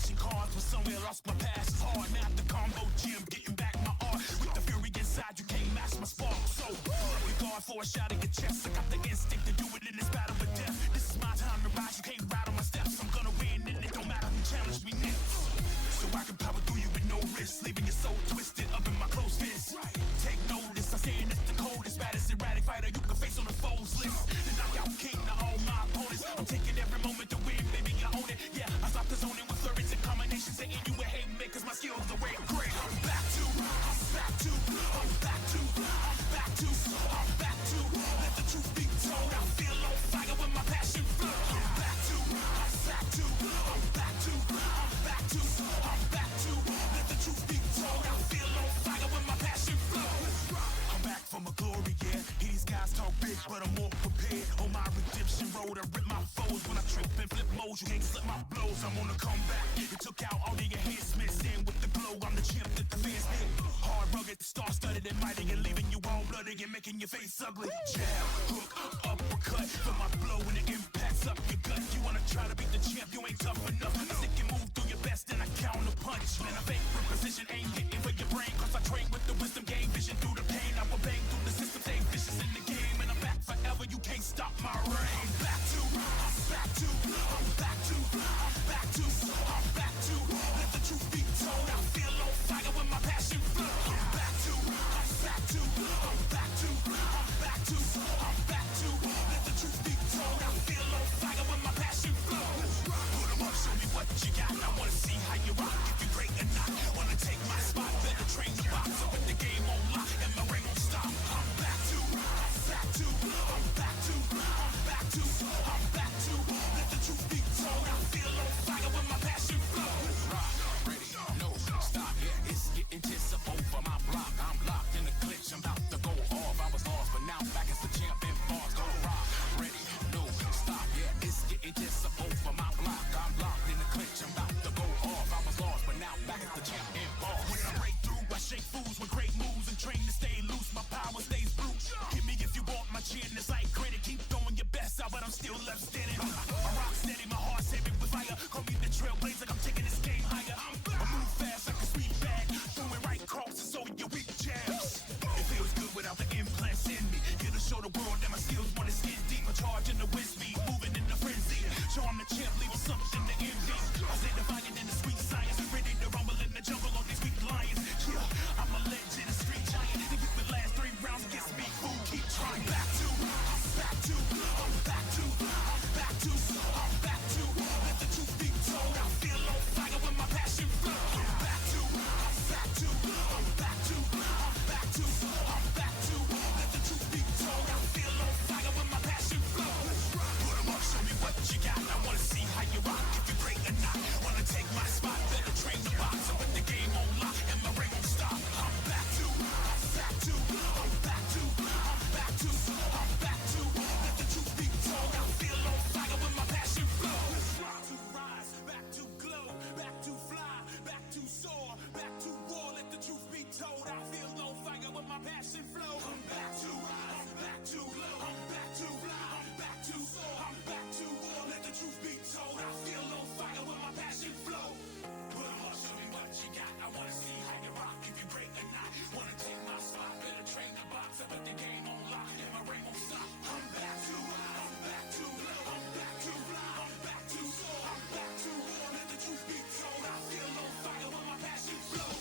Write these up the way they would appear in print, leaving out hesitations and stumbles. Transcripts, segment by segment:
Flashing cars, but somewhere lost my past. It's hard now at the combo gym, getting back my art. With the fury inside, you can't match my spark. So, regard for a shot in your chest. I got the instinct to do it in this battle with death. This is my time to rise, you can't ride on my steps. I'm gonna win, and it don't matter who challenge me next. So I can power through you with no risk, leaving your soul twisted up in my close fist. Take notice, I'm saying it's the coldest, baddest erratic fighter you can face on the foes list. The knockout king to all my opponents. I'm taking every moment to win, baby, I own it. Yeah, I stop the zoning with flurries and combinations, saying you a hate me, cause my skills are way great. I'm back to, I'm back to, I'm back to, I'm back to, I'm back to. Let the truth be told, I feel on fire when my passion flow. I'm back to, I'm back to, I'm back to, I'm back to, I'm back to. Let the truth be told, I feel on fire when my passion flow. I'm back from a glory, yeah. These guys talk big, but I'm more prepared. On my redemption road, I rip my foes when I trip and flip modes. You can't slip my blows, I'm on the comeback. It took out all the enhancements, in with the glow. I'm the champ that the fans hit. Hard, rugged, star-studded and mighty, and leaving you all bloody and making your face ugly. Jab, hook, uppercut, for my blow and it impacts up your gut. You wanna try to beat the champ, you ain't tough enough. I stick and move through your best, and I counter punch. And I fake position, ain't hitting for your brain, cause I train with the wisdom, gain vision through the pain. I will bang through the system, stay vicious in the game, and I'm back forever. You can't stop my reign. I'm back to, I'm back to, I'm back to, I'm back to, I'm back to. Let the truth be told, I feel on fire when my passion flow. I'm back to, I'm back to, I'm back to, I'm back to, I'm back to. Let the truth be told, I feel on fire when my passion flow. Put 'em up, show me what you got. I wanna see how you rock, if you're great or not. Wanna take my spot, better train the box. So with the game on lock and my ring won't stop. I'm back to, I'm back to, I'm back to, I'm back to, I'm back to. Let the truth be told, I feel on fire when my passion flow. Rock, ready, no, stop, yeah, it's getting just up over my block. I'm locked in the clinch, I'm about to go off. I was lost, but now back as the champ in bars. Go rock, ready, no, stop, yeah, it's getting just up over my block. I'm locked in the clinch, I'm about to go off. I was lost, but now back as the champ in bars. When I break through, I shake fools with great moves and train to stay loose. My power stays blue. Give me if you want my chin, it's like granite. Keep throwing your best out, but I'm still left standing. I rock steady, my heart's heavy with fire. Call me the trailblazer, I'm taking this game higher. I move fast like a sweet bag, throwing right crosses over your weak jabs. It feels good without the implants in me. Here to show the world that my skills wanna skin deep. I charge in the wind speed, moving in the frenzy. Show I'm the champ, leaving something to envy. I say defiant in the sweet science, ready to rumble in the jungle on these weak lions. Yeah, I'm a legend, a street giant. If you the last 3 rounds against me, fool, keep trying. Back to, I'm back to, I'm back to, I'm back to, I'm back to. Let the truth be told, I feel on fire when my passion flow. I'm back to, I'm back to, I'm back to, I'm back to, I'm back to. Let the truth be told, I feel on fire when my passion flow. Put 'em up, show me what you got. I wanna see how you rock, if you're great or not. Wanna take my spot, better train the box. I put the game on lock and my ring won't stop. I'm back to, I'm back to, I'm back to, I'm back to, I'm back to. Let the truth be told, I feel on fire when my passion flow. Back to rise, back to glow, back to fly, back to soar, back to war. Let the truth be told, I feel on fire when my passion flow. I'm back to rise, I'm back to glow, I'm back to fly, I'm back to soar, I'm back to war. Let the truth be told, I feel on fire when my passion flow. Put 'em up, show me what you got. I wanna see how you rock, if you're great or not. Wanna take my spot, better train the box. I put the game on lock and my ring won't stop. I'm back to rise, I'm back to glow, I'm back to fly, I'm back to soar, I'm back to war. Let the truth be told, I feel on fire when my passion flows.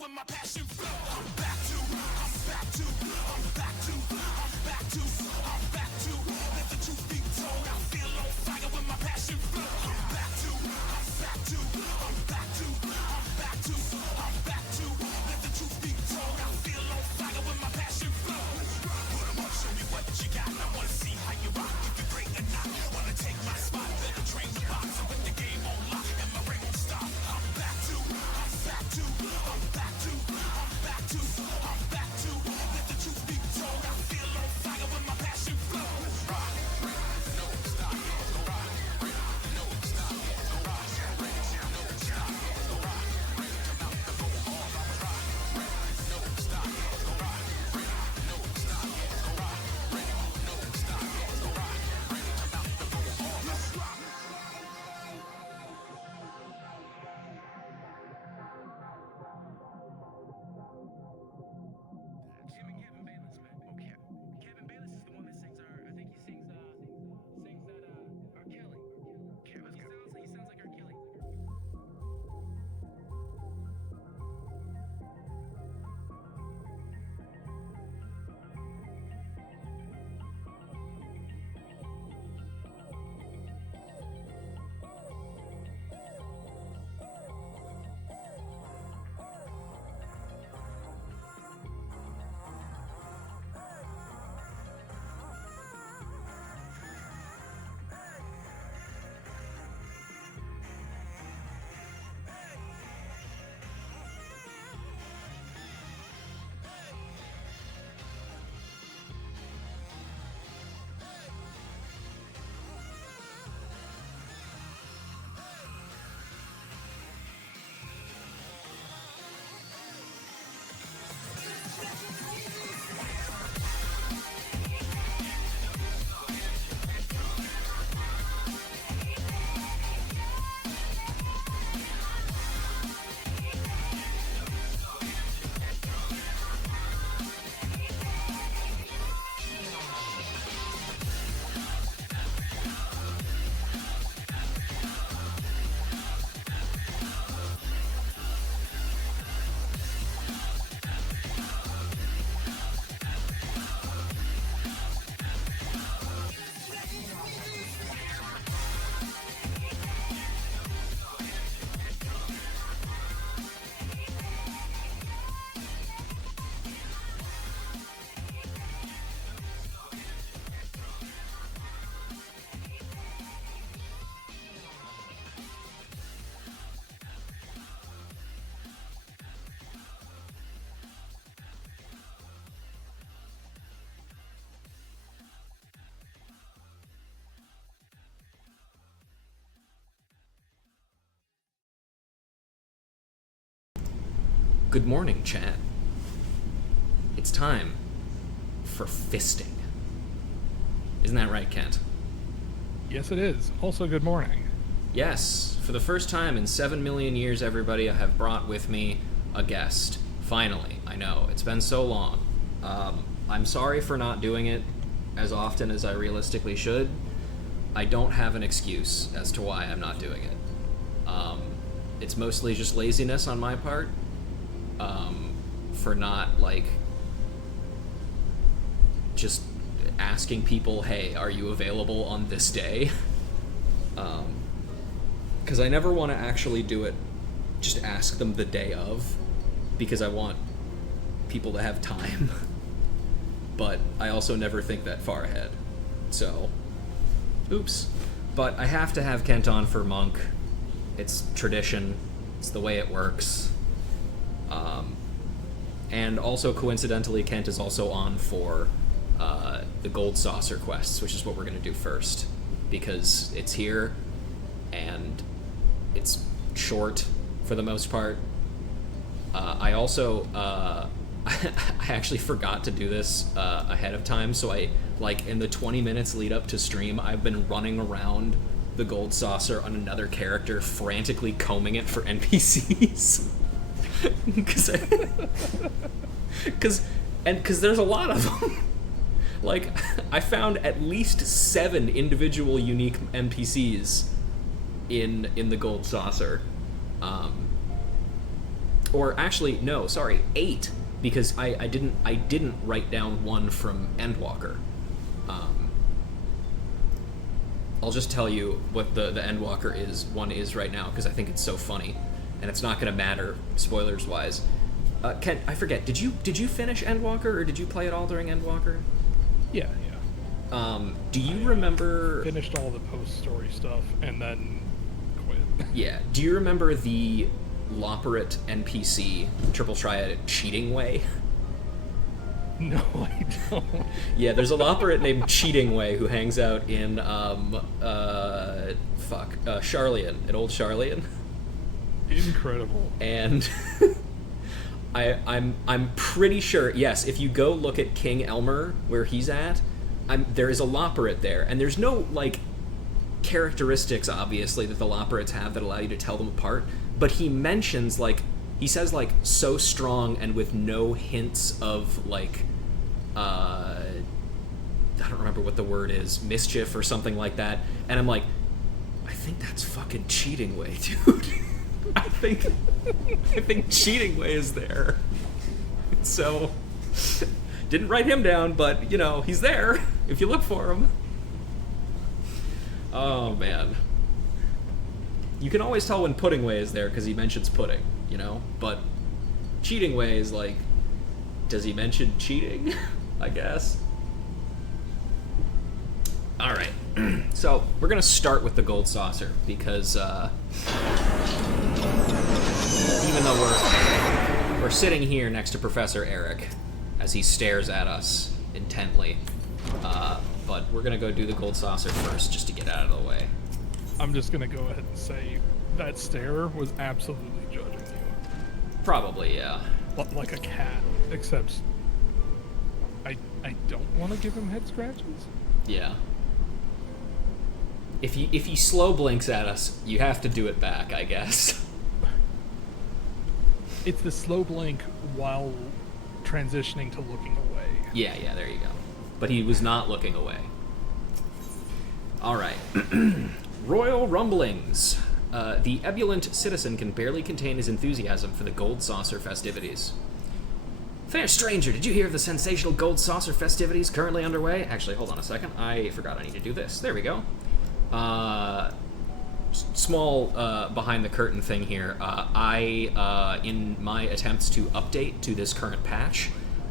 When my passion flow, I'm back to Good morning, chat. It's time for fisting. Isn't that right, Kent? Yes, it is. Also, good morning. Yes, for the first time in 7 million years, everybody, I have brought with me a guest. Finally, I know, it's been so long. I'm sorry for not doing it as often as I realistically should. I don't have an excuse as to why I'm not doing it. It's mostly just laziness on my part, for not, like, just asking people, hey, are you available on this day? Because I never want to actually do it, just ask them the day of, because I want people to have time. But I also never think that far ahead. So, oops. But I have to have Kent on for Monk. It's tradition. It's the way it works. And also, coincidentally, Kent is also on for the Gold Saucer quests, which is what we're going to do first. Because it's here, and it's short for the most part. I also... I actually forgot to do this ahead of time, so in the 20 minutes lead up to stream, I've been running around the Gold Saucer on another character, frantically combing it for NPCs. Because there's a lot of them. Like, I found at least 7 individual unique NPCs in the Gold Saucer. Or actually, no, sorry, 8. because I didn't write down one from Endwalker. I'll just tell you what the Endwalker is right now, because I think it's so funny, and it's not going to matter spoilers wise. Ken, I forget. Did you finish Endwalker, or did you play it all during Endwalker? Yeah. Do you remember? Finished all the post-story stuff and then quit. Yeah. Do you remember the Loporrit NPC Triple Triad Cheating Way? No, I don't. Yeah, there's a Loporrit named Cheating Way who hangs out in Sharlayan, an old Sharlayan. Incredible. And I'm pretty sure, yes, if you go look at King Elmer where he's at, there is a Loporrit there, and there's no like characteristics obviously that the Loporrits have that allow you to tell them apart, but he mentions he says so strong and with no hints of I don't remember what the word is, mischief or something like that, and I'm like, I think that's fucking Cheating Way, dude. I think Cheating Way is there. So didn't write him down, but he's there if you look for him. Oh man, you can always tell when Pudding Way is there because he mentions pudding, but Cheating Way is does he mention cheating? I guess. All right, so we're gonna start with the gold saucer because even though we're sitting here next to Professor Eric as he stares at us intently, but we're gonna go do the gold saucer first just to get out of the way. I'm just gonna go ahead and say that stare was absolutely judging you. Probably, yeah. Like a cat, except I don't want to give him head scratches. Yeah. If he slow blinks at us, you have to do it back, I guess. It's the slow blink while transitioning to looking away. Yeah, there you go. But he was not looking away. All right. Royal rumblings. The ebullient citizen can barely contain his enthusiasm for the Gold Saucer festivities. Fair stranger, did you hear of the sensational Gold Saucer festivities currently underway? Actually, hold on a second. I forgot I need to do this. There we go. Small behind the curtain thing here. I in my attempts to update to this current patch,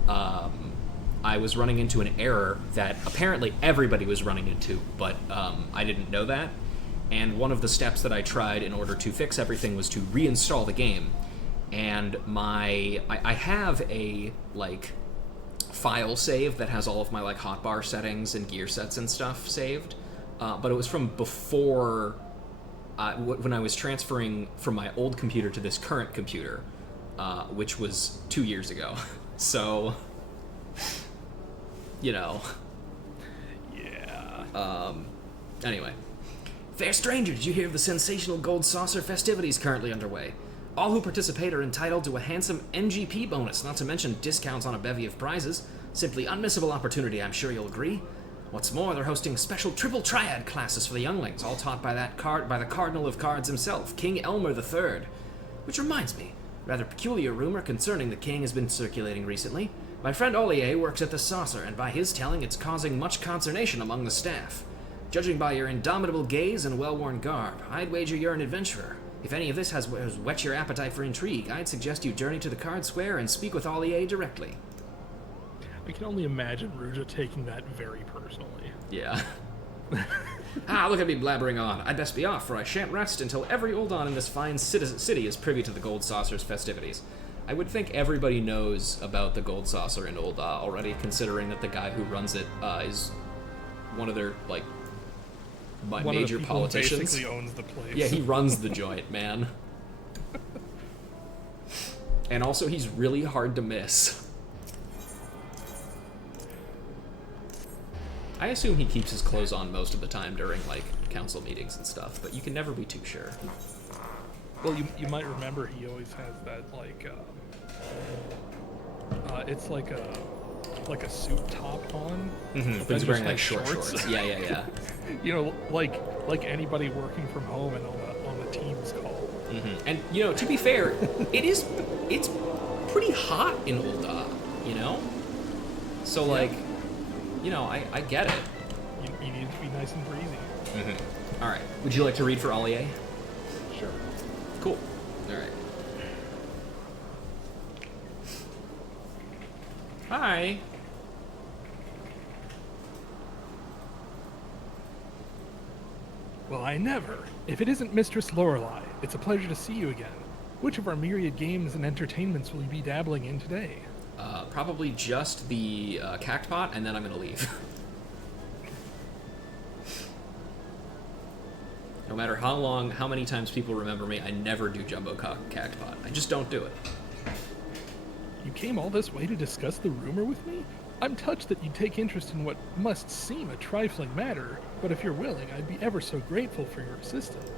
I was running into an error that apparently everybody was running into, but I didn't know that. And one of the steps that I tried in order to fix everything was to reinstall the game. And I have a file save that has all of my hotbar settings and gear sets and stuff saved, but it was from before when I was transferring from my old computer to this current computer, which was 2 years ago. So, Yeah. Anyway. Fair stranger, did you hear of the sensational Gold Saucer festivities currently underway? All who participate are entitled to a handsome NGP bonus, not to mention discounts on a bevy of prizes. Simply unmissable opportunity, I'm sure you'll agree. What's more, they're hosting special triple triad classes for the younglings, all taught by the Cardinal of Cards himself, King Elmer III. Which reminds me, rather peculiar rumor concerning the king has been circulating recently. My friend Ollier works at the Saucer, and by his telling, it's causing much consternation among the staff. Judging by your indomitable gaze and well-worn garb, I'd wager you're an adventurer. If any of this has whet your appetite for intrigue, I'd suggest you journey to the Card Square and speak with Ollier directly. I can only imagine Ruja taking that very personally. Yeah. Look at me blabbering on. I'd best be off, for I shan't rest until every Uldan in this fine city is privy to the Gold Saucer's festivities. I would think everybody knows about the Gold Saucer in Ulda already, considering that the guy who runs it is one of their, major politicians. Who basically owns the place. Yeah, he runs the joint, man. And also, he's really hard to miss. I assume he keeps his clothes on most of the time during, council meetings and stuff, but you can never be too sure. Well, you might remember he always has that, it's like a suit top on. Mm-hmm. But he's wearing, shorts. Yeah. Like anybody working from home and on the Teams call. Mm-hmm. And, to be fair, it's pretty hot in Ulda. So, like, you know, I get it. You need it to be nice and breezy. All right. Would you like to read for Allier? Sure. Cool. All right. Hi. Well, I never. If it isn't Mistress Lorelei, it's a pleasure to see you again. Which of our myriad games and entertainments will you be dabbling in today? Probably just the cactpot, and then I'm gonna leave. No matter how many times people remember me, I never do jumbo cactpot. I just don't do it. You came all this way to discuss the rumor with me? I'm touched that you take interest in what must seem a trifling matter, but if you're willing, I'd be ever so grateful for your assistance.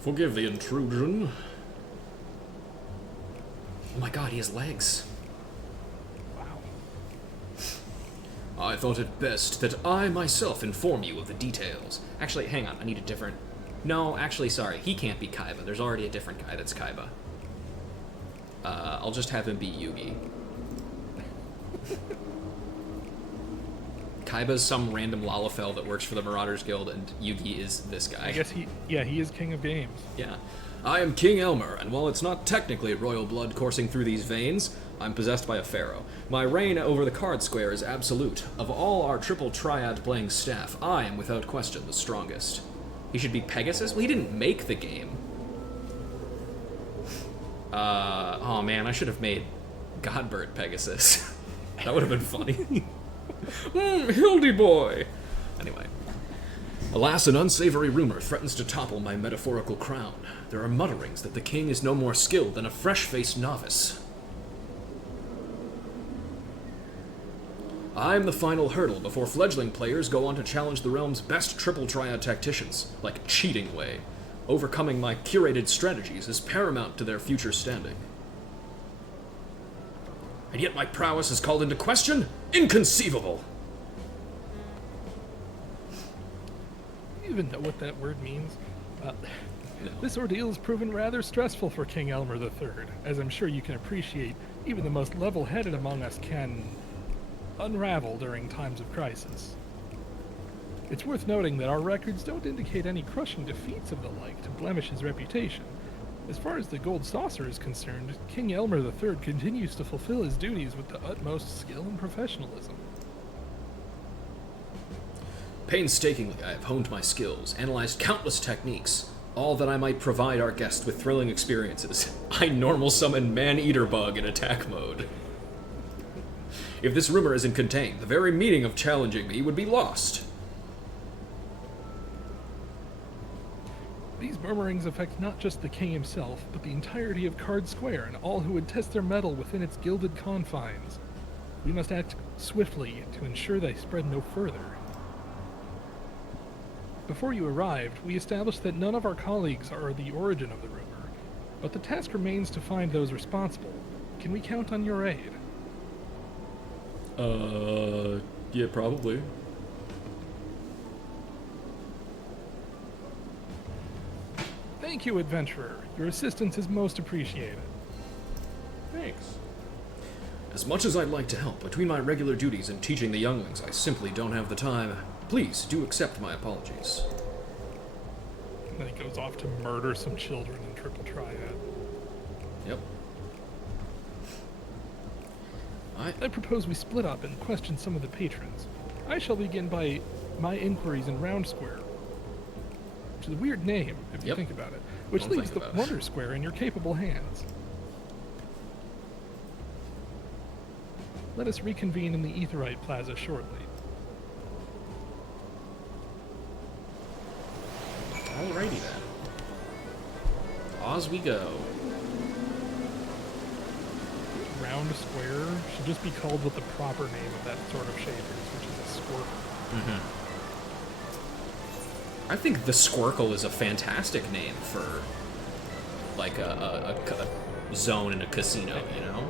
Forgive the intrusion. Oh my god, he has legs. Wow. I thought it best that I myself inform you of the details. Actually, hang on, I need a different... No, actually, sorry, he can't be Kaiba. There's already a different guy that's Kaiba. I'll just have him be Yugi. Kaiba's some random Lalafell that works for the Marauders Guild, and Yugi is this guy. I guess he is king of games. Yeah. I am King Elmer, and while it's not technically royal blood coursing through these veins, I'm possessed by a pharaoh. My reign over the card square is absolute. Of all our triple triad playing staff, I am without question the strongest. He should be Pegasus? Well, he didn't make the game. Oh man, I should have made Godbert Pegasus. That would have been funny. Hildy boy! Anyway. Alas, an unsavory rumor threatens to topple my metaphorical crown. There are mutterings that the king is no more skilled than a fresh-faced novice. I'm the final hurdle before fledgling players go on to challenge the realm's best triple triad tacticians, like Cheating Way. Overcoming my curated strategies is paramount to their future standing. And yet my prowess is called into question? Inconceivable! Do you even know what that word means? No. This ordeal has proven rather stressful for King Elmer III, as I'm sure you can appreciate. Even the most level-headed among us can unravel during times of crisis. It's worth noting that our records don't indicate any crushing defeats of the like to blemish his reputation. As far as the Gold Saucer is concerned, King Elmer III continues to fulfill his duties with the utmost skill and professionalism. Painstakingly, I have honed my skills, analyzed countless techniques, all that I might provide our guest with thrilling experiences. I normal summon Man-Eater Bug in attack mode. If this rumor isn't contained, the very meaning of challenging me would be lost. These murmurings affect not just the king himself, but the entirety of Card Square and all who would test their mettle within its gilded confines. We must act swiftly to ensure they spread no further. Before you arrived, we established that none of our colleagues are the origin of the rumor, but the task remains to find those responsible. Can we count on your aid? Yeah, probably. Thank you, adventurer. Your assistance is most appreciated. Thanks. As much as I'd like to help, between my regular duties and teaching the younglings, I simply don't have the time. Please, do accept my apologies. And then he goes off to murder some children in Triple Triad. Yep. I propose we split up and question some of the patrons. I shall begin by my inquiries in Round Square, which is a weird name, if you think about it, which Don't leaves the think about it. Wonder Square in your capable hands. Let us reconvene in the Aetherite Plaza shortly. Alrighty then. Oz we go. Round Square should just be called with the proper name of that sort of shape, which is a squircle. I think the Squircle is a fantastic name for, like, a zone in a casino, you know?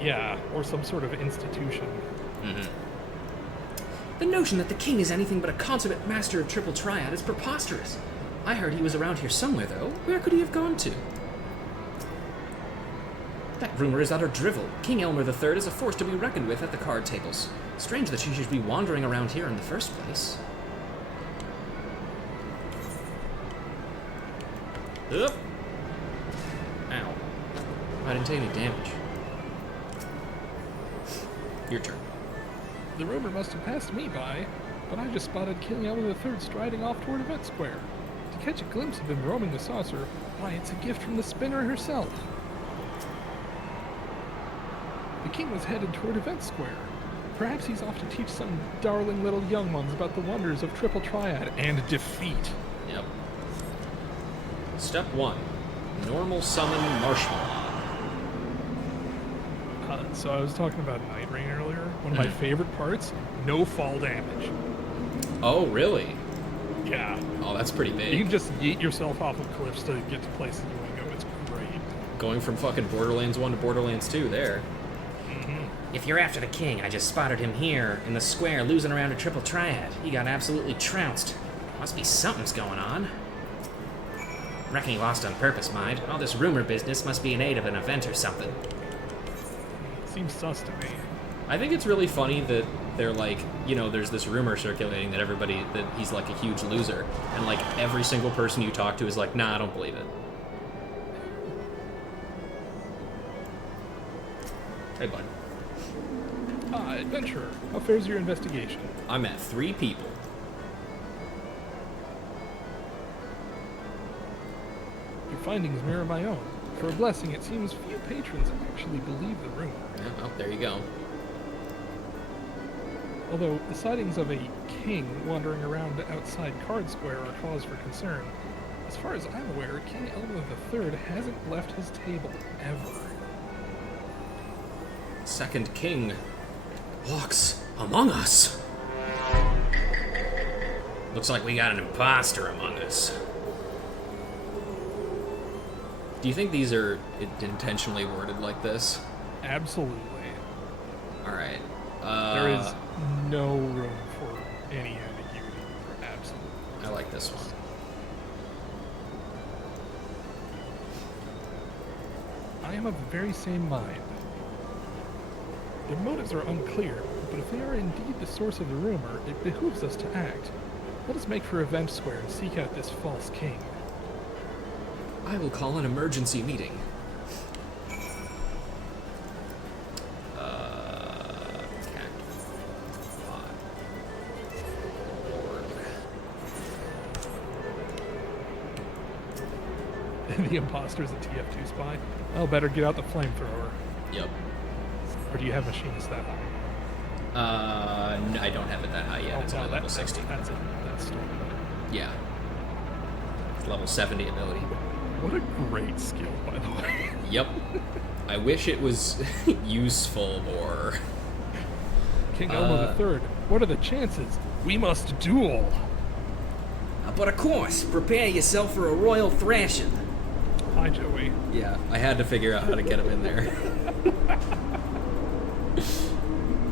Yeah, or some sort of institution. The notion that the king is anything but a consummate master of triple triad is preposterous. I heard he was around here somewhere, though. Where could he have gone to? That rumor is utter drivel. King Elmer III is a force to be reckoned with at the card tables. Strange that she should be wandering around here in the first place. Up. Ow. I didn't take any damage. Your turn. The rumor must have passed me by, but I just spotted King Elmer III striding off toward Event Square. To catch a glimpse of him roaming the saucer, why, it's a gift from the spinner herself. The king was headed toward Event Square. Perhaps he's off to teach some darling little young ones about the wonders of Triple Triad and defeat. Yep. Step 1. Normal summon Marshmallow. So I was talking about Night Rain earlier. One of my favorite parts, no fall damage. Oh, really? Yeah. Oh, that's pretty You big. can just yeet yourself off of cliffs to get to places you want to go. It's great. Going from fucking Borderlands 1 to Borderlands 2 there. If you're after the king, I just spotted him here in the square losing around a Triple Triad. He got absolutely trounced. Must be something's going on. Reckon he lost on purpose, mind. All this rumor business must be in aid of an event or something. Seems sus to me. I think it's really funny that they're like, there's this rumor circulating that that he's like a huge loser. And like every single person you talk to is like, nah, I don't believe it. Hey, bud. Adventurer, how fares your investigation? I'm at 3 people. Your findings mirror my own. For a blessing, it seems few patrons actually believe the rumor. Yeah, oh, there you go. Although the sightings of a king wandering around outside Card Square are cause for concern, as far as I'm aware, King Elmer III hasn't left his table ever. Second king walks among us. Looks like we got an imposter among us. Do you think these are intentionally worded like this? Absolutely. Alright. There is no room for any ambiguity. Absolutely. I like this one. I am of the very same mind. Their motives are unclear, but if they are indeed the source of the rumor, it behooves us to act. Let us make for Event Square and seek out this false king. I will call an emergency meeting. Okay. The imposter's a TF2 spy. Well, better get out the flamethrower. Yep. Or do you have machines that high? No, I don't have it that high yet. It's only level 60. That's it. That's still Yeah. It's level 70 ability. What a great skill, by the way. Yep. I wish it was useful more. King Elmer III, what are the chances? We must duel. But of course, prepare yourself for a royal thrashing. Hi, Joey. Yeah, I had to figure out how to get him in there.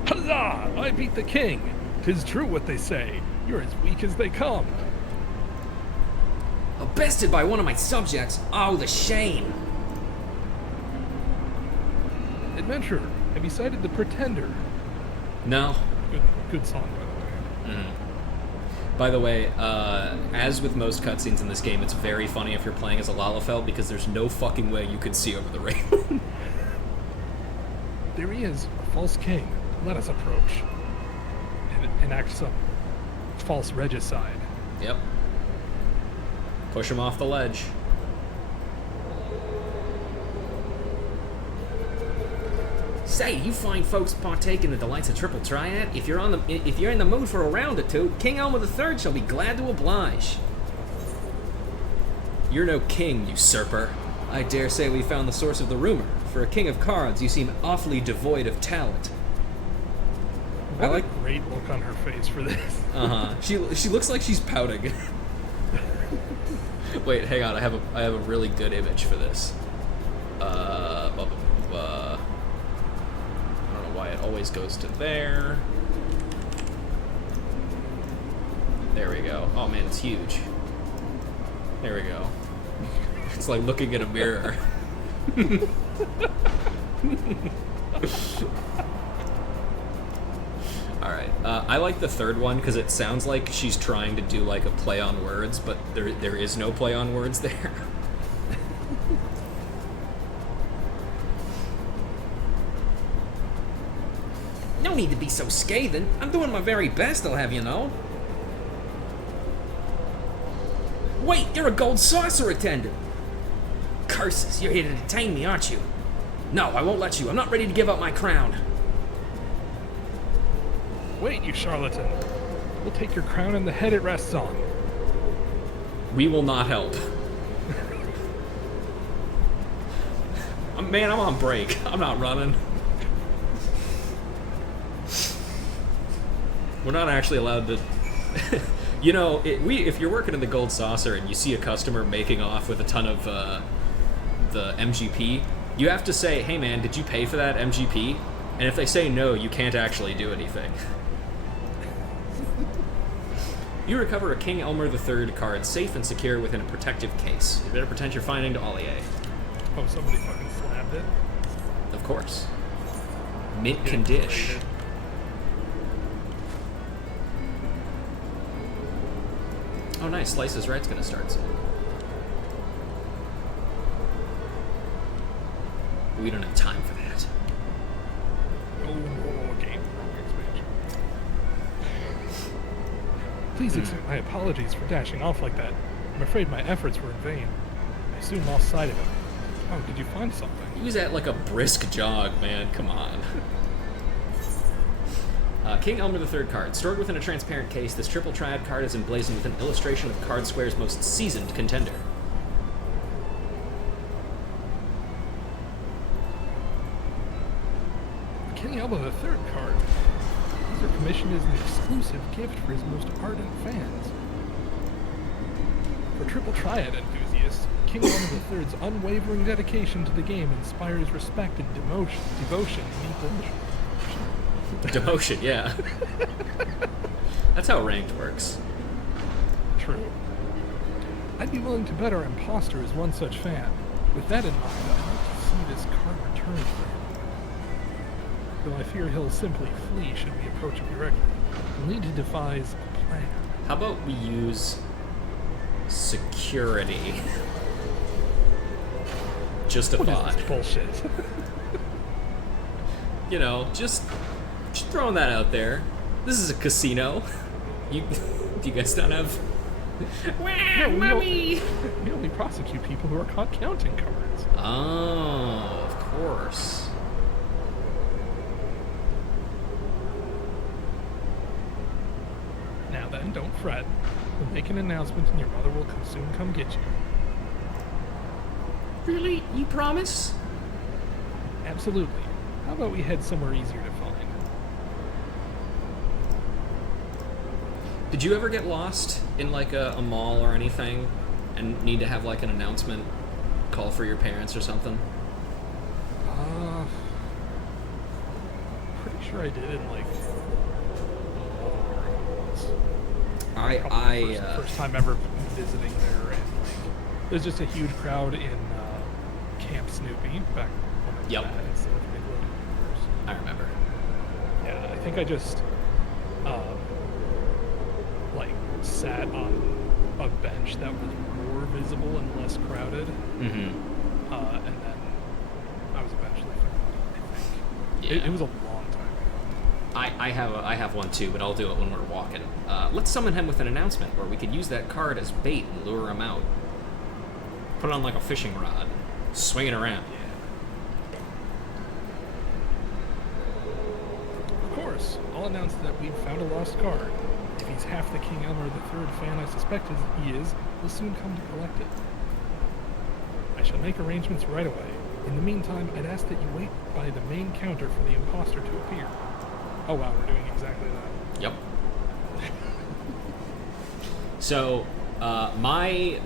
Huzzah! I beat the king. 'Tis true what they say. You're as weak as they come. Bested by one of my subjects. Oh, the shame. Adventurer, have you sighted the Pretender? No. Good song, by the way. By the way, as with most cutscenes in this game, it's very funny if you're playing as a Lalafell because there's no fucking way you could see over the railing. There he is, a false king. Let us approach and enact some false regicide. Yep. Push him off the ledge. Say, you fine folks partake in the delights of Triple Triad. If you're in the mood for a round or two, King Elmer III shall be glad to oblige. You're no king, usurper. I dare say we found the source of the rumor. For a king of cards, you seem awfully devoid of talent. What I like- a great look on her face for this. Uh-huh. She looks like she's pouting. Wait, hang on. I have a really good image for this. I don't know why it always goes to there. There we go. Oh man, it's huge. There we go. It's like looking at a mirror. All right. I like the third one because it sounds like she's trying to do like a play on words, but there is no play on words there. No need to be so scathing. I'm doing my very best, I'll have you know. Wait, you're a gold saucer attendant. Curses, you're here to detain me, aren't you? No, I won't let you. I'm not ready to give up my crown. Wait, you charlatan. We'll take your crown and the head it rests on. We will not help. Man, I'm on break. I'm not running. We're not actually allowed to... You know, if you're working in the Gold Saucer and you see a customer making off with a ton of the MGP, you have to say, hey man, did you pay for that MGP? And if they say no, you can't actually do anything. You recover a King Elmer III card safe and secure within a protective case. You better pretend you're finding to Ollier. Oh, somebody fucking slabbed it. Of course. Mint condish. Oh nice, Slice is Right's gonna start soon. We don't have time for that. Oh, game expansion. Please accept my apologies for dashing off like that. I'm afraid my efforts were in vain. I soon lost sight of it. Oh, did you find something? He was at like a brisk jog, man. Come on. King Elmer III card. Stored within a transparent case, this triple triad card is emblazoned with an illustration of Card Square's most seasoned contender. King Elmer III card. These are commissioned as an exclusive gift for his most ardent fans. For triple triad enthusiasts, King Elmer III's unwavering dedication to the game inspires respect and devotion in equal measure. Demotion, yeah. That's how ranked works. True. I'd be willing to bet our imposter is one such fan. With that in mind, I'd like to see this card returned for him. Though I fear he'll simply flee should we approach him directly. We'll need to devise a plan. How about we use security? Just a What thought. is this bullshit? You know, just throwing that out there. This is a casino. Do you guys not have... No, we only prosecute people who are caught counting cards. Oh, of course. Now then, don't fret. We'll make an announcement and your mother will soon come get you. Really? You promise? Absolutely. How about we head somewhere easier to find? Did you ever get lost in like a mall or anything and need to have like an announcement call for your parents or something? Pretty sure I did in like first time ever visiting there, and like there's just a huge crowd in Camp Snoopy back when it was Yep. that instead of Nickelodeon. I remember. Yeah, I think I just like sat on a bench that was more visible and less crowded. Mm-hmm. And then I was eventually found, I think. Yeah. It was a long time ago. I have one too, but I'll do it when we're walking. Let's summon him with an announcement where we could use that card as bait and lure him out. Put it on like a fishing rod, swing it around. Of course, I'll announce that we've found a lost card. If he's half the King Elmer III fan I suspected he is, he'll soon come to collect it. I shall make arrangements right away. In the meantime, I'd ask that you wait by the main counter for the imposter to appear. Oh wow, we're doing exactly that. Yep. So, my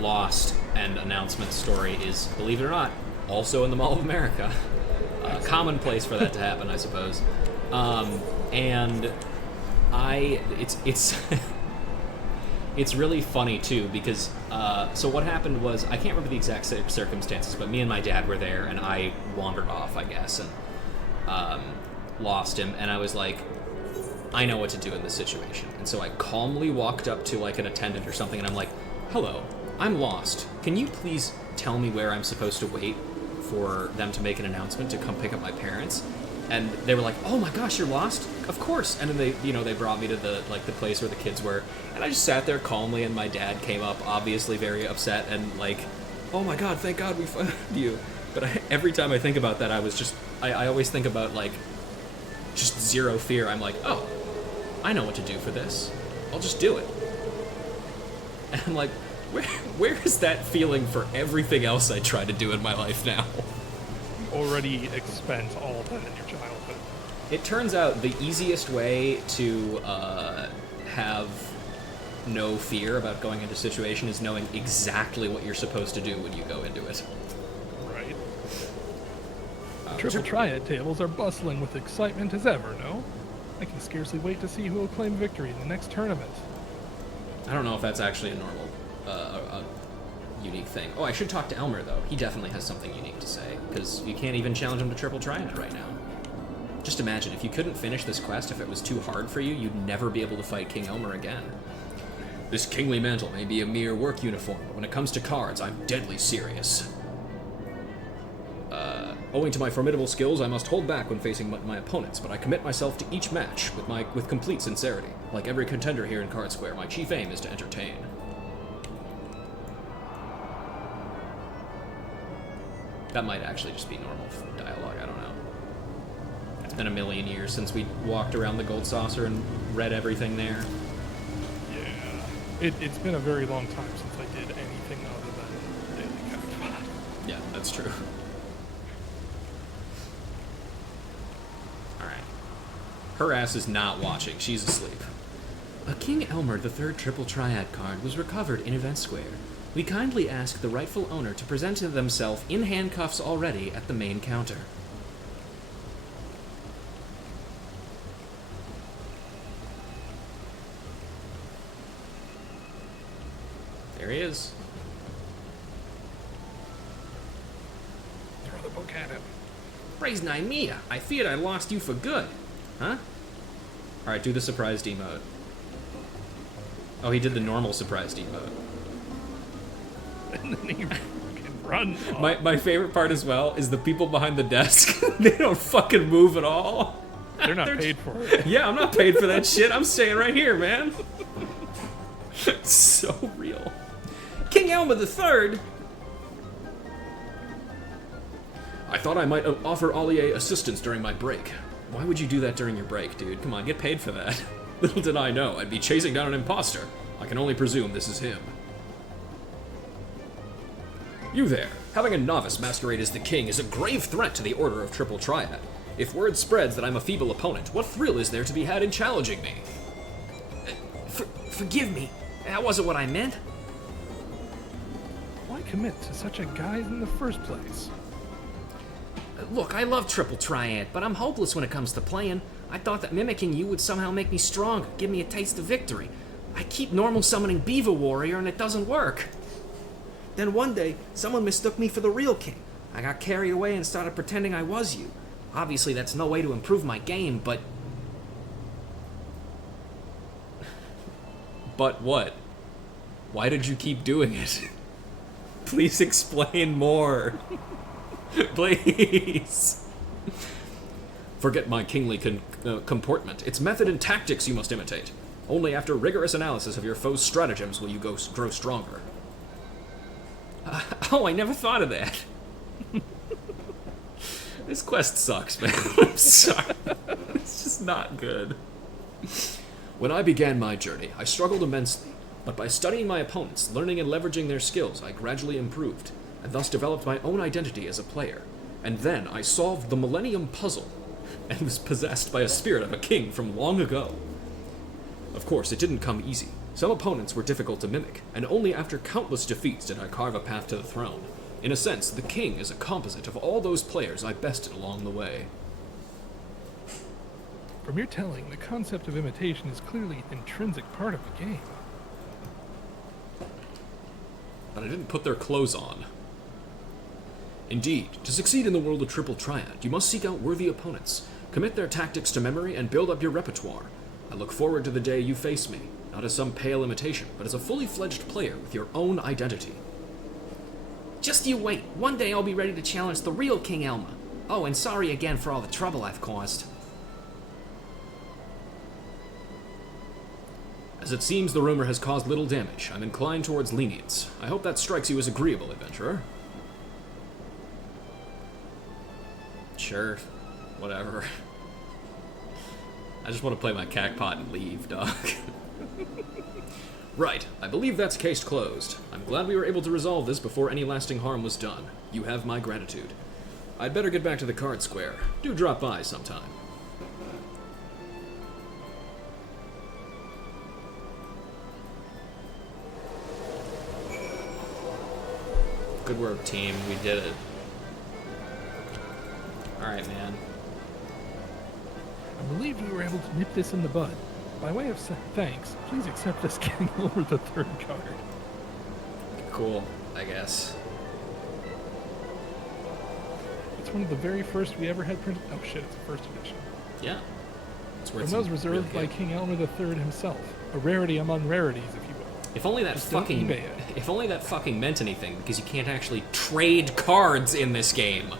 lost and announcement story is, believe it or not, also in the Mall of America. Commonplace for that to happen, I suppose. And it's it's really funny too because so what happened was I can't remember the exact circumstances, but me and my dad were there, and I wandered off, I guess, and lost him, and I was like, I know what to do in this situation, and so I calmly walked up to like an attendant or something, and I'm like, hello, I'm lost. Can you please tell me where I'm supposed to wait for them to make an announcement to come pick up my parents? And they were like, oh my gosh, you're lost? Of course. And then they brought me to the place where the kids were, and I just sat there calmly, and my dad came up, obviously very upset, and like, oh my god, thank god we found you. But every time I think about that, I always think about like just zero fear. I'm like, oh, I know what to do for this. I'll just do it. And I'm like, where is that feeling for everything else I try to do in my life now? Already expend all of that in your childhood. It turns out the easiest way to have no fear about going into a situation is knowing exactly what you're supposed to do when you go into it. Right. Triple Triad tables are bustling with excitement as ever, no? I can scarcely wait to see who will claim victory in the next tournament. I don't know if that's actually a normal, unique thing. Oh, I should talk to Elmer, though. He definitely has something unique to say, because you can't even challenge him to Triple Triad right now. Just imagine, if you couldn't finish this quest, if it was too hard for you, you'd never be able to fight King Elmer again. This kingly mantle may be a mere work uniform, but when it comes to cards, I'm deadly serious. Owing to my formidable skills, I must hold back when facing my opponents, but I commit myself to each match with complete sincerity. Like every contender here in Card Square, my chief aim is to entertain. That might actually just be normal dialogue, I don't know. It's been a million years since we walked around the Gold Saucer and read everything there. Yeah. It's been a very long time since I did anything other than Daily Card. Yeah, that's true. Her ass is not watching. She's asleep. A King Elmer III Triple Triad card was recovered in Event Square. We kindly ask the rightful owner to present themselves in handcuffs already at the main counter. There he is. Throw the book at him. Praise Nymea, I feared I lost you for good. Huh? Alright, do the surprised emote. Oh, he did the normal surprised emote. And then he fucking runs off. My favorite part as well is the people behind the desk. They don't fucking move at all. They're not paid for it. Yeah, I'm not paid for that shit. I'm staying right here, man. It's so real. King Elmer III! I thought I might offer Ollier assistance during my break. Why would you do that during your break, dude? Come on, get paid for that. Little did I know, I'd be chasing down an imposter. I can only presume this is him. You there. Having a novice masquerade as the king is a grave threat to the Order of Triple Triad. If word spreads that I'm a feeble opponent, what thrill is there to be had in challenging me? Forgive me. That wasn't what I meant. Why commit to such a guy in the first place? Look, I love Triple Triad, but I'm hopeless when it comes to playing. I thought that mimicking you would somehow make me stronger, give me a taste of victory. I keep normal summoning Beaver Warrior and it doesn't work. Then one day, someone mistook me for the real king. I got carried away and started pretending I was you. Obviously, that's no way to improve my game, but... But what? Why did you keep doing it? Please explain more. Please. Forget my kingly comportment. It's method and tactics you must imitate. Only after rigorous analysis of your foe's stratagems will you grow stronger. Oh, I never thought of that. This quest sucks, man. I'm sorry. It's just not good. When I began my journey, I struggled immensely, but by studying my opponents, learning and leveraging their skills, I gradually improved, and thus developed my own identity as a player. And then I solved the Millennium Puzzle, and was possessed by a spirit of a king from long ago. Of course, it didn't come easy. Some opponents were difficult to mimic, and only after countless defeats did I carve a path to the throne. In a sense, the king is a composite of all those players I bested along the way. From your telling, the concept of imitation is clearly an intrinsic part of the game. but I didn't put their clothes on. Indeed, to succeed in the world of Triple Triad, you must seek out worthy opponents, commit their tactics to memory, and build up your repertoire. I look forward to the day you face me, not as some pale imitation, but as a fully fledged player with your own identity. Just you wait. One day I'll be ready to challenge the real King Elma. Oh, and sorry again for all the trouble I've caused. As it seems the rumor has caused little damage, I'm inclined towards lenience. I hope that strikes you as agreeable, adventurer. Sure. Whatever. I just want to play my cackpot and leave, dog. Right, I believe that's case closed. I'm glad we were able to resolve this before any lasting harm was done. You have my gratitude. I'd better get back to the card square. Do drop by sometime. Good work, team. We did it. Alright, man. I believe we were able to nip this in the bud. By way of thanks, please accept this King Elmer the Third card. Cool, I guess. It's one of the very first we ever had printed. Oh shit, it's a first edition. Yeah. It's worth And some those reserved real by kick. King Elmer the Third himself. A rarity among rarities, if you will. If only that Just don't fucking... eBay it. If only that fucking meant anything, because you can't actually trade cards in this game.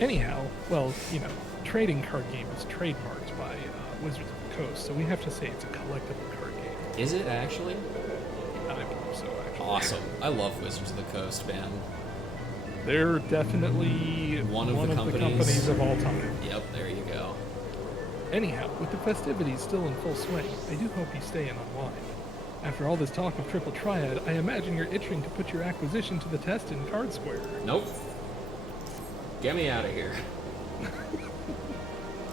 Anyhow, well, you know, trading card game is trademarked by Wizards of the Coast, so we have to say it's a collectible card game. Is it actually? I believe so, actually. Awesome. I love Wizards of the Coast, man. They're definitely One of the companies. companies of all time. Yep, there you go. Anyhow, with the festivities still in full swing, I do hope you stay and unwind. After all this talk of Triple Triad, I imagine you're itching to put your acquisition to the test in Card Square. Nope. Get me out of here.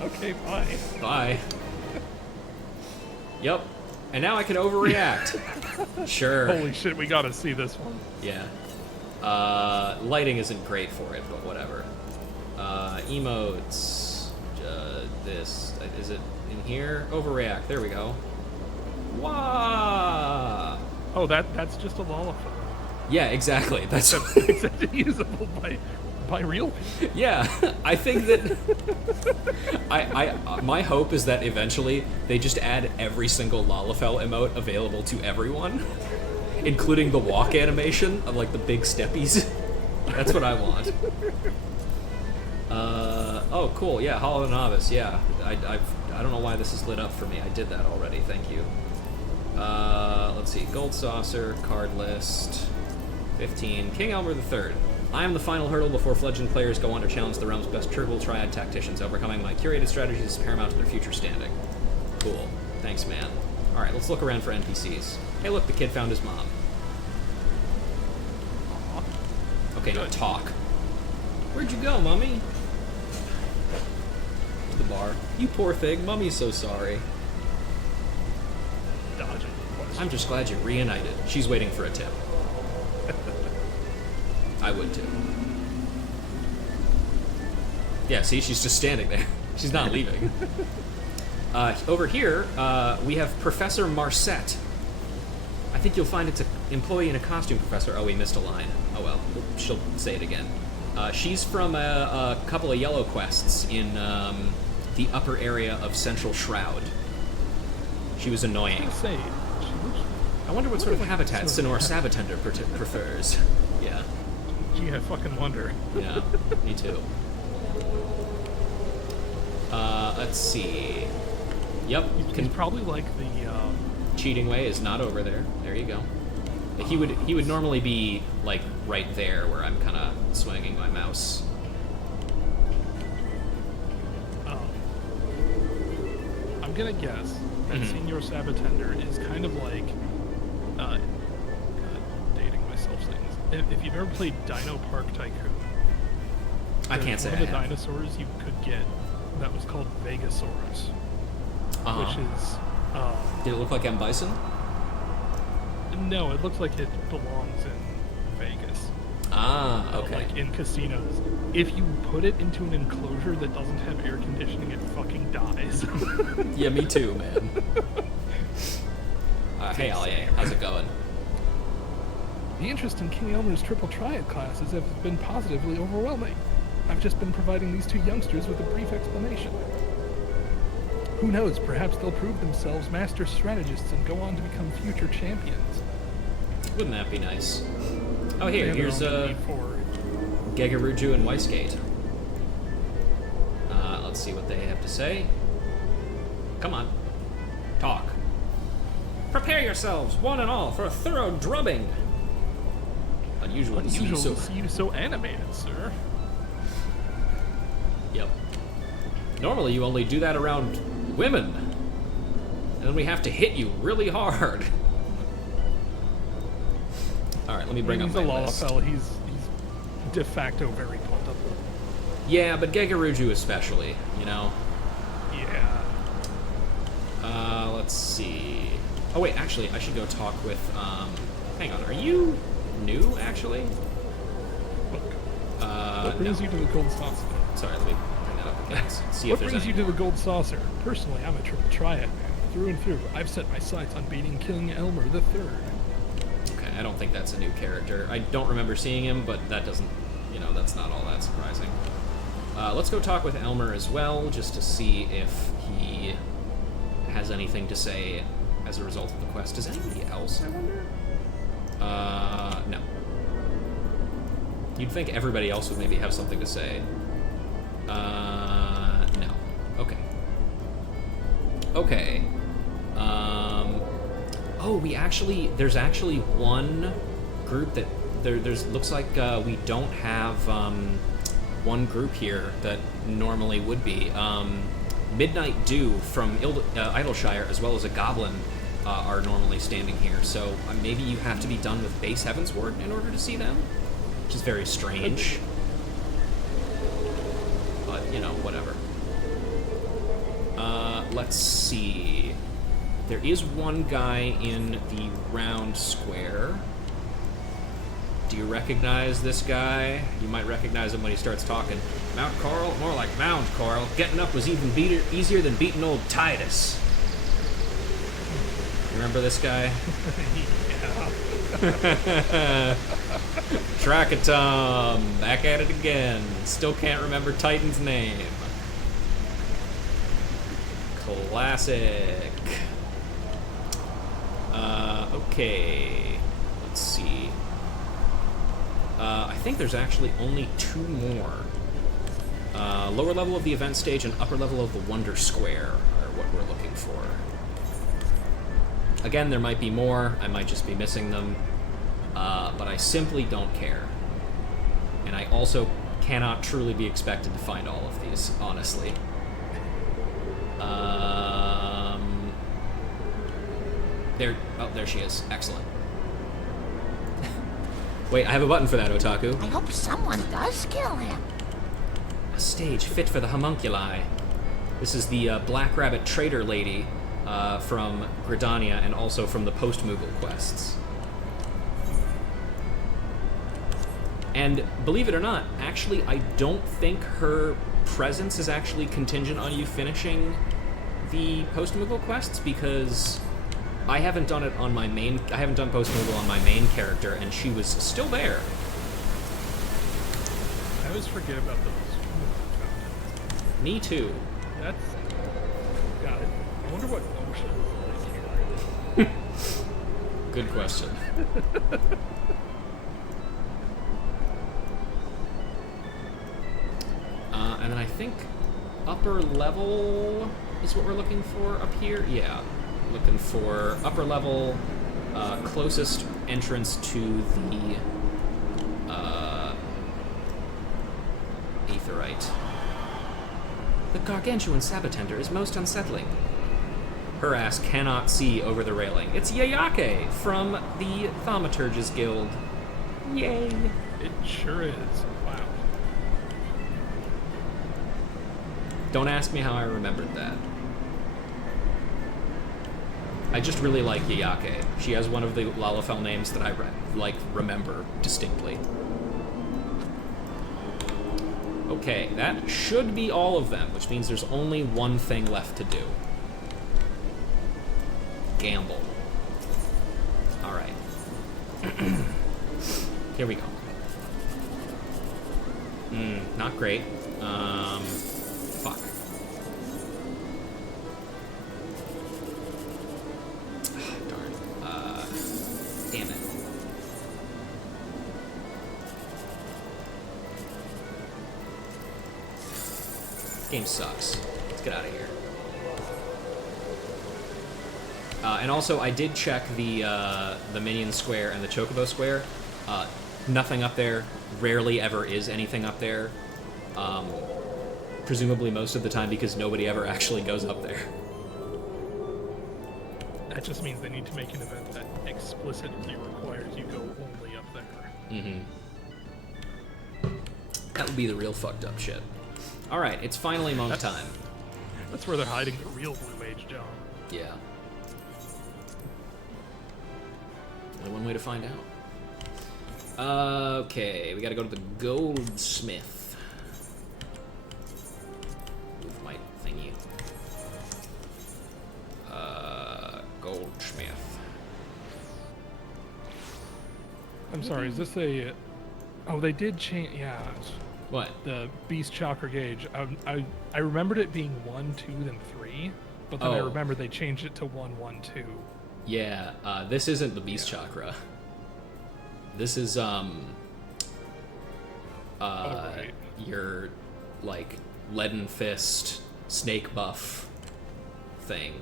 Okay, bye. Bye. Yep. And now I can overreact. Sure. Holy shit, we gotta see this one. Yeah. Lighting isn't great for it, but whatever. Emotes. This. Is it in here? Overreact. There we go. Wah! Oh, that's just a lollipop. Yeah, exactly. That's Except usable by real people. yeah. I think that my hope is that eventually they just add every single Lalafell emote available to everyone, including the walk animation of like the big steppies. That's what I want. Oh, cool. Yeah, Hollow Novice. Yeah, I don't know why this is lit up for me. I did that already. Thank you. Let's see. Gold Saucer, card list, 15. King Elmer III. I am the final hurdle before fledgling players go on to challenge the realm's best triple triad tacticians. Overcoming my curated strategies is paramount to their future standing. Cool. Thanks, man. All right, let's look around for NPCs. Hey, look, the kid found his mom. Okay, now talk. Where'd you go, Mummy? To the bar. You poor thing. Mummy's so sorry. Dodging question. I'm just glad you're reunited. She's waiting for a tip. I would too. Yeah, see, she's just standing there. She's not leaving. Over here, we have Professor Marset. I think you'll find it's an employee in a costume, Professor. Oh, we missed a line. Oh well, she'll say it again. She's from a couple of yellow quests in the upper area of Central Shroud. She was annoying. Say, she looks. I wonder what sort of like habitat sort of Sinor Sabbatender prefers. Yeah. Gee, I fucking wondering. Yeah, me too. Let's see. Yep, He's probably like the. cheating way is not over there. There you go. He would normally be like right there where I'm kind of swinging my mouse. I'm gonna guess that Senior Sabbatender is kind of like. God, dating myself things. If you've ever played Dino Park Tycoon, I can't say one I of the have. dinosaurs you could get that was called Vegasaurus, Uh-huh. which is. Did it look like M. Bison? No, it looks like it belongs in Vegas. Ah, okay. Like in casinos. If you put it into an enclosure that doesn't have air conditioning, it fucking dies. Yeah, me too, man. Hey, Alye, how's it going? The interest in King Elmer's triple triad classes has been positively overwhelming. I've just been providing these two youngsters with a brief explanation. Who knows, perhaps they'll prove themselves master strategists and go on to become future champions. Wouldn't that be nice? Oh, here, They have their here's own need for Gegaruju and Weissgate. Let's see what they have to say. Come on. Talk. Prepare yourselves, one and all, for a thorough drubbing. Unusual to see you Unusual so... to see you so animated, sir. Yep. Normally you only do that around women. And then we have to hit you really hard. Alright, let me bring up He's my a list. Lalafell. He's de facto very plentiful. Yeah, but Gegaruju especially, you know? Yeah. Let's see... Oh wait, actually, I should go talk with, hang on, are you new, actually? Look, what brings no. you to the Gold Saucer? Sorry, let me bring that up again. See if What there's brings any you to more. the Gold Saucer? Personally, I'm a triple triad man. Through and through, I've set my sights on beating King Elmer III. Okay, I don't think that's a new character. I don't remember seeing him, but that doesn't, you know, that's not all that surprising. Let's go talk with Elmer as well, just to see if he has anything to say as a result of the quest. Does anybody else, I wonder? No. You'd think everybody else would maybe have something to say. No. Okay. Okay. Oh, there's actually one group that, there's looks like we don't have, one group here that normally would be. Midnight Dew from Idleshire, as well as a goblin, are normally standing here. So maybe you have to be done with base Heavensward in order to see them, which is very strange. But, you know, whatever. Let's see. There is one guy in the round square. Do you recognize this guy? You might recognize him when he starts talking. Mount Coral? More like Mound Coral. Getting up was even easier than beating old Titus. Remember this guy? Yeah. Trackatom, back at it again. Still can't remember Titan's name. Classic. Okay. Let's see. I think there's actually only two more. Lower level of the event stage and upper level of the Wonder Square are what we're looking for. Again, there might be more. I might just be missing them. But I simply don't care. And I also cannot truly be expected to find all of these, honestly. There she is. Excellent. Wait, I have a button for that, Otaku. I hope someone does kill him. A stage fit for the homunculi. This is the Black Rabbit Trader Lady from Gridania and also from the post-Moogle quests. And believe it or not, actually, I don't think her presence is actually contingent on you finishing the post-Moogle quests, because I haven't done it on my main. I haven't done post-Moogle on my main character, and she was still there. I always forget about those. Me too. That's... Got it. I wonder what ocean is like here. Good question. And then I think upper level is what we're looking for up here. Yeah, looking for upper level, closest entrance to the Aetherite. The gargantuan Sabotender is most unsettling. Her ass cannot see over the railing. It's Yayake from the Thaumaturge's Guild. Yay! It sure is. Wow. Don't ask me how I remembered that. I just really like Yayake. She has one of the Lalafell names that I remember distinctly. Okay, that should be all of them, which means there's only one thing left to do. Gamble. Here we go. Not great. Fuck. Darn. Damn it. Game sucks. Let's get out of here. And also, I did check the Minion Square and the Chocobo Square. Nothing up there. Rarely ever is anything up there. Presumably most of the time because nobody ever actually goes up there. That just means they need to make an event that explicitly requires you go only up there. Mm-hmm. That would be the real fucked up shit. Alright, it's finally monk time. That's where they're hiding the real Blue Mage John. Yeah. Only one way to find out. Okay, we gotta go to the goldsmith. Move my thingy. Goldsmith. I'm sorry, is this a... Oh, they did change... Yeah. What? The Beast Chakra Gauge. I remembered it being 1, 2, then 3, but then I remember they changed it to 1, 1, 2. Yeah, this isn't the Beast Chakra. This is, right. your, like, Leaden Fist snake buff thing.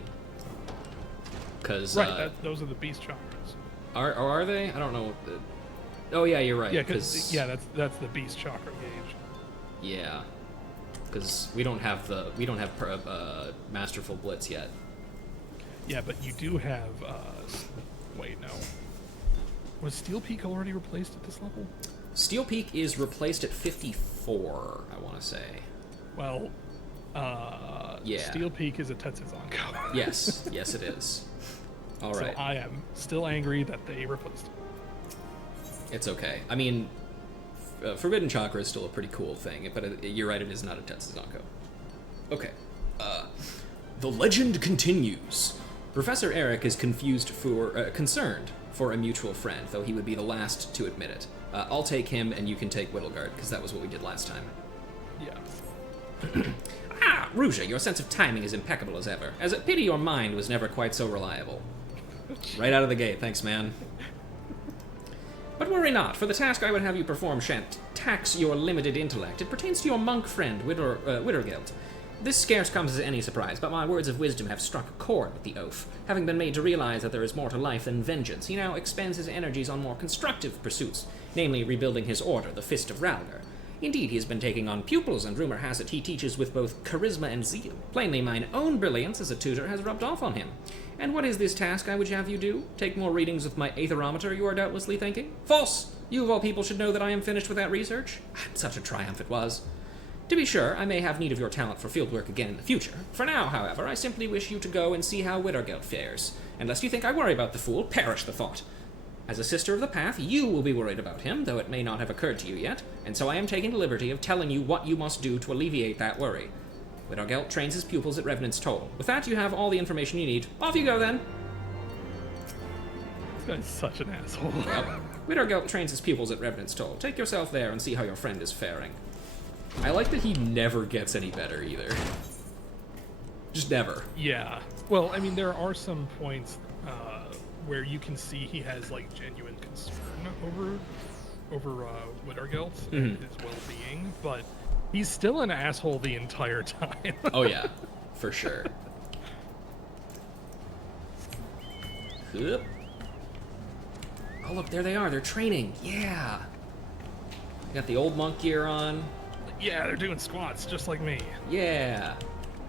Because, Right, those are the Beast Chakras. Are they? I don't know. Oh, yeah, you're right. Yeah, because that's the Beast Chakra Gauge. Yeah. Because we don't have Masterful Blitz yet. Yeah, but you do have, wait, no. Was Steel Peak already replaced at this level? Steel Peak is replaced at 54, I want to say. Well, yeah. Steel Peak is a Tetsuzanko. Yes, yes it is. All right. So I am still angry that they replaced it. It's okay. I mean, Forbidden Chakra is still a pretty cool thing, but you're right, it is not a Tetsuzanko. Okay. The legend continues. Professor Eric is concerned for a mutual friend, though he would be the last to admit it. I'll take him, and you can take Whittlegard, because that was what we did last time. Yeah. Ruja, your sense of timing is impeccable as ever. As a pity your mind was never quite so reliable. Right out of the gate, thanks, man. But worry not, for the task I would have you perform shan't tax your limited intellect. It pertains to your monk friend, Wittergilt. This scarce comes as any surprise, but my words of wisdom have struck a chord with the oaf. Having been made to realize that there is more to life than vengeance, he now expends his energies on more constructive pursuits, namely rebuilding his order, the Fist of Ralgar. Indeed, he has been taking on pupils, and rumor has it he teaches with both charisma and zeal. Plainly, mine own brilliance as a tutor has rubbed off on him. And what is this task I would have you do? Take more readings with my aetherometer, you are doubtlessly thinking? False! You of all people should know that I am finished with that research. Such a triumph it was. To be sure, I may have need of your talent for fieldwork again in the future. For now, however, I simply wish you to go and see how Wittergeld fares. And lest you think I worry about the fool, perish the thought. As a sister of the path, you will be worried about him, though it may not have occurred to you yet, and so I am taking the liberty of telling you what you must do to alleviate that worry. Wittergeld trains his pupils at Revenant's Toll. With that, you have all the information you need. Off you go, then! This guy's such an asshole. Yep. Wittergeld trains his pupils at Revenant's Toll. Take yourself there and see how your friend is faring. I like that he never gets any better, either. Just never. Yeah. Well, I mean, there are some points where you can see he has, like, genuine concern over Wittergeld and his well-being, but he's still an asshole the entire time. Oh, yeah. For sure. Oh, look, there they are. They're training. Yeah. Got the old monk gear on. Yeah, they're doing squats, just like me. Yeah.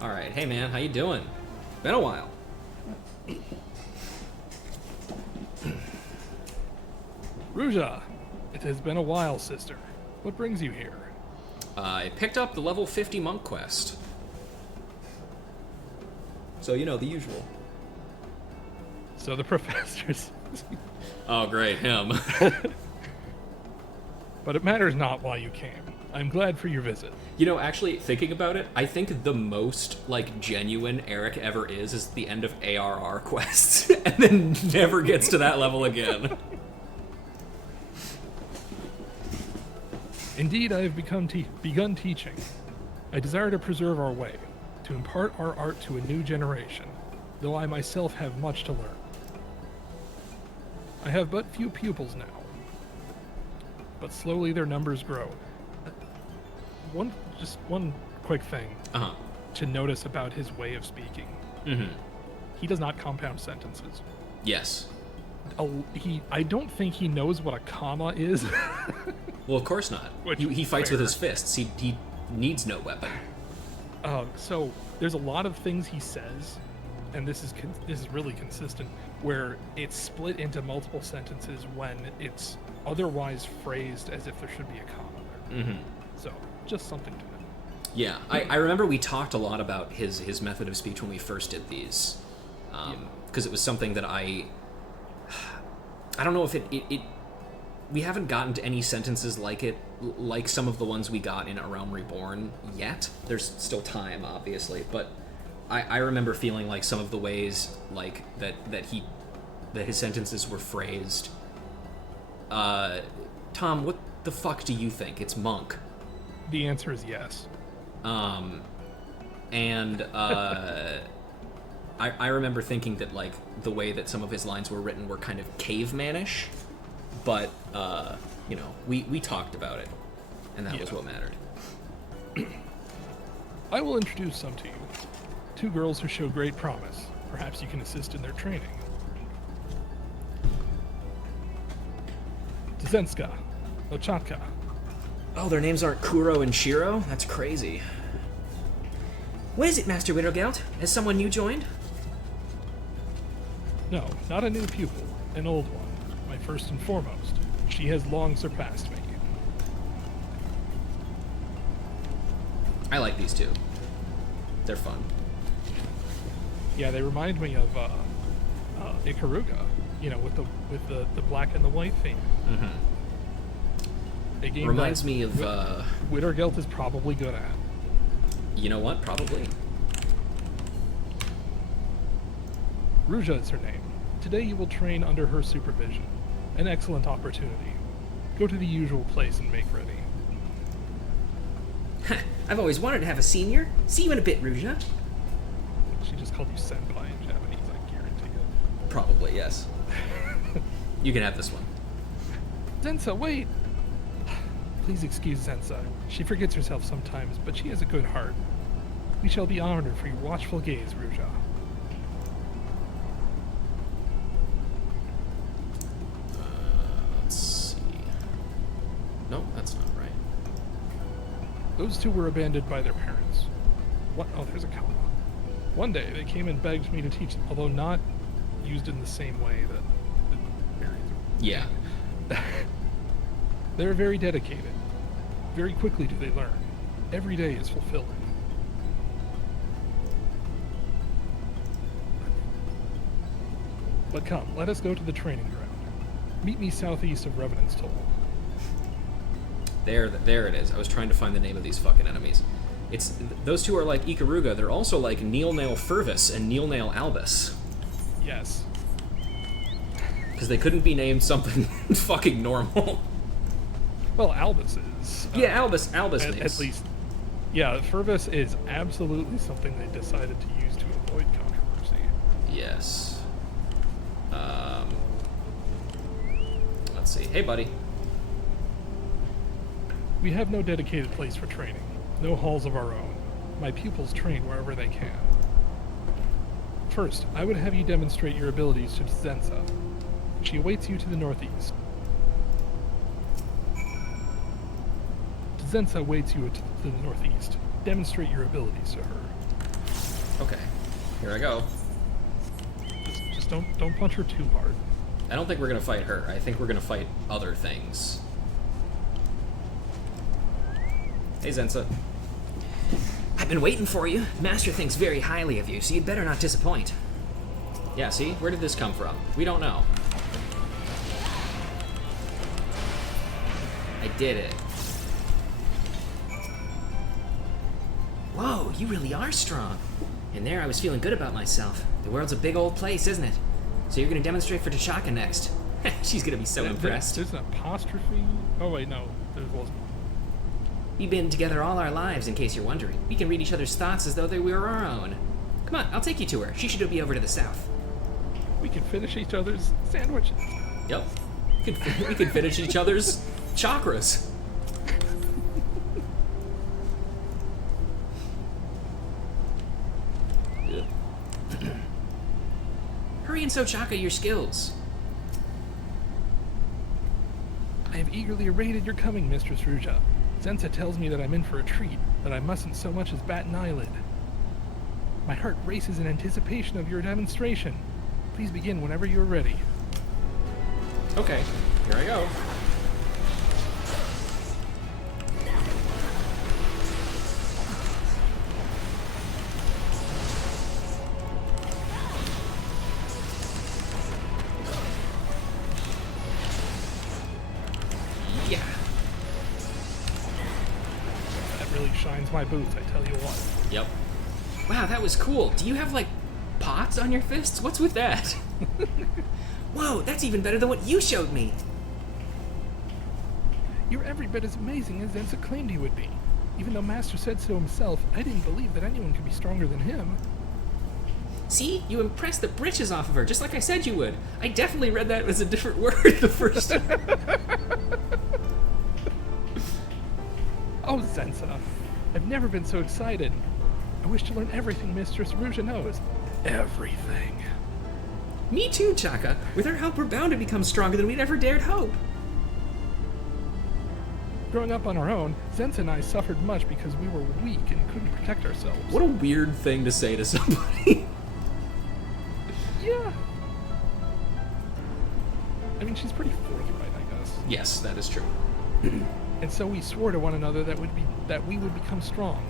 All right. Hey, man. How you doing? Been a while. Ruja, it has been a while, sister. What brings you here? I picked up the level 50 monk quest. So, you know, the usual. So the professors. Oh, great. Him. But it matters not why you came. I'm glad for your visit. You know, actually, thinking about it, I think the most, like, genuine Eric ever is the end of ARR quests, and then never gets to that level again. Indeed, I have begun teaching. I desire to preserve our way, to impart our art to a new generation, though I myself have much to learn. I have but few pupils now, but slowly their numbers grow. One quick thing to notice about his way of speaking. Mm-hmm. He does not compound sentences. Yes. I don't think he knows what a comma is. Well, of course not. He fights with his fists. He needs no weapon. So there's a lot of things he says, and this is really consistent, where it's split into multiple sentences when it's otherwise phrased as if there should be a comma there. Mm-hmm. So just something to know. Yeah, I remember we talked a lot about his method of speech when we first did these, because it was something that I don't know if it we haven't gotten to any sentences like it, like some of the ones we got in A Realm Reborn yet. There's still time, obviously, but I remember feeling like some of the ways like that his sentences were phrased. Tom, what the fuck do you think? It's monk. The answer is yes. I remember thinking that like the way that some of his lines were written were kind of cavemanish, but we talked about it, and that was what mattered. I will introduce some to you. Two girls who show great promise. Perhaps you can assist in their training. Zenska, Ochatka. Oh, their names aren't Kuro and Shiro? That's crazy. What is it, Master Widowgelt? Has someone new joined? No, not a new pupil, an old one. My first and foremost. She has long surpassed me. I like these two. They're fun. Yeah, they remind me of Ikaruga, with the black and the white theme. Mm-hmm. A game reminds me of Widowgelt is probably good at. You know what? Probably. Ruja is her name. Today you will train under her supervision. An excellent opportunity. Go to the usual place and make ready. I've always wanted to have a senior. See you in a bit, Ruja. She just called you senpai in Japanese, I guarantee it. Probably, yes. You can have this one. Zensa, wait! Please excuse Zensa. She forgets herself sometimes, but she has a good heart. We shall be honored for your watchful gaze, Ruja. Let's see. No, that's not right. Those two were abandoned by their parents. What? Oh, there's a comma. One day, they came and begged me to teach them, although not used in the same way that the parents were. Yeah. They're very dedicated. Very quickly do they learn. Every day is fulfilling. But come, let us go to the training ground. Meet me southeast of Revenant's Toll. There it is. I was trying to find the name of these fucking enemies. Those two are like Ikaruga. They're also like Neilnail Fervus and Neilnail Albus. Yes. Because they couldn't be named something fucking normal. Well, Albus is. Yeah, Albus at names. least. Yeah, Fervus is absolutely something they decided to use to avoid controversy. Yes. Let's see. Hey, buddy. We have no dedicated place for training. No halls of our own. My pupils train wherever they can. First, I would have you demonstrate your abilities to Zensa. She awaits you to the northeast. Zensa awaits you to the northeast. Demonstrate your abilities to her. Okay. Here I go. Just don't punch her too hard. I don't think we're gonna fight her. I think we're gonna fight other things. Hey, Zensa. I've been waiting for you. Master thinks very highly of you, so you'd better not disappoint. Yeah, see? Where did this come from? We don't know. I did it. Whoa, you really are strong. And there I was feeling good about myself. The world's a big old place, isn't it? So you're gonna demonstrate for T'Chaka next. She's gonna be so impressed. There's an apostrophe. Oh wait, no, there wasn't. We've been together all our lives, in case you're wondering. We can read each other's thoughts as though they were our own. Come on, I'll take you to her. She should be over to the south. We can finish each other's sandwiches. Yep. We could finish each other's chakras. Hurry and show Chaka your skills. I have eagerly awaited your coming, Mistress Ruja. Zensa tells me that I'm in for a treat, that I mustn't so much as bat an eyelid. My heart races in anticipation of your demonstration. Please begin whenever you are ready. Okay, here I go. Yeah. That really shines my boots, I tell you what. Yep. Wow, that was cool. Do you have, like, pots on your fists? What's with that? Whoa, that's even better than what you showed me. You're every bit as amazing as Zensa claimed he would be. Even though Master said so himself, I didn't believe that anyone could be stronger than him. See? You impressed the britches off of her, just like I said you would. I definitely read that as a different word the first time. Oh, Zensa, I've never been so excited. I wish to learn everything Mistress Ruja knows. Everything. Me too, Chaka. With her help, we're bound to become stronger than we'd ever dared hope. Growing up on our own, Zensa and I suffered much because we were weak and couldn't protect ourselves. What a weird thing to say to somebody. Yeah. I mean, she's pretty forthright, I guess. Yes, that is true. And so we swore to one another that we would become strong.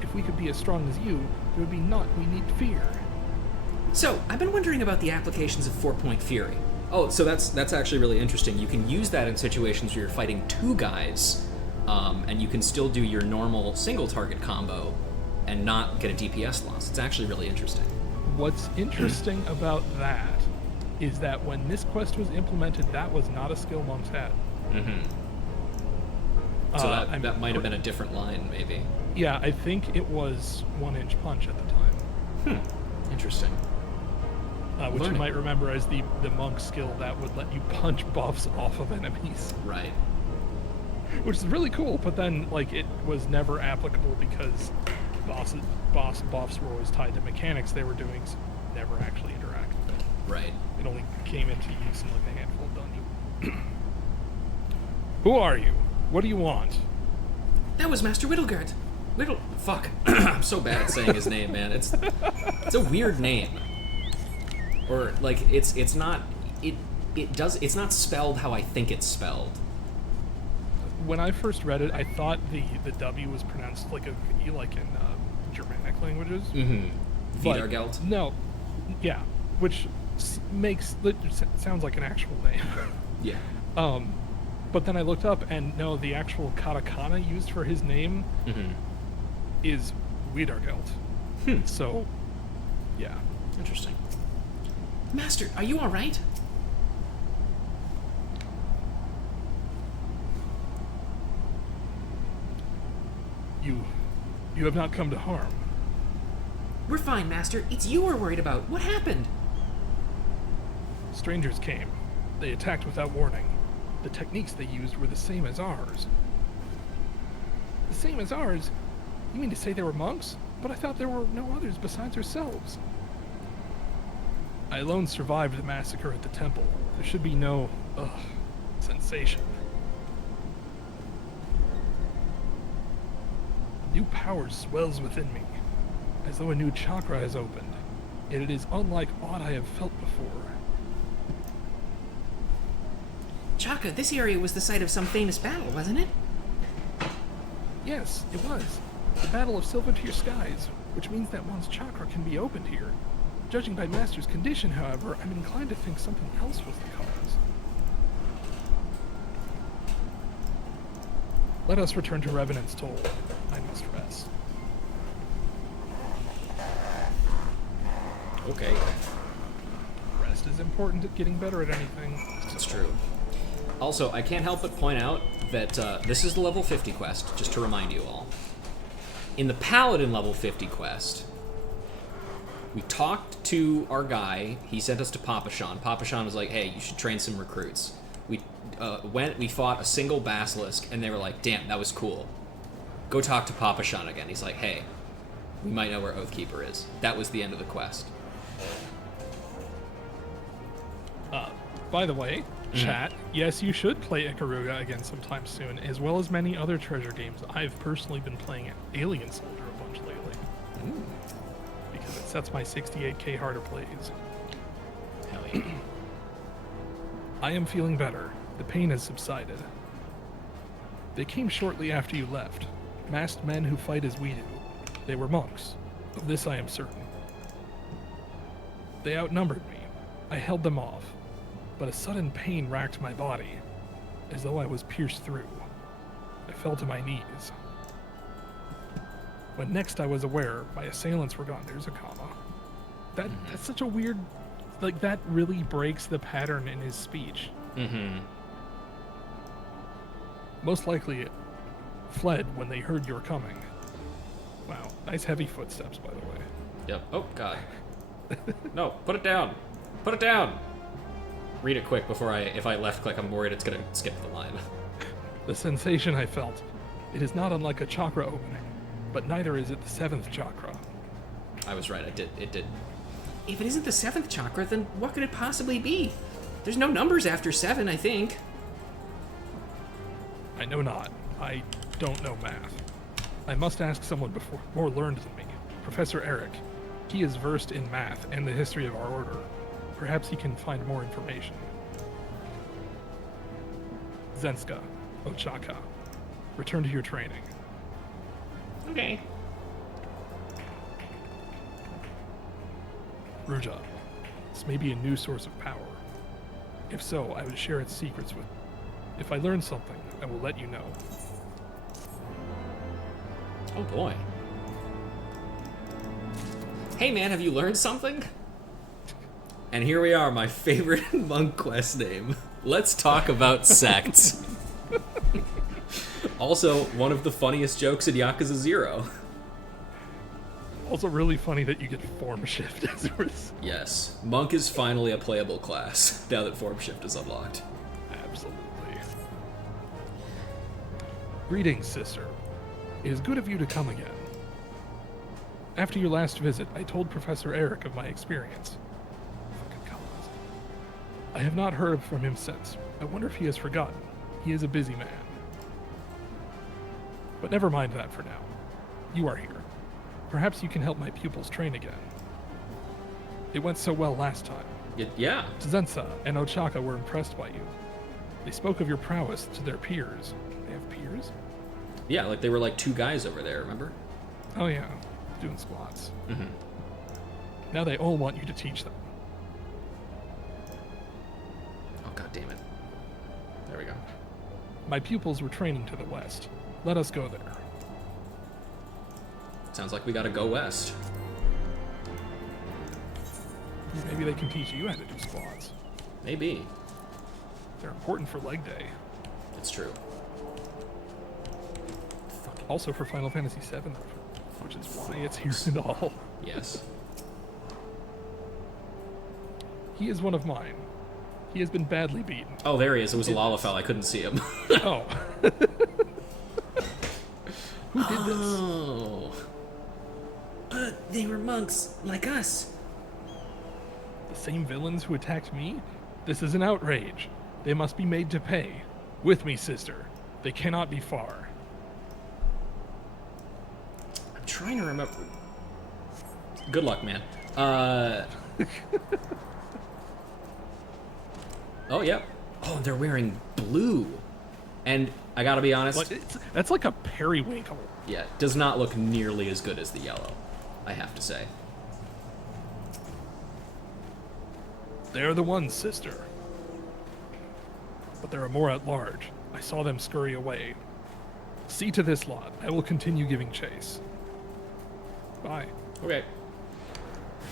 If we could be as strong as you, there would be naught we need fear. So, I've been wondering about the applications of 4-point Fury. Oh, so that's actually really interesting. You can use that in situations where you're fighting two guys, and you can still do your normal single target combo and not get a DPS loss. It's actually really interesting. What's interesting about that is that when this quest was implemented, that was not a skill monks had. Mm-hmm. So that might have been a different line, maybe. Yeah, I think it was 1-inch punch at the time. Interesting. Which Learning. you might remember as the monk skill that would let you punch buffs off of enemies. Right. Which is really cool, but then, like, it was never applicable because boss buffs were always tied to mechanics they were doing, so never actually interacted with it. Right. It only came into use in, like, a handful of dungeons. Who are you? What do you want? That was Master Whittlegurt. Fuck. I'm so bad at saying his name, man. It's a weird name. Or like it's not spelled how I think it's spelled. When I first read it, I thought the W was pronounced like a V, like in Germanic languages. Mm-hmm. But Vidargelt? No, yeah, which sounds like an actual name. Yeah. But then I looked up, and no, the actual katakana used for his name is Wiedergeld. So, yeah. Interesting. Master, are you alright? You have not come to harm. We're fine, Master. It's you we're worried about. What happened? Strangers came. They attacked without warning. The techniques they used were the same as ours. The same as ours? You mean to say they were monks? But I thought there were no others besides ourselves. I alone survived the massacre at the temple. There should be no, sensation. New power swells within me, as though a new chakra has opened, yet it is unlike aught I have felt before. Chaka, this area was the site of some famous battle, wasn't it? Yes, it was. The Battle of Silvertear Skies, which means that one's chakra can be opened here. Judging by Master's condition, however, I'm inclined to think something else was the cause. Let us return to Revenant's Toll. I must rest. Okay. Rest is important at getting better at anything. That's true. Also, I can't help but point out that this is the level 50 quest, just to remind you all. In the Paladin level 50 quest, we talked to our guy. He sent us to Papashan. Papashan was like, hey, you should train some recruits. We we fought a single basilisk, and they were like, damn, that was cool. Go talk to Papashan again. He's like, hey, we might know where Oathkeeper is. That was the end of the quest. By the way, chat, yes, you should play Ikaruga again sometime soon, as well as many other treasure games. I've personally been playing Alien Soldier a bunch lately. Because it sets my 68k heart ablaze. Hell yeah. I am feeling better. The pain has subsided. They came shortly after you left. Masked men who fight as we do. They were monks. Of this I am certain. They outnumbered me. I held them off. But a sudden pain racked my body, as though I was pierced through. I fell to my knees. When next I was aware, my assailants were gone. There's a comma. That's such a weird... Like, that really breaks the pattern in his speech. Mm-hmm. Most likely fled when they heard you were coming. Wow, nice heavy footsteps, by the way. Yep. Oh, God. No, put it down. Put it down. Read it quick before if I left click, I'm worried it's going to skip the line. The sensation I felt, it is not unlike a chakra opening, but neither is it the 7th chakra. I was right. It did. If it isn't the 7th chakra, then what could it possibly be? There's no numbers after 7, I think. I know not. I don't know math. I must ask someone more learned than me. Professor Eric. He is versed in math and the history of our order. Perhaps he can find more information. Zenska, Ochaka, return to your training. Okay. Ruja, this may be a new source of power. If so, I would share its secrets with you. If I learn something, I will let you know. Oh, boy. Hey, man, have you learned something? And here we are, my favorite monk quest name. Let's talk about sects. Also, one of the funniest jokes in Yakuza 0. Also really funny that you get form shift as a result. Yes, monk is finally a playable class, now that form shift is unlocked. Absolutely. Greetings, sister. It is good of you to come again. After your last visit, I told Professor Eric of my experience. Fucking colonist. I have not heard from him since. I wonder if he has forgotten. He is a busy man. But never mind that for now. You are here. Perhaps you can help my pupils train again. It went so well last time. Yeah. Zensa and Ochaka were impressed by you. They spoke of your prowess to their peers. They have peers? Yeah, like they were like two guys over there, remember? Oh yeah, doing squats. Mm-hmm. Now they all want you to teach them. Oh, god damn it. There we go. My pupils were training to the west. Let us go there. Sounds like we gotta go west. Maybe they can teach you how to do squats. Maybe. They're important for leg day. It's true. Also for Final Fantasy VII, which is why it's here and all. Yes. He is one of mine. He has been badly beaten. Oh, there he is. It was a Lalafell. I couldn't see him. Oh. Who did this? Oh. They were monks, like us. The same villains who attacked me? This is an outrage. They must be made to pay. With me, sister. They cannot be far. I'm trying to remember. Good luck, man. Oh, yeah. Oh, they're wearing blue. And I gotta be honest. That's like a periwinkle. Yeah, does not look nearly as good as the yellow, I have to say. They're the ones, sister. But there are more at large. I saw them scurry away. See to this lot. I will continue giving chase. Bye. Okay.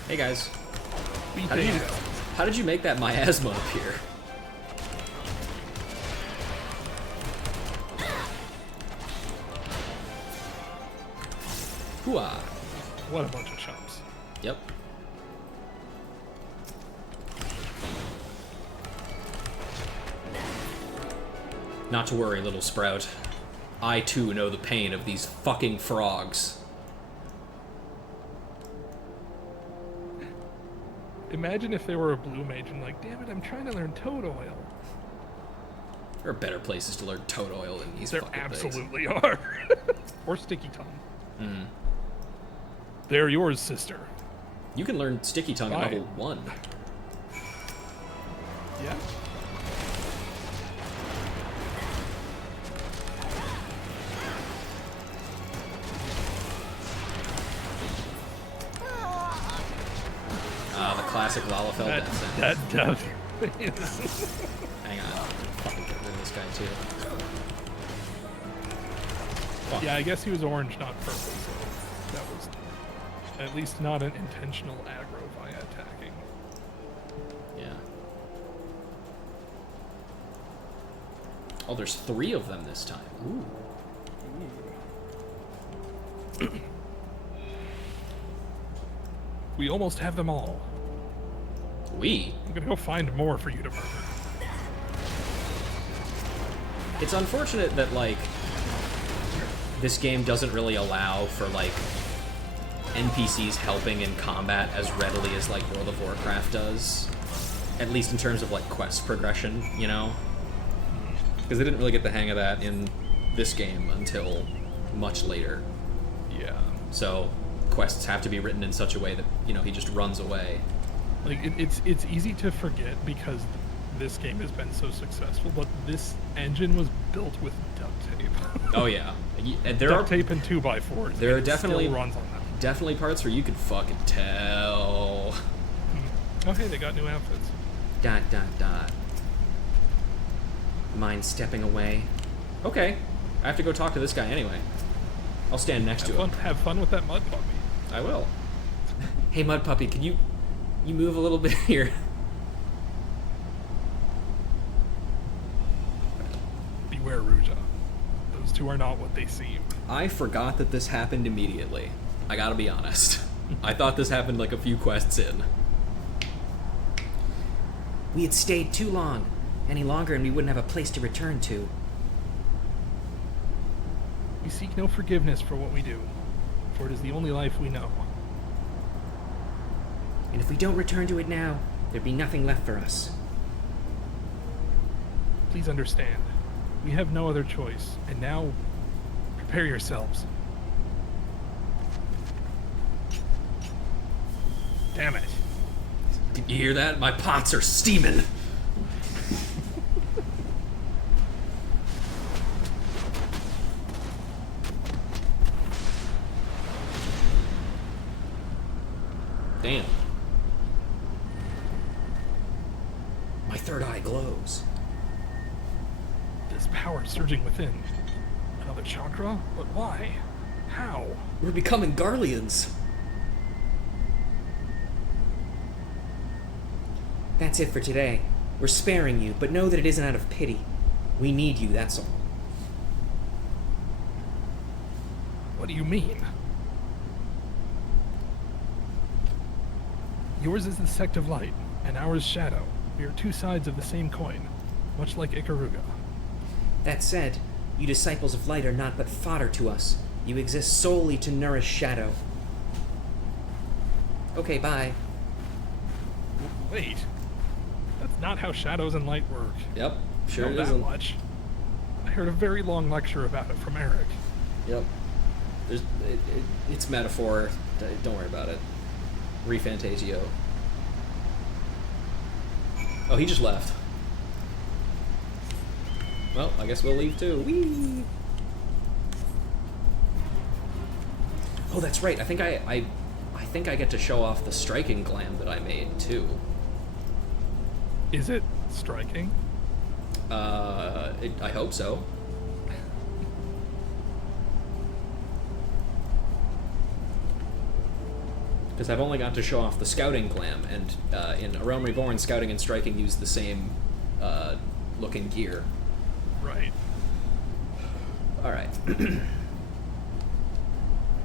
Hey, guys. Be How did you, patient. how did you make that miasma appear? Hooah. What a bunch of chumps. Yep. Not to worry, little sprout. I too know the pain of these fucking frogs. Imagine if they were a blue mage and like, damn it, I'm trying to learn toad oil. There are better places to learn toad oil than these There fucking absolutely are. Or sticky tongue. Mm. They're yours, sister. You can learn sticky tongue at Fine. level 1. Yeah. The classic Lalafell That death sentence. is. Hang on. Fucking get rid of this guy too. Fuck. Yeah, I guess he was orange, not purple, so that was at least not an intentional aggro via attacking. Yeah. Oh, there's 3 of them this time. Ooh. We almost have them all. We? I'm gonna go find more for you to murder. It's unfortunate that, like, this game doesn't really allow for, like, NPCs helping in combat as readily as, like, World of Warcraft does. At least in terms of, like, quest progression, you know? Because they didn't really get the hang of that in this game until much later. Yeah. So, quests have to be written in such a way that, you know, he just runs away. Like, it's easy to forget because this game has been so successful, but this engine was built with duct tape. Oh, yeah. There duct are tape and 2x4s. There are and it definitely still runs on them. definitely parts where you could fucking tell. Oh, hey, they got new outfits. ... Mind stepping away? Okay. I have to go talk to this guy anyway. I'll stand next to him. Have fun with that mud puppy. I will. Hey, Mud Puppy, can you move a little bit here? Beware, Ruja. Those two are not what they seem. I forgot that this happened immediately. I gotta be honest. I thought this happened like a few quests in. We had stayed too long. Any longer and we wouldn't have a place to return to. We seek no forgiveness for what we do, for it is the only life we know. And if we don't return to it now, there'd be nothing left for us. Please understand, we have no other choice, and now, prepare yourselves. Damn it. Did you hear that? My pots are steaming. Damn. My third eye glows. This power surging within. Another chakra? But why? How? We're becoming Garleans. That's it for today. We're sparing you, but know that it isn't out of pity. We need you, that's all. What do you mean? Yours is the sect of light, and ours shadow. We are two sides of the same coin, much like Ikaruga. That said, you disciples of light are not but fodder to us. You exist solely to nourish shadow. Okay, bye. Wait. That's not how shadows and light work. Yep, sure Know it that isn't. much. I heard a very long lecture about it from Eric. Yep. It's metaphor. Don't worry about it. Refantasio. Oh, he just left. Well, I guess we'll leave too. Whee! Oh, that's right. I think I get to show off the striking glam that I made too. Is it striking? I hope so. Because I've only got to show off the scouting glam, and in A Realm Reborn, scouting and striking use the same looking gear. Right. Alright.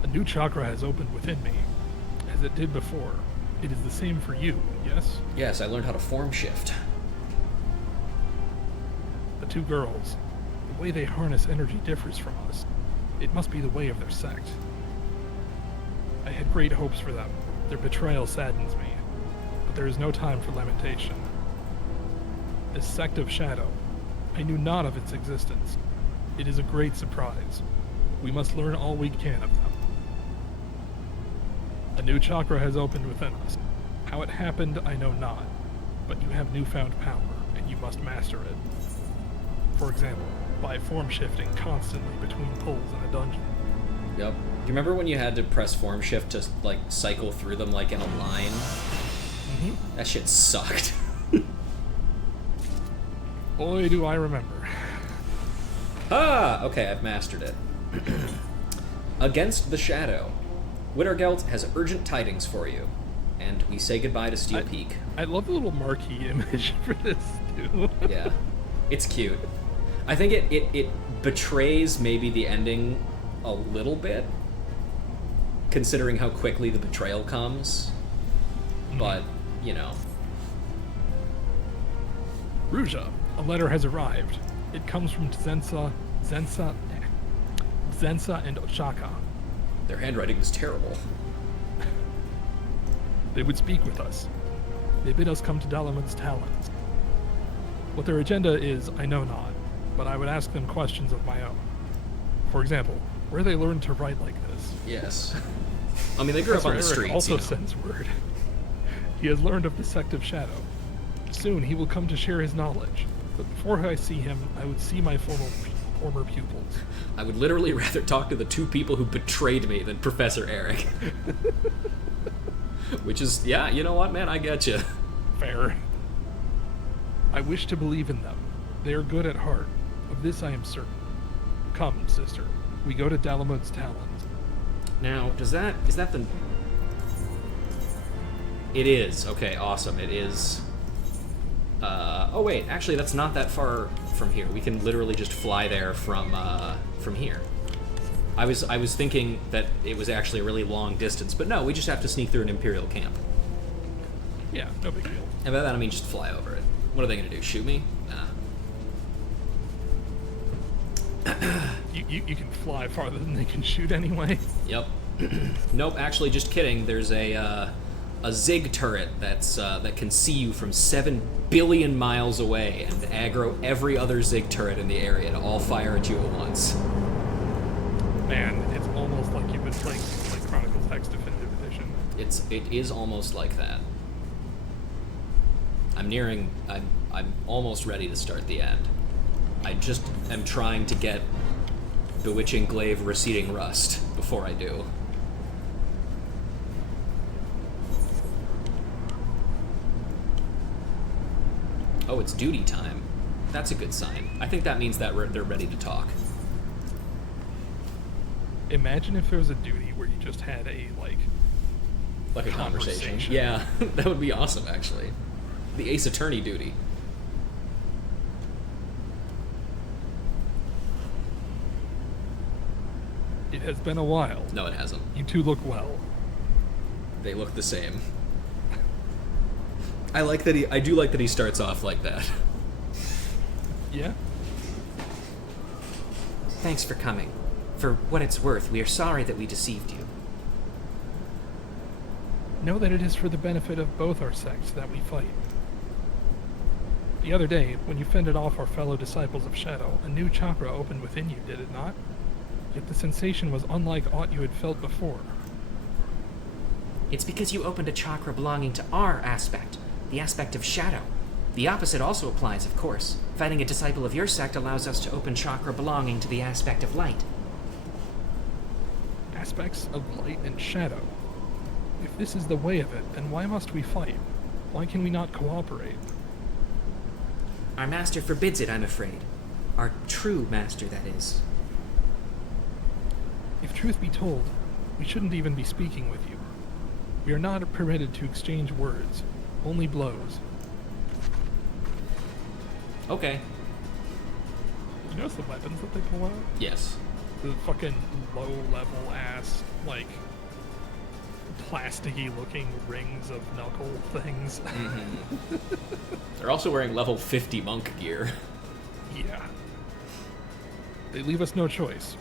A new chakra has opened within me, as it did before. It is the same for you, yes? Yes, I learned how to form shift. The two girls, the way they harness energy differs from us. It must be the way of their sect. I had great hopes for them. Their betrayal saddens me, but there is no time for lamentation. This sect of Shadow, I knew not of its existence. It is a great surprise. We must learn all we can of them. A new chakra has opened within us. How it happened, I know not, but you have newfound power, and you must master it. For example, by form shifting constantly between pulls in a dungeon. Yep. Do you remember when you had to press form shift to, like, cycle through them, like, in a line? Mm-hmm. That shit sucked. Boy, do I remember. Ah! Okay, I've mastered it. Against the Shadow. Wintergelt has urgent tidings for you. And we say goodbye to Steel Peak. I love the little marquee image for this, too. Yeah. It's cute. I think it betrays maybe the ending a little bit, considering how quickly the betrayal comes. But, you know. Ruja, a letter has arrived. It comes from Zensa and Ochaka. Their handwriting is terrible. They would speak with us. They bid us come to Dalaman's talons. What their agenda is, I know not, but I would ask them questions of my own. For example, where they learned to write like this. Yes. I mean, they grew up on the Professor Eric streets, also you know. sends word. He has learned of the sect of Shadow. Soon he will come to share his knowledge, but before I see him, I would see my former pupils. I would literally rather talk to the two people who betrayed me than Professor Eric. Which is, yeah, you know what, man, I get you. Fair. I wish to believe in them. They are good at heart. Of this I am certain. Come, sister. We go to Dalamud's talons. Now, is that the... It is. Okay, awesome. It is... oh wait, actually that's not that far from here. We can literally just fly there from here. I was thinking that it was actually a really long distance, but no, we just have to sneak through an Imperial camp. Yeah, no big deal. And by that I mean just fly over it. What are they gonna do, shoot me? Nah. You can fly farther than they can shoot anyway. Yep. Nope, actually just kidding. There's a Zig turret that can see you from 7 billion miles away and aggro every other Zig turret in the area to all fire at you at once. Man, it's almost like you've been playing like Chronicles X Definitive Edition. It is almost like that. I'm almost ready to start the end. I just am trying to get Bewitching Glaive Receding Rust before I do. Oh, it's duty time. That's a good sign. I think that means that they're ready to talk. Imagine if there was a duty where you just had a, Like a conversation. Yeah, that would be awesome, actually. The Ace Attorney duty. It has been a while. No, it hasn't. You two look well. They look the same. I do like that he starts off like that. Yeah? Thanks for coming. For what it's worth, we are sorry that we deceived you. Know that it is for the benefit of both our sects that we fight. The other day, when you fended off our fellow disciples of Shadow, a new chakra opened within you, did it not? Yet the sensation was unlike aught you had felt before. It's because you opened a chakra belonging to our aspect, the aspect of Shadow. The opposite also applies, of course. Fighting a disciple of your sect allows us to open chakra belonging to the aspect of light. Aspects of light and shadow. If this is the way of it, then why must we fight? Why can we not cooperate? Our master forbids it, I'm afraid. Our true master, that is. If truth be told, we shouldn't even be speaking with you. We are not permitted to exchange words, only blows. Okay. You notice the weapons that they pull out? Yes. The fucking low-level ass, like, plasticky looking rings of knuckle things. They're also wearing level 50 monk gear. Yeah. They leave us no choice.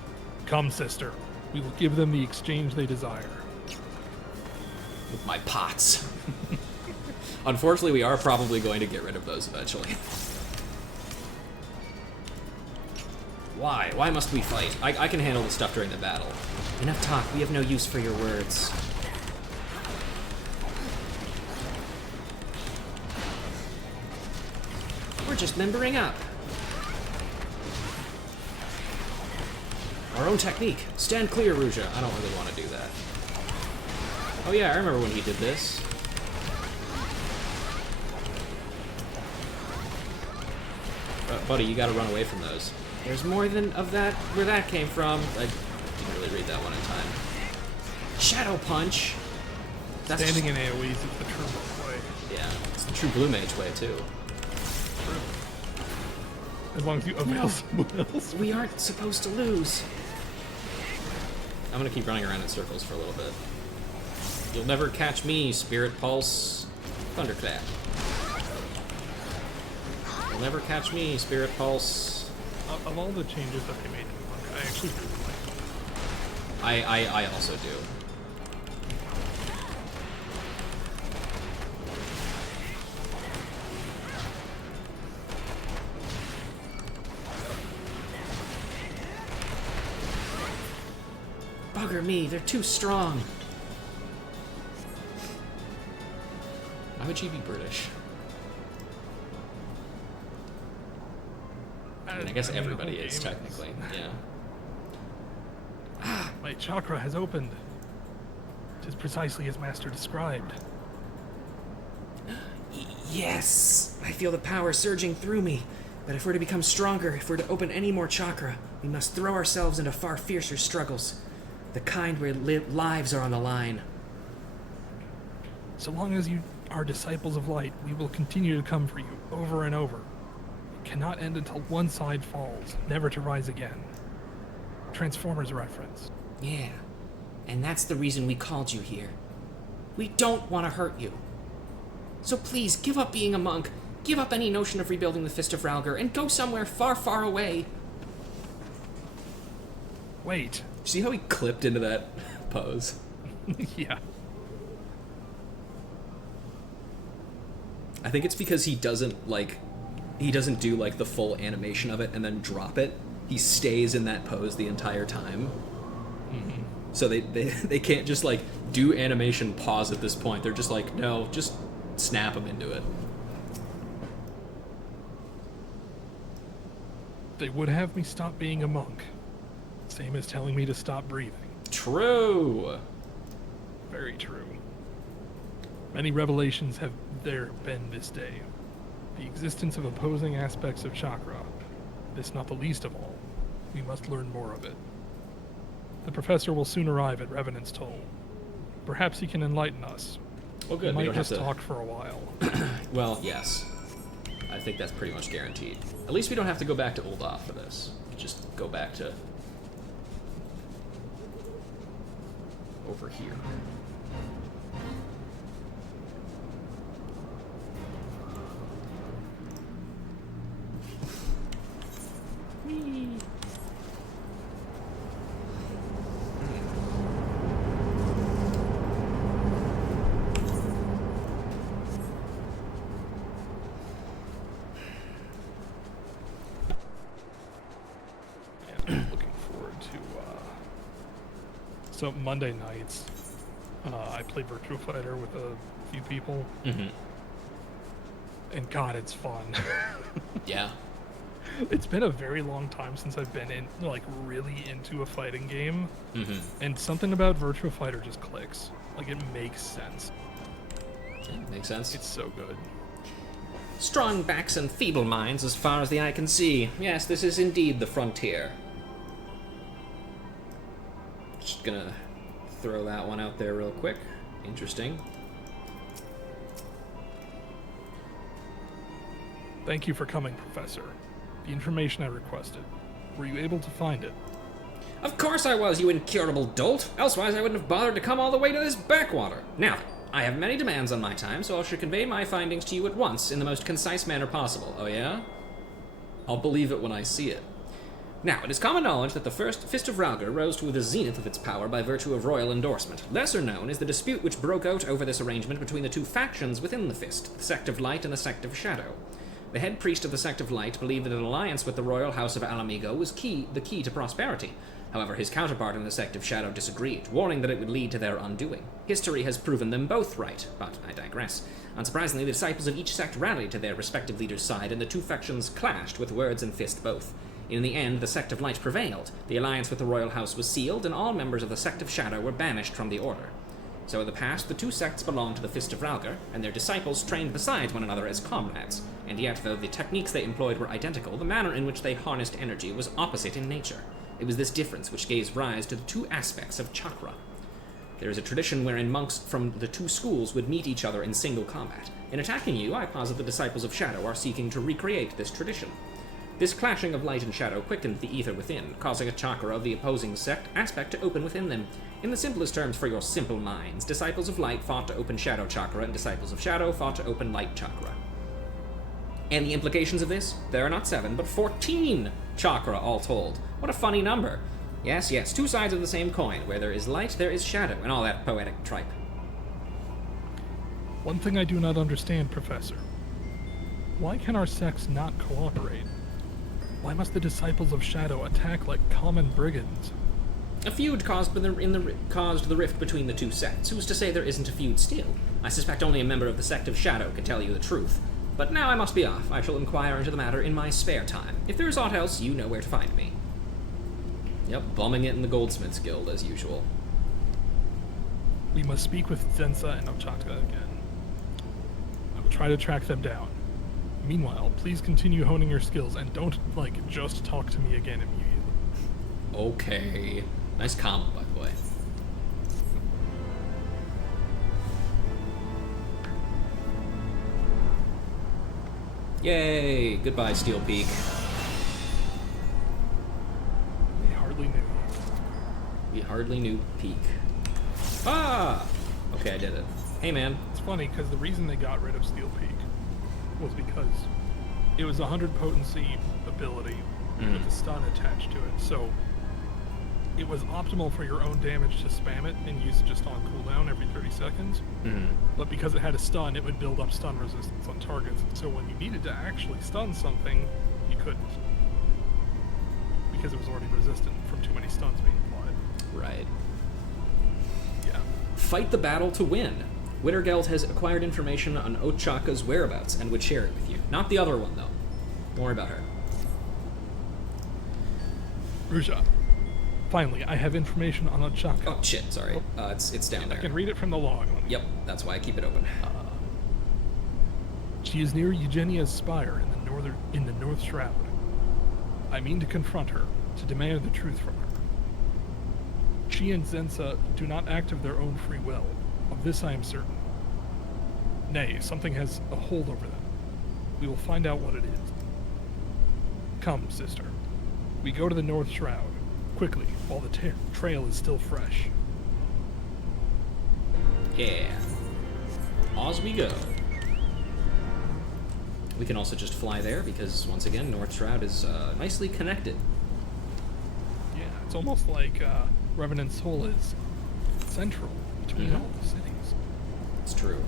Come, sister. We will give them the exchange they desire. With my pots. Unfortunately, we are probably going to get rid of those eventually. Why? Why must we fight? I can handle the stuff during the battle. Enough talk. We have no use for your words. We're just membering up. Our own technique. Stand clear, Ruja. I don't really want to do that. Oh yeah, I remember when he did this. Buddy, you gotta run away from those. There's more than of that where that came from. I didn't really read that one in time. Shadow punch. That's Standing in AoEs is the true way. Yeah, it's the true Blue Mage way, too. As long as you avail someone else. We aren't supposed to lose. I'm gonna keep running around in circles for a little bit. You'll never catch me, Spirit Pulse. Thunderclap. You'll never catch me, Spirit Pulse. Of all the changes that they made to the book, I actually really like them. I also do. Bugger me, they're too strong. Why would she be British? I mean, I guess everybody is, technically. Yeah. My chakra has opened. 'Tis precisely as Master described. Yes! I feel the power surging through me. But if we're to become stronger, if we're to open any more chakra, we must throw ourselves into far fiercer struggles. The kind where lives are on the line. So long as you are disciples of light, we will continue to come for you, over and over. It cannot end until one side falls, never to rise again. Transformers reference. Yeah. And that's the reason we called you here. We don't want to hurt you. So please, give up being a monk. Give up any notion of rebuilding the Fist of Ralgr and go somewhere far, far away. Wait. See how he clipped into that pose? Yeah. I think it's because he doesn't do like the full animation of it and then drop it. He stays in that pose the entire time. Mm-hmm. So they can't just like do animation pause at this point. They're just like, no, just snap him into it. They would have me stop being a monk. Same as telling me to stop breathing. True. Very true. Many revelations have there been this day. The existence of opposing aspects of chakra. This not the least of all. We must learn more of it. The professor will soon arrive at Revenant's Toll. Perhaps he can enlighten us. Well, good. We We might don't have just to. talk for a while. Well, yes. I think that's pretty much guaranteed. At least we don't have to go back to Ul'dah for this. Just go back to over here. Yeah, I'm looking forward to. So Monday nights, I play Virtua Fighter with a few people, Mm-hmm. and God, it's fun. Yeah. It's been a very long time since I've been really into a fighting game, Mm-hmm. and something about Virtua Fighter just clicks. Like, it makes sense. Makes sense. It's so good. Strong backs and feeble minds as far as the eye can see. Yes, this is indeed the frontier. Just gonna throw that one out there real quick. Interesting. Thank you for coming, Professor. The information I requested. Were you able to find it? Of course I was, you incurable dolt. Elsewise I wouldn't have bothered to come all the way to this backwater. Now, I have many demands on my time, so I should convey my findings to you at once in the most concise manner possible. Oh yeah? I'll believe it when I see it. Now, it is common knowledge that the first Fist of Rhalgr rose to the zenith of its power by virtue of royal endorsement. Lesser known is the dispute which broke out over this arrangement between the two factions within the Fist, the Sect of Light and the Sect of Shadow. The head priest of the Sect of Light believed that an alliance with the royal house of Alamigo was the key to prosperity. However, his counterpart in the Sect of Shadow disagreed, warning that it would lead to their undoing. History has proven them both right, but I digress. Unsurprisingly, the disciples of each sect rallied to their respective leaders' side, and the two factions clashed with words and fist both. In the end, the Sect of Light prevailed, the alliance with the royal house was sealed, and all members of the Sect of Shadow were banished from the order. So in the past, the two sects belonged to the Fist of Rhalgr, and their disciples trained beside one another as comrades, and yet, though the techniques they employed were identical, the manner in which they harnessed energy was opposite in nature. It was this difference which gave rise to the two aspects of chakra. There is a tradition wherein monks from the two schools would meet each other in single combat. In attacking you, I posit the disciples of Shadow are seeking to recreate this tradition. This clashing of light and shadow quickened the ether within, causing a chakra of the opposing sect aspect to open within them. In the simplest terms for your simple minds, disciples of light fought to open shadow chakra, and disciples of shadow fought to open light chakra. And the implications of this? There are not 7, but 14 chakra all told. What a funny number. Yes, yes, two sides of the same coin. Where there is light, there is shadow, and all that poetic tripe. One thing I do not understand, Professor. Why can our sects not cooperate? Why must the disciples of Shadow attack like common brigands? A feud caused the rift between the two sects. Who's to say there isn't a feud still? I suspect only a member of the Sect of Shadow can tell you the truth. But now I must be off. I shall inquire into the matter in my spare time. If there is aught else, you know where to find me. Yep, bumming it in the Goldsmiths Guild, as usual. We must speak with Zensa and Ochakka again. I will try to track them down. Meanwhile, please continue honing your skills and don't, just talk to me again immediately. Okay. Nice comment, by the way. Yay! Goodbye, Steel Peak. We hardly knew you. We hardly knew Peak. Ah! Okay, I did it. Hey, man. It's funny, because the reason they got rid of Steel Peak was because it was a 100 potency ability with a stun attached to it, so it was optimal for your own damage to spam it and use it just on cooldown every 30 seconds. But because it had a stun, it would build up stun resistance on targets, so when you needed to actually stun something, you couldn't. Because it was already resistant from too many stuns being applied. Right. Yeah. Fight the battle to win. Wittergeld has acquired information on Ochakka's whereabouts and would share it with you. Not the other one, though. Don't worry about her. Ruja. Finally, I have information on Ochakka. Oh, shit, sorry. It's down there. I can read it from the log. Yep, that's why I keep it open. She is near Eugenia's spire in the North Shroud. I mean to confront her, to demand the truth from her. She and Zensa do not act of their own free will. Of this I am certain. Nay, something has a hold over them. We will find out what it is. Come, sister. We go to the North Shroud. Quickly, while the trail is still fresh. Yeah. Oz we go. We can also just fly there because, once again, North Shroud is nicely connected. Yeah, it's almost like Revenant's Soul is central between all the cities. It's true.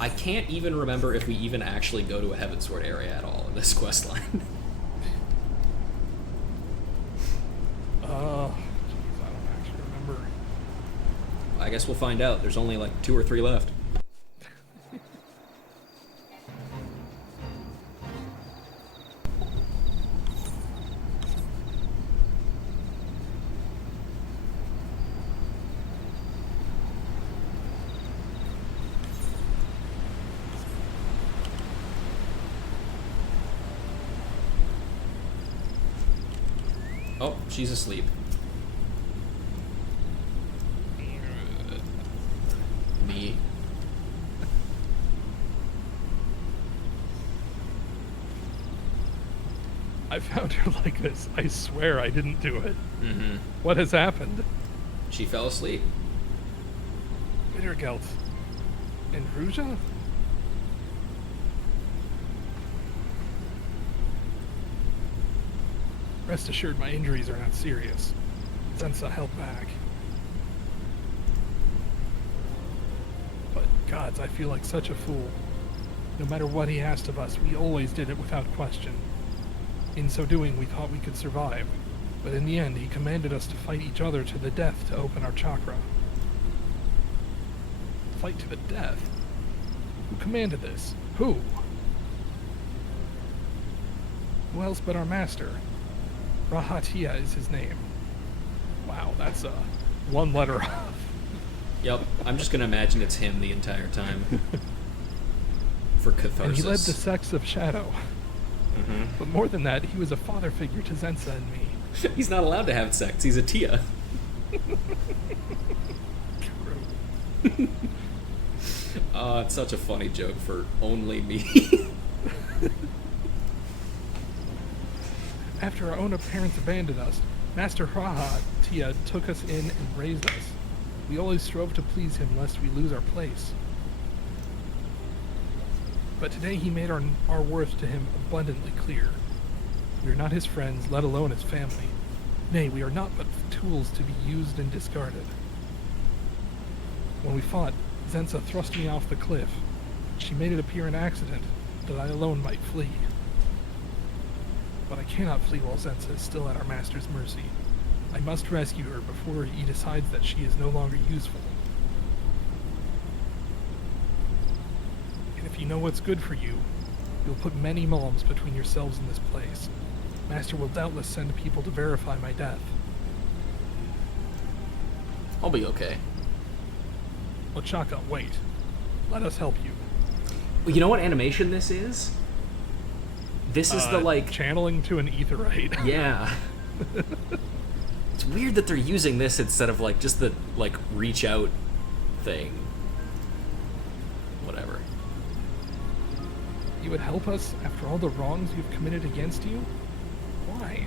I can't even remember if we even actually go to a Heavensward area at all in this questline. Jeez, I don't actually remember. I guess we'll find out. There's only 2 or 3 left. Oh, she's asleep. Me. I found her like this. I swear I didn't do it. Mm-hmm. What has happened? She fell asleep. Bittergelt. And Ruja? Rest assured my injuries are not serious. Zensa held back. But gods, I feel like such a fool. No matter what he asked of us, we always did it without question. In so doing, we thought we could survive. But in the end, he commanded us to fight each other to the death to open our chakra. Fight to the death? Who commanded this? Who? Who else but our master? Rahatia is his name. Wow, that's one letter off. Yep, I'm just gonna imagine it's him the entire time. For catharsis. And he led the sects of Shadow. Mm-hmm. But more than that, he was a father figure to Zensa and me. He's not allowed to have sex. He's a Tia. True. It's such a funny joke for only me. After our own parents abandoned us, Master Rahatia took us in and raised us. We always strove to please him lest we lose our place. But today he made our worth to him abundantly clear. We are not his friends, let alone his family. Nay, we are not but tools to be used and discarded. When we fought, Zensa thrust me off the cliff. She made it appear an accident, that I alone might flee. But I cannot flee while Zensa is still at our master's mercy. I must rescue her before he decides that she is no longer useful. And if you know what's good for you, you'll put many malms between yourselves and this place. Master will doubtless send people to verify my death. I'll be okay. Ochaka, wait. Let us help you. Well, you know what animation this is? This is the, like... Channeling to an aetherite. Yeah. It's weird that they're using this instead of, like, just the, like, reach out thing. Whatever. You would help us after all the wrongs you've committed against you? Why?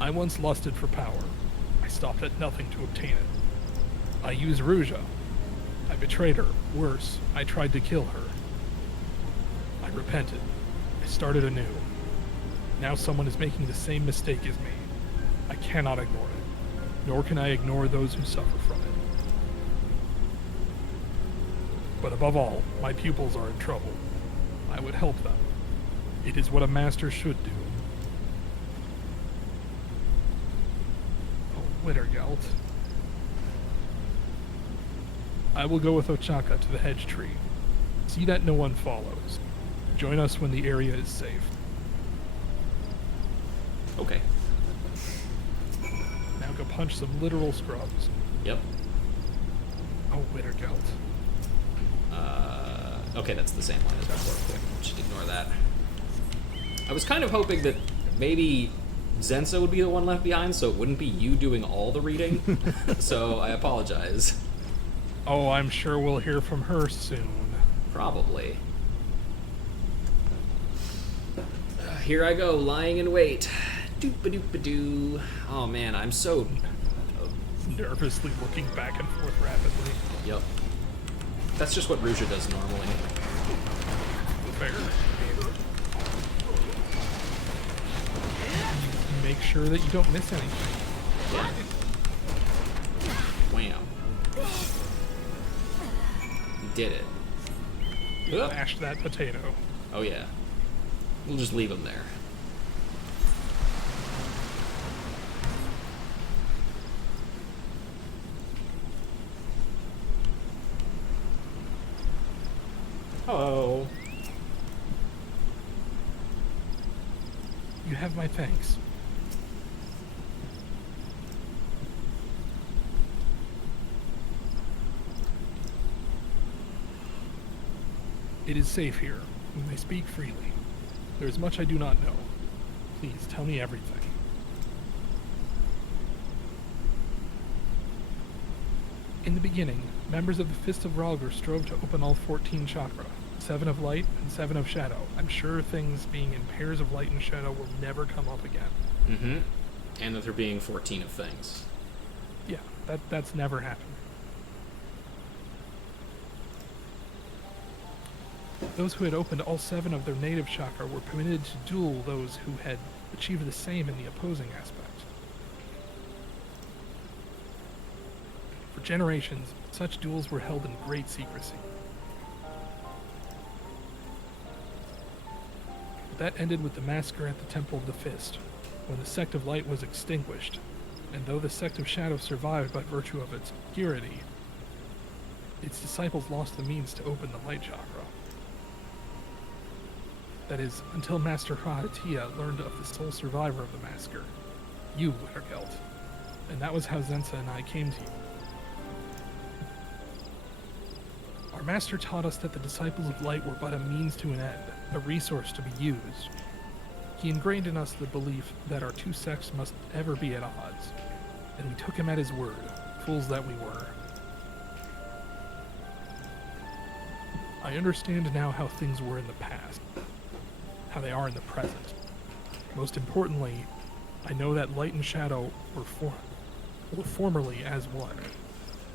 I once lusted for power. I stopped at nothing to obtain it. I used Ruja. I betrayed her. Worse, I tried to kill her. I repented. I started anew. Now someone is making the same mistake as me. I cannot ignore it, nor can I ignore those who suffer from it. But above all, my pupils are in trouble. I would help them. It is what a master should do. Oh, Wittergelt. I will go with Ochaka to the hedge tree. See that no one follows. Join us when the area is safe. Okay. Now go punch some literal scrubs. Yep. Oh, Wittergelt. Okay, that's the same line as before. Should ignore that. I was kind of hoping that maybe Zensa would be the one left behind, so it wouldn't be you doing all the reading. So I apologize. Oh, I'm sure we'll hear from her soon. Probably. Here I go, lying in wait. Doop-a-doop-a-doo. Oh man, I'm so... Nervously looking back and forth rapidly. Yep. That's just what Ruja does normally. Fair. Make sure that you don't miss anything. Yeah. Wham. You did it. You Oop. mashed that potato. Oh yeah. We'll just leave him there. Hello. You have my thanks. It is safe here. We may speak freely. There is much I do not know. Please, tell me everything. In the beginning, members of the Fist of Ralgr strove to open all 14 chakra. 7 of light and 7 of shadow. I'm sure things being in pairs of light and shadow will never come up again. Mm-hmm. And that there being 14 of things. Yeah, that's never happened. Those who had opened all 7 of their native chakra were permitted to duel those who had achieved the same in the opposing aspect. For generations, such duels were held in great secrecy. But that ended with the massacre at the Temple of the Fist, when the Sect of Light was extinguished, and though the Sect of Shadow survived by virtue of its obscurity, its disciples lost the means to open the Light Chakra. That is, until Master Hahatia learned of the sole survivor of the massacre, you, Wittergeld. And that was how Zensa and I came to you. Our Master taught us that the Disciples of Light were but a means to an end, a resource to be used. He ingrained in us the belief that our two sects must ever be at odds, and we took him at his word, fools that we were. I understand now how things were in the past, how they are in the present. Most importantly, I know that light and shadow were formerly as one,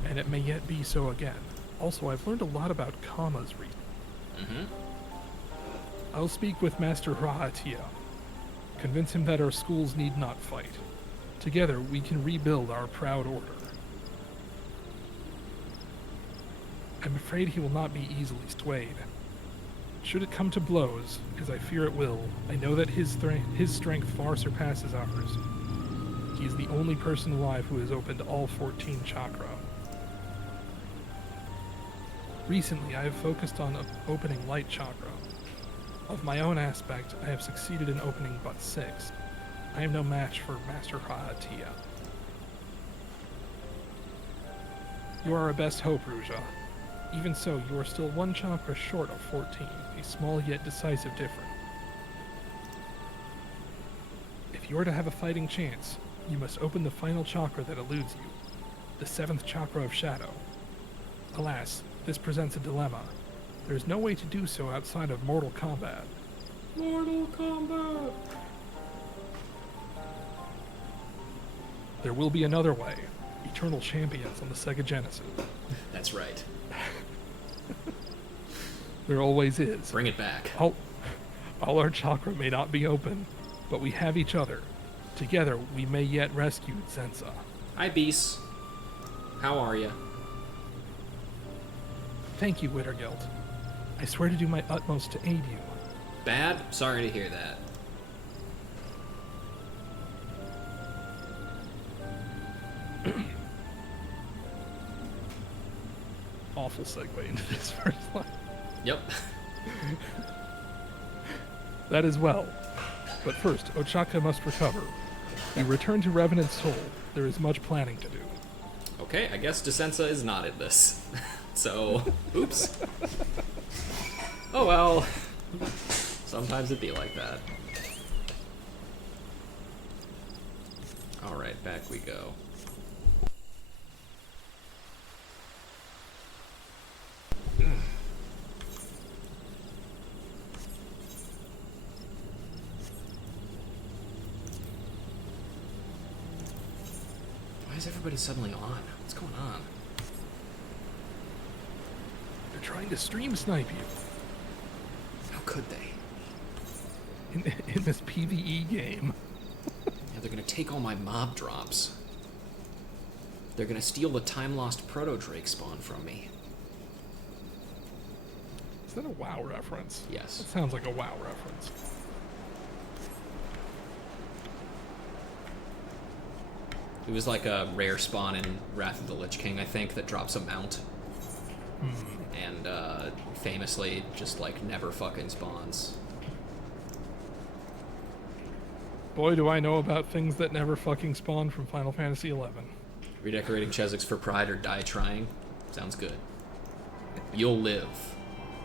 and it may yet be so again. Also, I've learned a lot about Kama's reason. Mm-hmm. I'll speak with Master Hahatia. Convince him that our schools need not fight. Together, we can rebuild our proud order. I'm afraid he will not be easily swayed. Should it come to blows, as I fear it will, I know that his strength far surpasses ours. He is the only person alive who has opened all 14 chakra. Recently, I have focused on opening light chakra. Of my own aspect, I have succeeded in opening but 6. I am no match for Master Hahatia. You are our best hope, Ruja. Even so, you are still 1 chakra short of 14, a small yet decisive difference. If you are to have a fighting chance, you must open the final chakra that eludes you, the 7th chakra of shadow. Alas, this presents a dilemma. There is no way to do so outside of mortal combat. Mortal combat! There will be another way. Eternal champions on the Sega Genesis. That's right. There always is. Bring it back. All our chakra may not be open, but we have each other. Together, we may yet rescue Zensa. Hi, Beast. How are you? Thank you, Wittergeld. I swear to do my utmost to aid you. Bad? Sorry to hear that. Awful segue into this first line. Yep. That is well. But first, Ochaka must recover. We return to Revenant's soul. There is much planning to do. Okay, I guess Desensa is not in this. So, oops. Oh well. Sometimes it be like that. Alright, back we go. Why is everybody suddenly on? What's going on? They're trying to stream snipe you. How could they? In this PvE game. Yeah, they're gonna take all my mob drops. They're gonna steal the time-lost Proto-Drake spawn from me. Is that a WoW reference? Yes. That sounds like a WoW reference. It was like a rare spawn in Wrath of the Lich King, I think, that drops a mount. And famously just like never fucking spawns. Boy, do I know about things that never fucking spawn from Final Fantasy XI. Redecorating Cheswick's for pride or die trying? Sounds good. You'll live.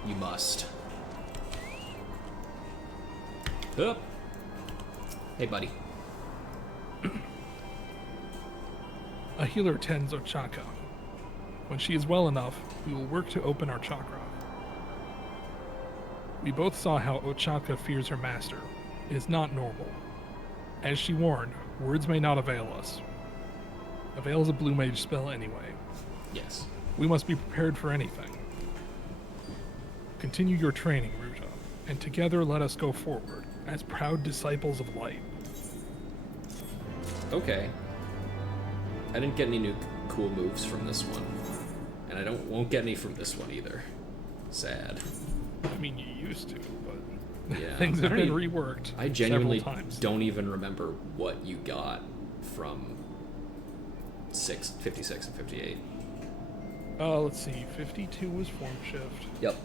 You must. Hup. Hey, buddy. A healer tends Ochaka. When she is well enough, we will work to open our chakra. We both saw how Ochaka fears her master. It is not normal. As she warned, words may not avail us. Avail is a blue mage spell anyway. Yes. We must be prepared for anything. Continue your training, Ruta, and together let us go forward, as proud disciples of light. Okay. I didn't get any new cool moves from this one. And I won't get any from this one either. Sad. I mean, you used to, but Yeah. things have I been don't reworked I genuinely several times. don't even remember what you got from 56 and 58. Let's see. 52 was form shift. Yep.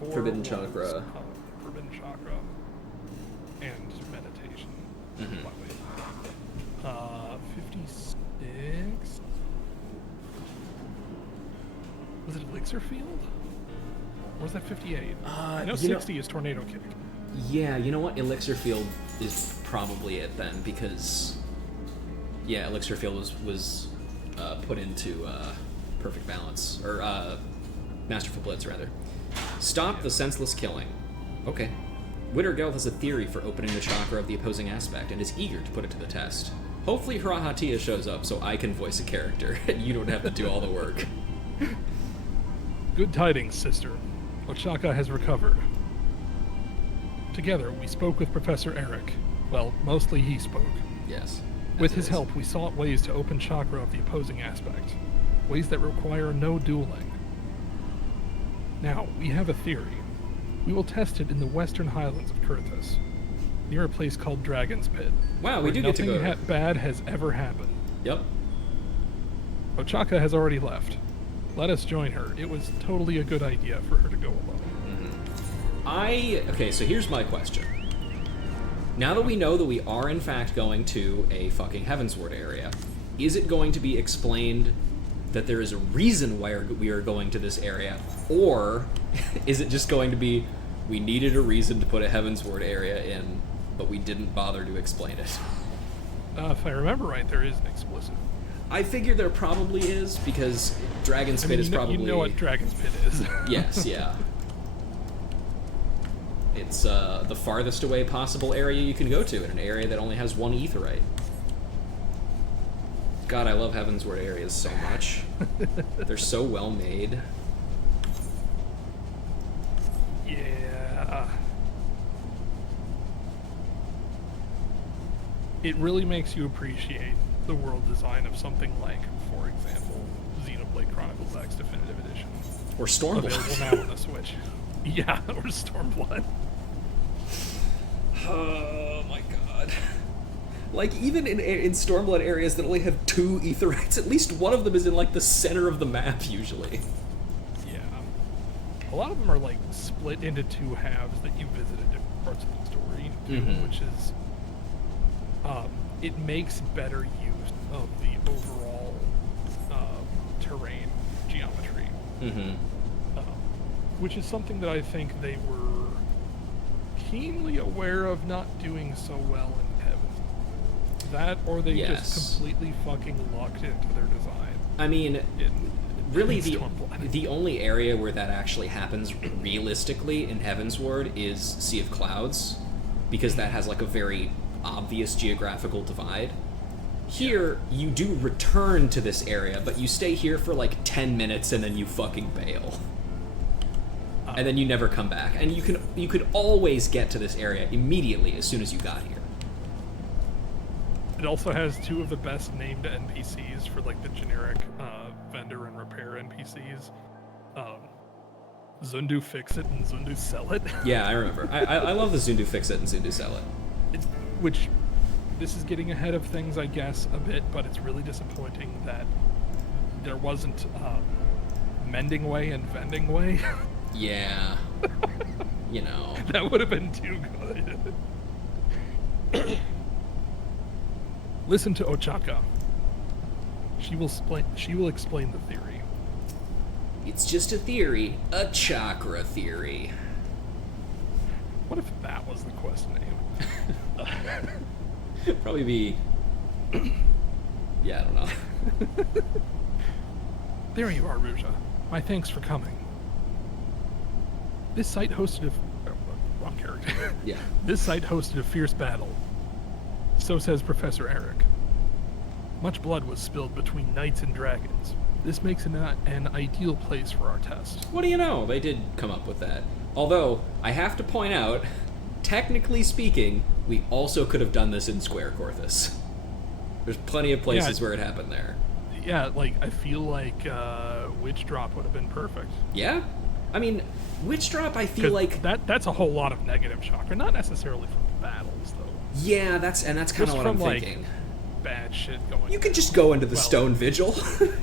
4 Forbidden was, Chakra. Forbidden chakra. And meditation. Mhm. Wait. 56. Was it Elixir Field? Or was that 58? I know 60 is Tornado Kick. Yeah, you know what? Elixir Field is probably it then, because yeah, Elixir Field was put into Perfect Balance, or Masterful Blitz rather. Stop the senseless killing. Okay. Wittergelth has a theory for opening the chakra of the opposing aspect and is eager to put it to the test. Hopefully Hirahatia shows up so I can voice a character and you don't have to do all the work. Good tidings, sister. Ochaka has recovered. Together, we spoke with Professor Eric. Well, mostly he spoke. Yes. With his help, we sought ways to open chakra of the opposing aspect. Ways that require no dueling. Now, we have a theory. We will test it in the western highlands of Kurthus, near a place called Dragon's Pit. Wow, we where do get to go. Nothing bad has ever happened. Yep. Ochaka has already left. Let us join her. It was totally a good idea for her to go alone. Okay, so here's my question. Now that we know that we are in fact going to a fucking Heavensward area, is it going to be explained that there is a reason why we are going to this area, or is it just going to be we needed a reason to put a Heavensward area in, but we didn't bother to explain it? If I remember right, there is an explicit. I figure there probably is, because Dragon's Pit is probably... You know what Dragon's Pit is. Yes, yeah. It's the farthest away possible area you can go to in an area that only has one aetherite. God, I love Heavensward areas so much. They're so well made. Yeah. It really makes you appreciate the world design of something like, for example, Xenoblade Chronicles X Definitive Edition. Or Stormblood. Available now on the Switch. Yeah, or Stormblood. Oh my god. Like, even in Stormblood areas that only have 2 aetherites, at least one of them is in, like, the center of the map, usually. Yeah. A lot of them are, like, split into 2 halves that you visit at different parts of the story, too, which is... it makes better use of the overall terrain geometry. Which is something that I think they were keenly aware of not doing so well in Heaven. That, or they just completely fucking lucked into their design. I mean, really Stormblood. the only area where that actually happens realistically in Heavensward is Sea of Clouds, because that has like a very obvious geographical divide. Here, you do return to this area, but you stay here for like 10 minutes and then you fucking bail. And then you never come back. And you could always get to this area immediately as soon as you got here. It also has 2 of the best named NPCs for like the generic vendor and repair NPCs. Zundu Fix It and Zundu Sell It. Yeah, I remember. I love the Zundu Fix It and Zundu Sell It. Which, this is getting ahead of things, I guess, a bit, but it's really disappointing that there wasn't Mending Way and Vending Way. Yeah. You know. That would have been too good. Listen to Ochaka. She will explain the theory. It's just a theory. A chakra theory. What if that was the quest name? Probably be... Yeah, I don't know. There you are, Ruja. My thanks for coming. This site hosted wrong character. Yeah. This site hosted a fierce battle. So says Professor Eric. Much blood was spilled between knights and dragons. This makes it an ideal place for our test. What do you know? They did come up with that. Although, I have to point out, technically speaking, we also could have done this in Square Corthus. There's plenty of places where it happened there. Yeah, like, I feel like Witch Drop would have been perfect. Yeah? I mean, Witch Drop, I feel like... That's a whole lot of negative chakra, not necessarily from battles, though. Yeah, that's kind of what I'm thinking. Like, bad shit going. You could just go into the Stone Vigil,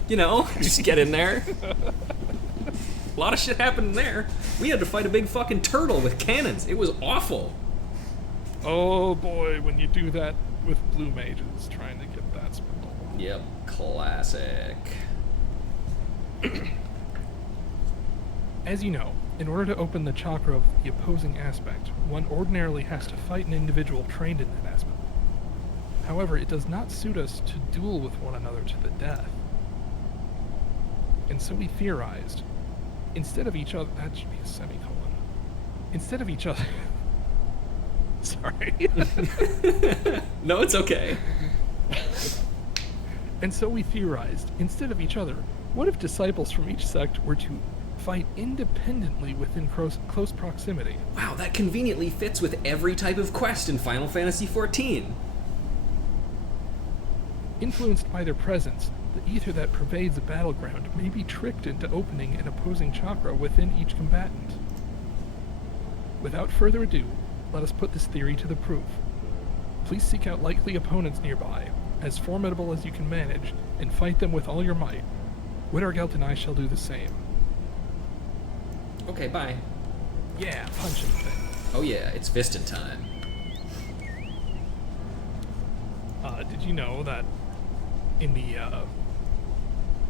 you know? Just get in there. A lot of shit happened there. We had to fight a big fucking turtle with cannons. It was awful. Oh boy, when you do that with blue mages, trying to get that spell. Yep, classic. As you know, in order to open the chakra of the opposing aspect, one ordinarily has to fight an individual trained in that aspect. However, it does not suit us to duel with one another to the death. And so we theorized, instead of each other... That should be a semicolon. Instead of each other... Sorry. No, it's okay. And so we theorized, instead of each other, what if disciples from each sect were to fight independently within close proximity? Wow, that conveniently fits with every type of quest in Final Fantasy XIV. Influenced by their presence, the ether that pervades a battleground may be tricked into opening an opposing chakra within each combatant. Without further ado, let us put this theory to the proof. Please seek out likely opponents nearby, as formidable as you can manage, and fight them with all your might. Wintergelt and I shall do the same. Okay, bye. Yeah, punching thing. Oh yeah, it's Viston time. Did you know that in the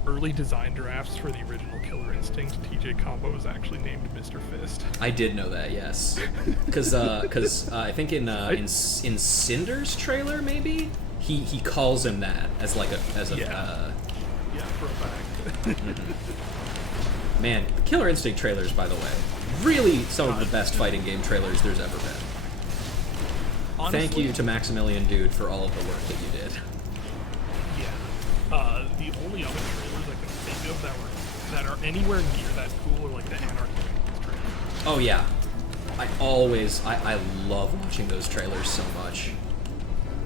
early design drafts for the original Killer Instinct, TJ Combo is actually named Mr. Fist? I did know that, yes. Because I think in Cinder's trailer, maybe he calls him that as like Yeah, for a fact. Man, the Killer Instinct trailers, by the way, really some of the best fighting game trailers there's ever been. Honestly, Thank you to Maximilian Dude for all of the work that you did. Yeah. The only other trailers I can think of that are anywhere near that cool are like the Anarchy trailers. Oh yeah, I love watching those trailers so much.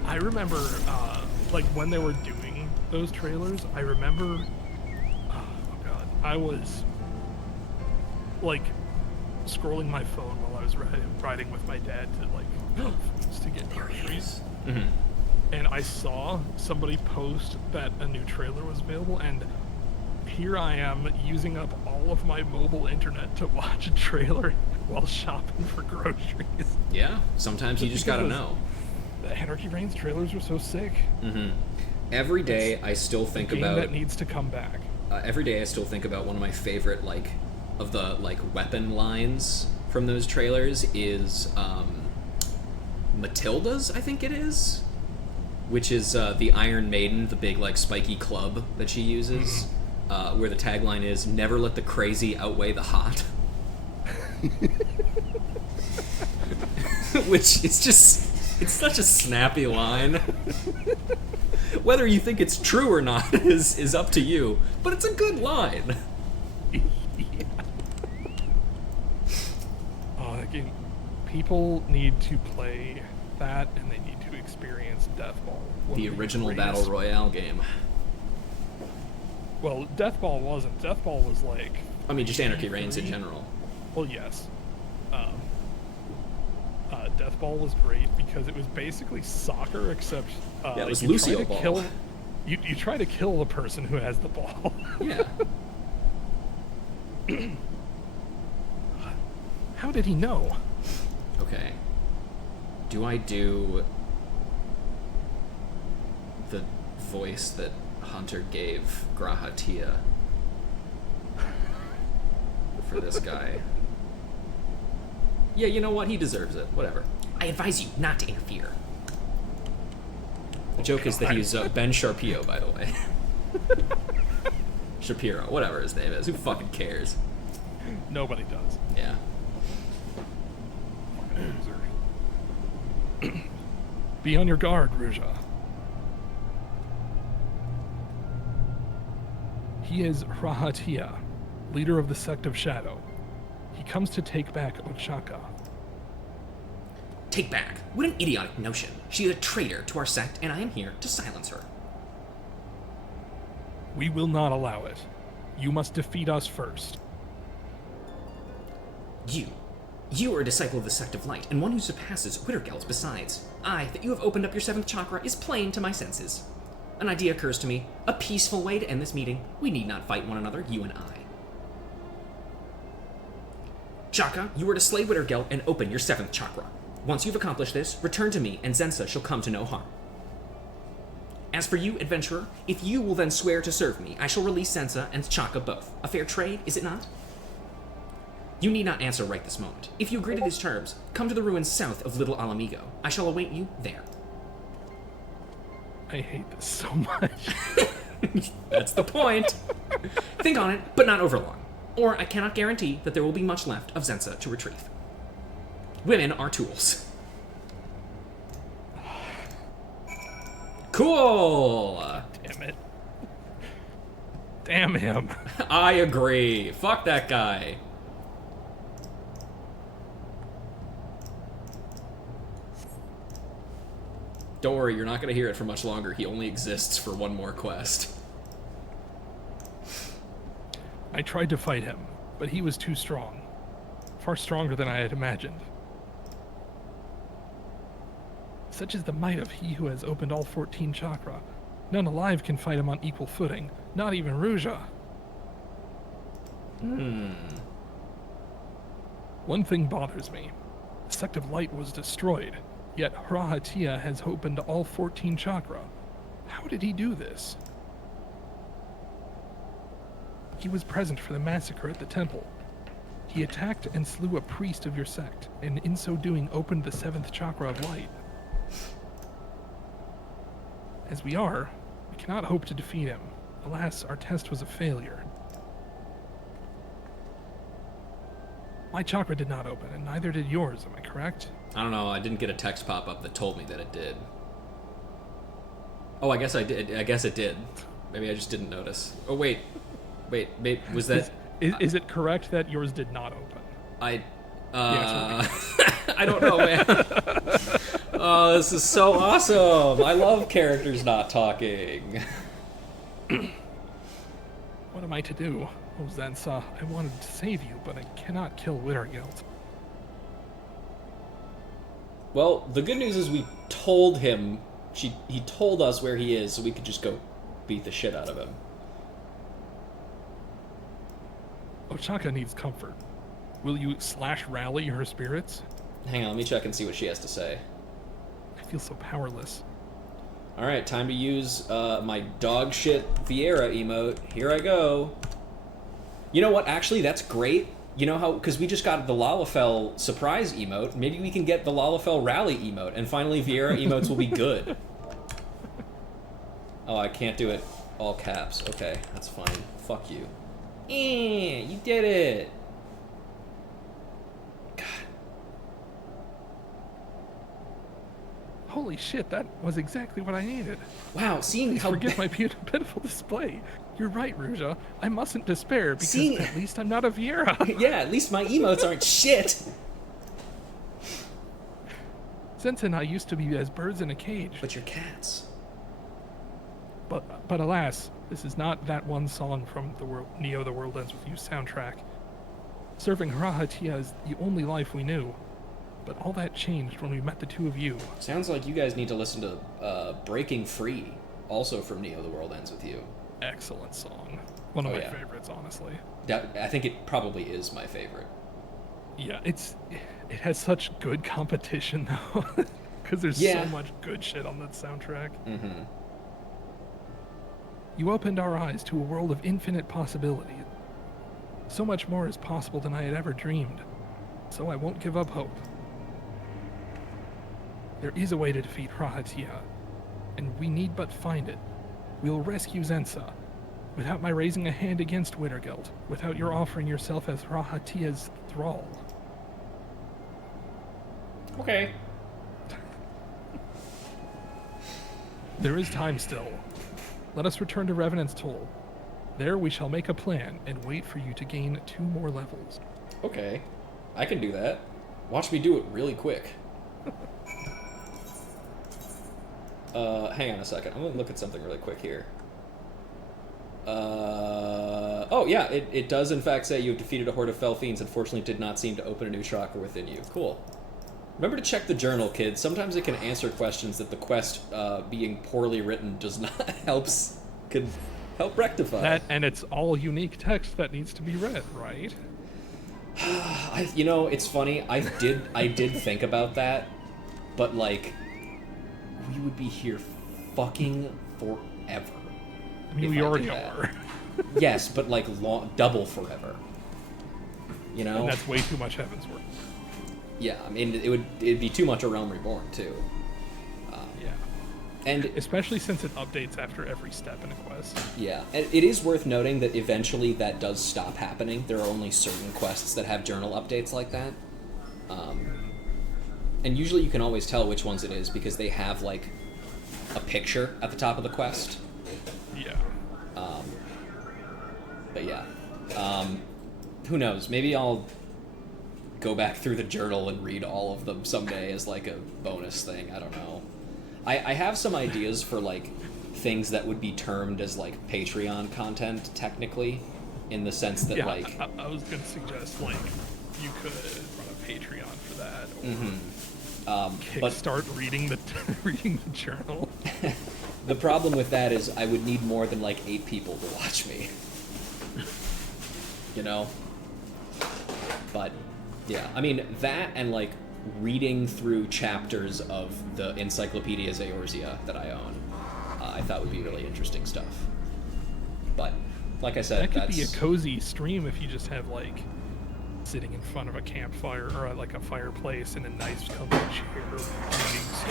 I remember, like when they were doing those trailers, I remember, oh god, I was like scrolling my phone while I was riding with my dad to like to get groceries. Mm-hmm. And I saw somebody post that a new trailer was available, and here I am using up all of my mobile internet to watch a trailer while shopping for groceries. Yeah, sometimes you just gotta know. The Anarchy Reigns trailers were so sick. Mm-hmm. Every day I still think Game about... that needs to come back. Every day I still think about one of my favorite, like, of the, like, weapon lines from those trailers is, Matilda's, I think it is? Which is the Iron Maiden, the big, like, spiky club that she uses, where the tagline is, "Never let the crazy outweigh the hot." Which is just, it's such a snappy line. Whether you think it's true or not is up to you, but it's a good line. Yeah. Again, people need to play that, and they need to experience Deathball. The original Battle Royale game. Well, Deathball wasn't. Deathball was like... I mean, just Anarchy Reigns in general. Well, yes. Deathball was great because it was basically soccer, except... yeah, it was you Lucio try to Ball. You try to kill the person who has the ball. Yeah. How did he know? Okay. Do I do the voice that Hunter gave Grahatia for this guy? Yeah, you know what? He deserves it. Whatever. I advise you not to interfere. The joke is that he's Ben Sharpio, by the way. Shapiro, whatever his name is. Who fucking cares? Nobody does. Yeah. Be on your guard, Ruja. He is Rahatia, leader of the Sect of Shadow. He comes to take back Ochaka. Take back? What an idiotic notion. She is a traitor to our sect, and I am here to silence her. We will not allow it. You must defeat us first. You are a disciple of the Sect of Light, and one who surpasses Wittergelds besides. That you have opened up your 7th chakra is plain to my senses. An idea occurs to me. A peaceful way to end this meeting. We need not fight one another, you and I. Chaka, you are to slay Wittergeld and open your 7th chakra. Once you've accomplished this, return to me, and Zensa shall come to no harm. As for you, adventurer, if you will then swear to serve me, I shall release Zensa and Chaka both. A fair trade, is it not? You need not answer right this moment. If you agree to these terms, come to the ruins south of Little Alamigo. I shall await you there. I hate this so much. That's the point. Think on it, but not overlong. Or I cannot guarantee that there will be much left of Zensa to retrieve. Women are tools. Cool! Damn it. Damn him. I agree. Fuck that guy. Don't worry, you're not going to hear it for much longer. He only exists for one more quest. I tried to fight him, but he was too strong. Far stronger than I had imagined. Such is the might of he who has opened all 14 chakra. None alive can fight him on equal footing, not even Ruja. One thing bothers me. The Sect of Light was destroyed, yet Rahatia has opened all 14 chakra. How did he do this? He was present for the massacre at the temple. He attacked and slew a priest of your sect, and in so doing opened the 7th chakra of light. As we are, we cannot hope to defeat him. Alas, our test was a failure. My chakra did not open, and neither did yours, am I correct? I don't know, I didn't get a text pop up that told me that it did. Oh, I guess I did. I guess it did. Maybe I just didn't notice. Oh, wait, was that... Is it correct that yours did not open? I Yes, don't know, man. Oh, this is so awesome. I love characters not talking. What am I to do? Oh, Zensa, I wanted to save you, but I cannot kill Wittergeld. Well, the good news is we told him, he told us where he is, so we could just go beat the shit out of him. Ochaka needs comfort. Will you /rally her spirits? Hang on, let me check and see what she has to say. I feel so powerless. Alright, time to use my dog shit Vieira emote. Here I go. You know what, actually, that's great. You know how, because we just got the Lalafell surprise emote, maybe we can get the Lalafell rally emote, and finally Vieira emotes will be good. Oh, I can't do it all caps. Okay, that's fine. Fuck you. You did it! God. Holy shit, that was exactly what I needed. Wow, seeing Please how... forgive my pitiful display. You're right, Ruja. I mustn't despair, because at least I'm not a Vieira. Yeah, at least my emotes aren't shit! Zensa and I used to be as birds in a cage. But you're cats. But alas, this is not that one song from the Neo The World Ends With You soundtrack. Serving Rahatia is the only life we knew. But all that changed when we met the two of you. Sounds like you guys need to listen to Breaking Free, also from Neo The World Ends With You. Excellent song. One of my favorites, honestly. I think it probably is my favorite. Yeah, it has such good competition, though. Because there's so much good shit on that soundtrack. Mm-hmm. You opened our eyes to a world of infinite possibility. So much more is possible than I had ever dreamed. So I won't give up hope. There is a way to defeat Rahatia, and we need but find it. We'll rescue Zensa, without my raising a hand against Wittergeld, without your offering yourself as Rahatia's thrall. Okay. There is time still. Let us return to Revenant's Toll. There we shall make a plan and wait for you to gain 2 more levels. Okay, I can do that. Watch me do it really quick. Hang on a second. I'm gonna look at something really quick here. Oh yeah, it does in fact say you have defeated a horde of fell fiends. Unfortunately, did not seem to open a new chakra within you. Cool. Remember to check the journal, kids. Sometimes it can answer questions that the quest being poorly written does not could help rectify. That, and it's all unique text that needs to be read, right? You know, it's funny. I did think about that, but like, we would be here fucking forever. I mean, we already are. Yes, but like double forever. You know, And that's way too much Heavensward. yeah. I mean, it'd be too much a Realm Reborn too. Yeah. And Especially since it updates after every step in a quest. yeah, and it is worth noting that eventually that does stop happening. There are only certain quests that have journal updates like that. And usually you can always tell which ones it is because they have like a picture at the top of the quest. Yeah. But yeah, who knows? Maybe I'll go back through the journal and read all of them someday as like a bonus thing. I don't know. I have some ideas for like things that would be termed as like Patreon content technically, in the sense that Yeah, like I was going to suggest, like, you could run a Patreon for that, or but kickstart reading the reading the journal. the problem with that is I would need more than like 8 people to watch me. You know? But yeah, I mean that and like reading through chapters of the Encyclopedia Eorzea that I own, I thought would be really interesting stuff. But like I said, That could that's be a cozy stream if you just have, like, sitting in front of a campfire or like a fireplace in a nice comfy chair, reading to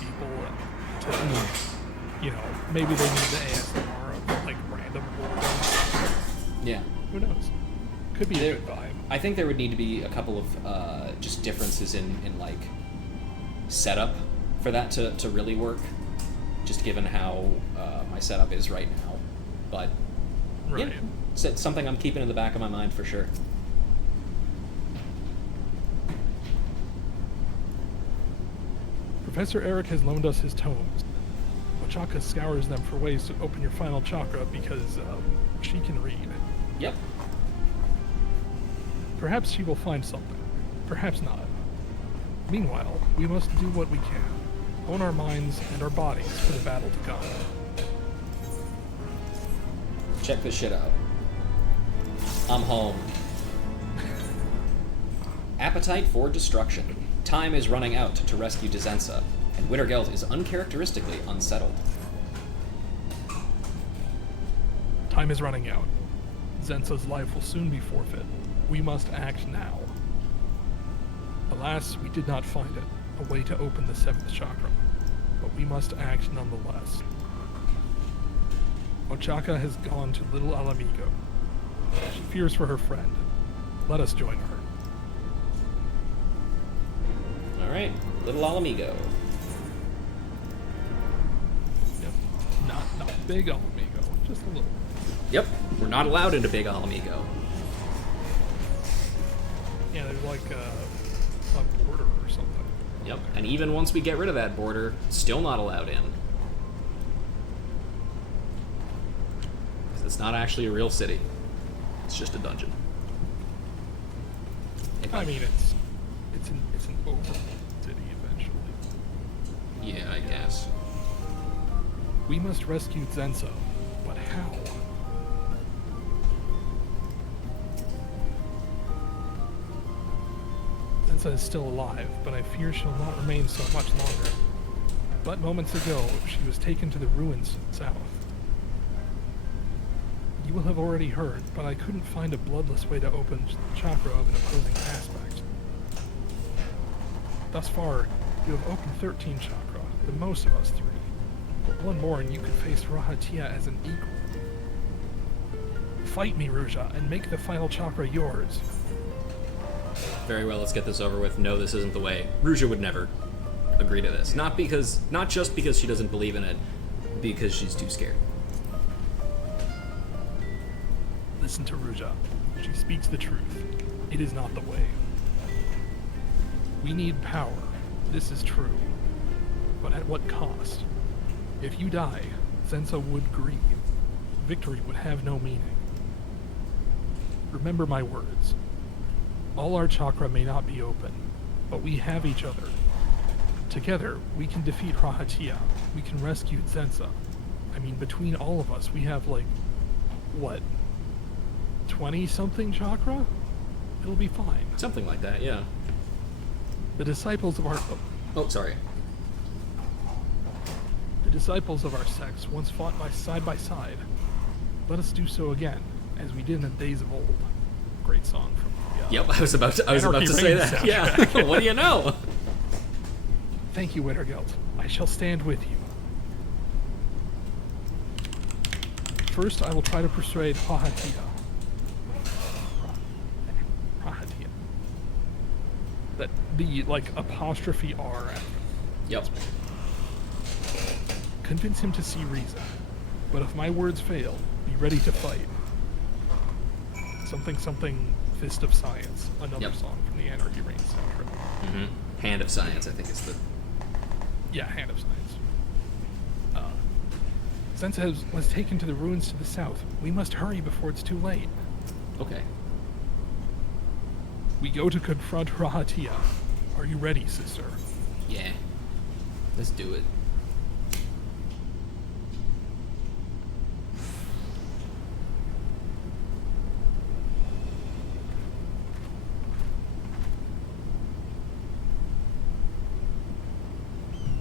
people, and to, you know, maybe they need the ASMR of like random words. yeah. Who knows? Could be a good vibe. I think there would need to be a couple of just differences in like setup for that to really work, just given how my setup is right now. But Right. yeah, it's something I'm keeping in the back of my mind for sure. Professor Eric has loaned us his tomes. Ochaka scours them for ways to open your final chakra because she can read. Yep. Perhaps she will find something. Perhaps not. Meanwhile, we must do what we can. Hone our minds and our bodies for the battle to come. Check this shit out. I'm home. Appetite for destruction. Time is running out to rescue Dizensa, and Wittergeld is uncharacteristically unsettled. Time is running out. Zensa's life will soon be forfeit. We must act now. Alas, we did not find it, a way to open the 7th chakra. But we must act nonetheless. Ochaka has gone to Little Alamigo. She fears for her friend. Let us join her. Alright, Little Alamigo. Yep. Not big Alamigo, just a little. Yep, we're not allowed into Big Alamigo. Yeah, there's like a border or something. Yep, and even once we get rid of that border, still not allowed in. Because it's not actually a real city. It's just a dungeon. I mean, it's an overworld city eventually. Yeah, I guess. We must rescue Zensa, but how? Zensa is still alive, but I fear she'll not remain so much longer. But moments ago, she was taken to the ruins south. You will have already heard, but I couldn't find a bloodless way to open the chakra of an opposing aspect. Thus far, you have opened 13 chakra, the most of us 3. But one more and you could face Rahatia as an equal. Fight me, Ruja, and make the final chakra yours. Very well, let's get this over with. No, this isn't the way. Ruja would never agree to this. Not just because she doesn't believe in it, Because she's too scared. Listen to Ruja. She speaks the truth. It is not the way. We need power. This is true. But at what cost? If you die, Zensa would grieve. Victory would have no meaning. Remember my words. All our chakra may not be open, but we have each other. Together, we can defeat Rahatia. We can rescue Zensa. I mean, between all of us, we have, like, what? 20-something chakra? It'll be fine. Something like that, yeah. The disciples of our... Oh, sorry. The disciples of our sects once fought side by side. Let us do so again, as we did in the days of old. Great song from the, Yep, I was about to Anarchy say Reigns that. Yeah. What do you know? Thank you, Wintergeld. I shall stand with you. First, I will try to persuade Rahatia. Rahatia. That the, like, apostrophe R after. Yep. Convince him to see reason. But if my words fail, be ready to fight. Something, something, Fist of Science. Another song from the Anarchy Reigns soundtrack. Mm-hmm. Hand of Science, I think is the... Yeah, Hand of Science. Zensa was taken to the ruins to the south. We must hurry before it's too late. Okay. We go to confront Rahatia. Are you ready, sister? Yeah. Let's do it.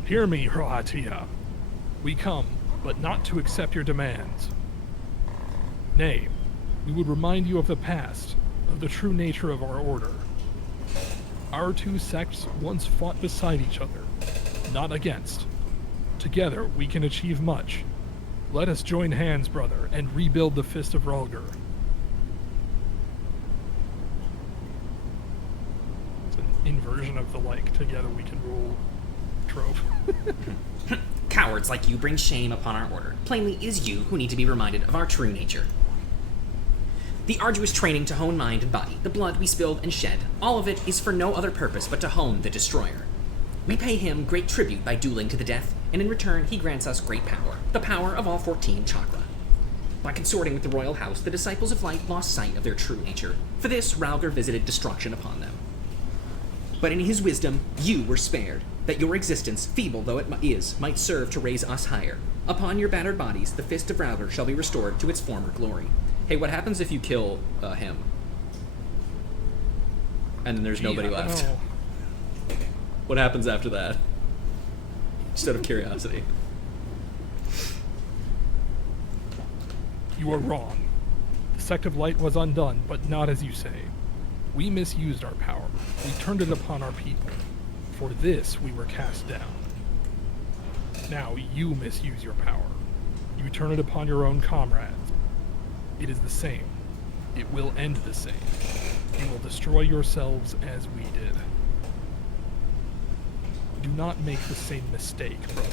Hear me, Rahatia. We come, but not to accept your demands. Nay, we would remind you of the past, of the true nature of our order. Our two sects once fought beside each other, not against. Together we can achieve much. Let us join hands, brother, and rebuild the Fist of Rhalgr. It's an inversion of the, like, together we can rule trope. Cowards like you bring shame upon our order. Plainly, it is you who need to be reminded of our true nature. The arduous training to hone mind and body, the blood we spilled and shed, all of it is for no other purpose but to hone the Destroyer. We pay him great tribute by dueling to the death, and in return he grants us great power, the power of all 14 chakra. By consorting with the royal house, the Disciples of Light lost sight of their true nature. For this, Rhalgr visited destruction upon them. But in his wisdom, you were spared, that your existence, feeble though it is, might serve to raise us higher. Upon your battered bodies, the Fist of Rhalgr shall be restored to its former glory. Hey, what happens if you kill him? And then there's nobody left. No. What happens after that? Just out of curiosity. You are wrong. The Sect of Light was undone, but not as you say. We misused our power. We turned it upon our people. For this, we were cast down. Now you misuse your power. You turn it upon your own comrades. It is the same. It will end the same. You will destroy yourselves as we did. Do not make the same mistake, brother.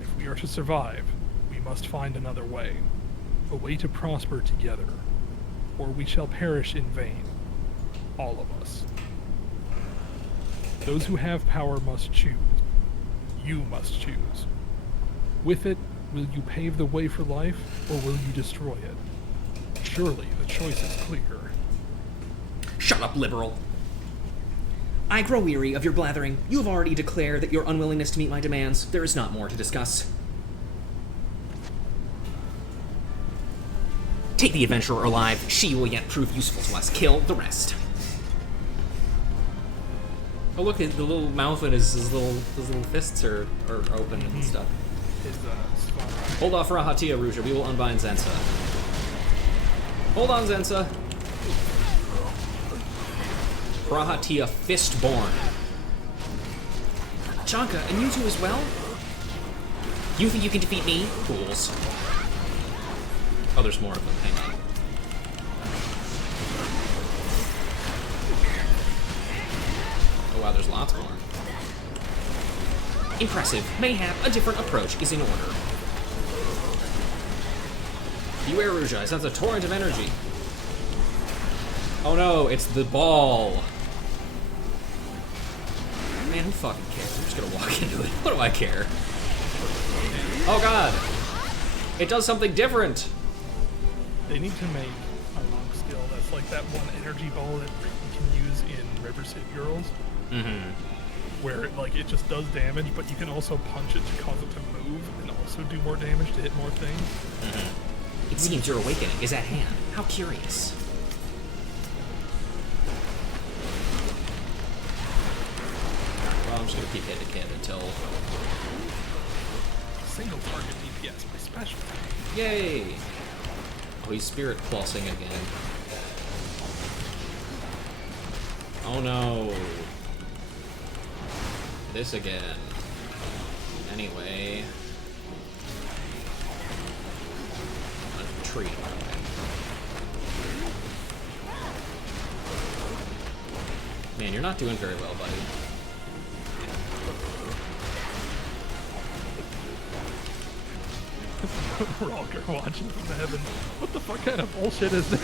If we are to survive, we must find another way. A way to prosper together. Or we shall perish in vain. All of us. Those who have power must choose. You must choose. With it, will you pave the way for life, or will you destroy it? Surely the choice is clear. Shut up, liberal. I grow weary of your blathering. You have already declared that your unwillingness to meet my demands. There is not more to discuss. Take the adventurer alive. She will yet prove useful to us. Kill the rest. Oh look, the little mouth and his little fists are open and stuff. Hold off Rahatia, Ruja. We will unbind Zensa. Hold on, Zensa. Rahatia Fistborn. Chanka, and you two as well? You think you can defeat me? Fools. Oh, there's more of them. Hang on. Oh wow, there's lots more. Impressive. Mayhap a different approach is in order. Beware, Ruja. I sense a torrent of energy. Oh no, it's the ball. Man, who fucking cares? I'm just gonna walk into it. What do I care? Oh god. It does something different. They need to make a monk skill that's like that one energy ball that you can use in River City Girls. Mm-hmm. Where like it just does damage, but you can also punch it to cause it to move and also do more damage to hit more things. It seems your awakening is at hand. How curious. Well, I'm just gonna keep hitting kid until. Single target DPS, my specialty. Yay! Oh, he's spirit pulsing again. Oh no. This again. Anyway. A tree. Man, you're not doing very well, buddy. Rocker watching from the heavens. What the fuck kind of bullshit is this?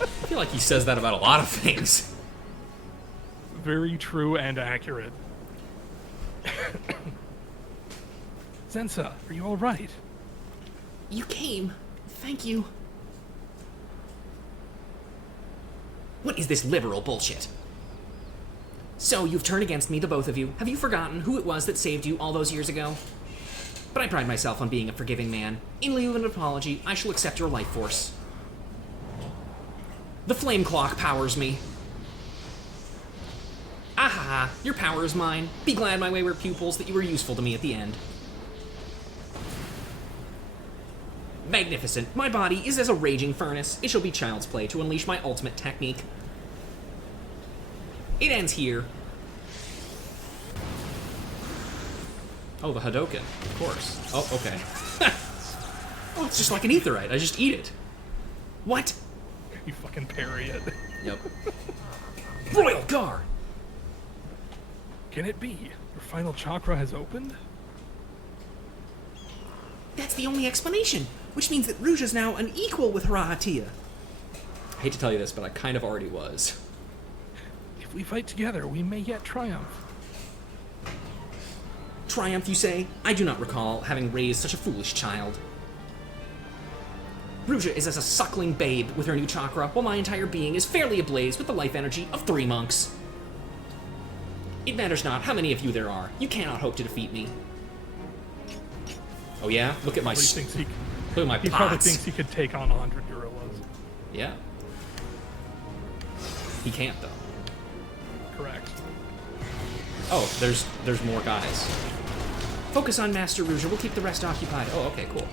I feel like he says that about a lot of things. Very true and accurate. Zensa, are you alright? You came. Thank you. What is this liberal bullshit? So, you've turned against me, the both of you. Have you forgotten who it was that saved you all those years ago? But I pride myself on being a forgiving man. In lieu of an apology, I shall accept your life force. The flame clock powers me. Ahaha, your power is mine. Be glad, my wayward pupils, that you were useful to me at the end. Magnificent. My body is as a raging furnace. It shall be child's play to unleash my ultimate technique. It ends here. Oh, the Hadoken, of course. Oh, okay. Oh, it's just like an aetherite. I just eat it. What? You fucking parry it. Yep. Royal Guard! Can it be? Your final chakra has opened? That's the only explanation, which means that Ruja's now an equal with Harahatia. I hate to tell you this, but I kind of already was. If we fight together, we may yet triumph. Triumph, you say? I do not recall having raised such a foolish child. Ruja is as a suckling babe with her new chakra, while my entire being is fairly ablaze with the life energy of 3 monks. It matters not how many of you there are. You cannot hope to defeat me. Oh yeah? Look at my He thinks he, look at my he probably pots. thinks he could take on 100 gorillas. Yeah. He can't though. Correct. Oh, there's more guys. Focus on Master Ruja. We'll keep the rest occupied. Oh, okay, cool.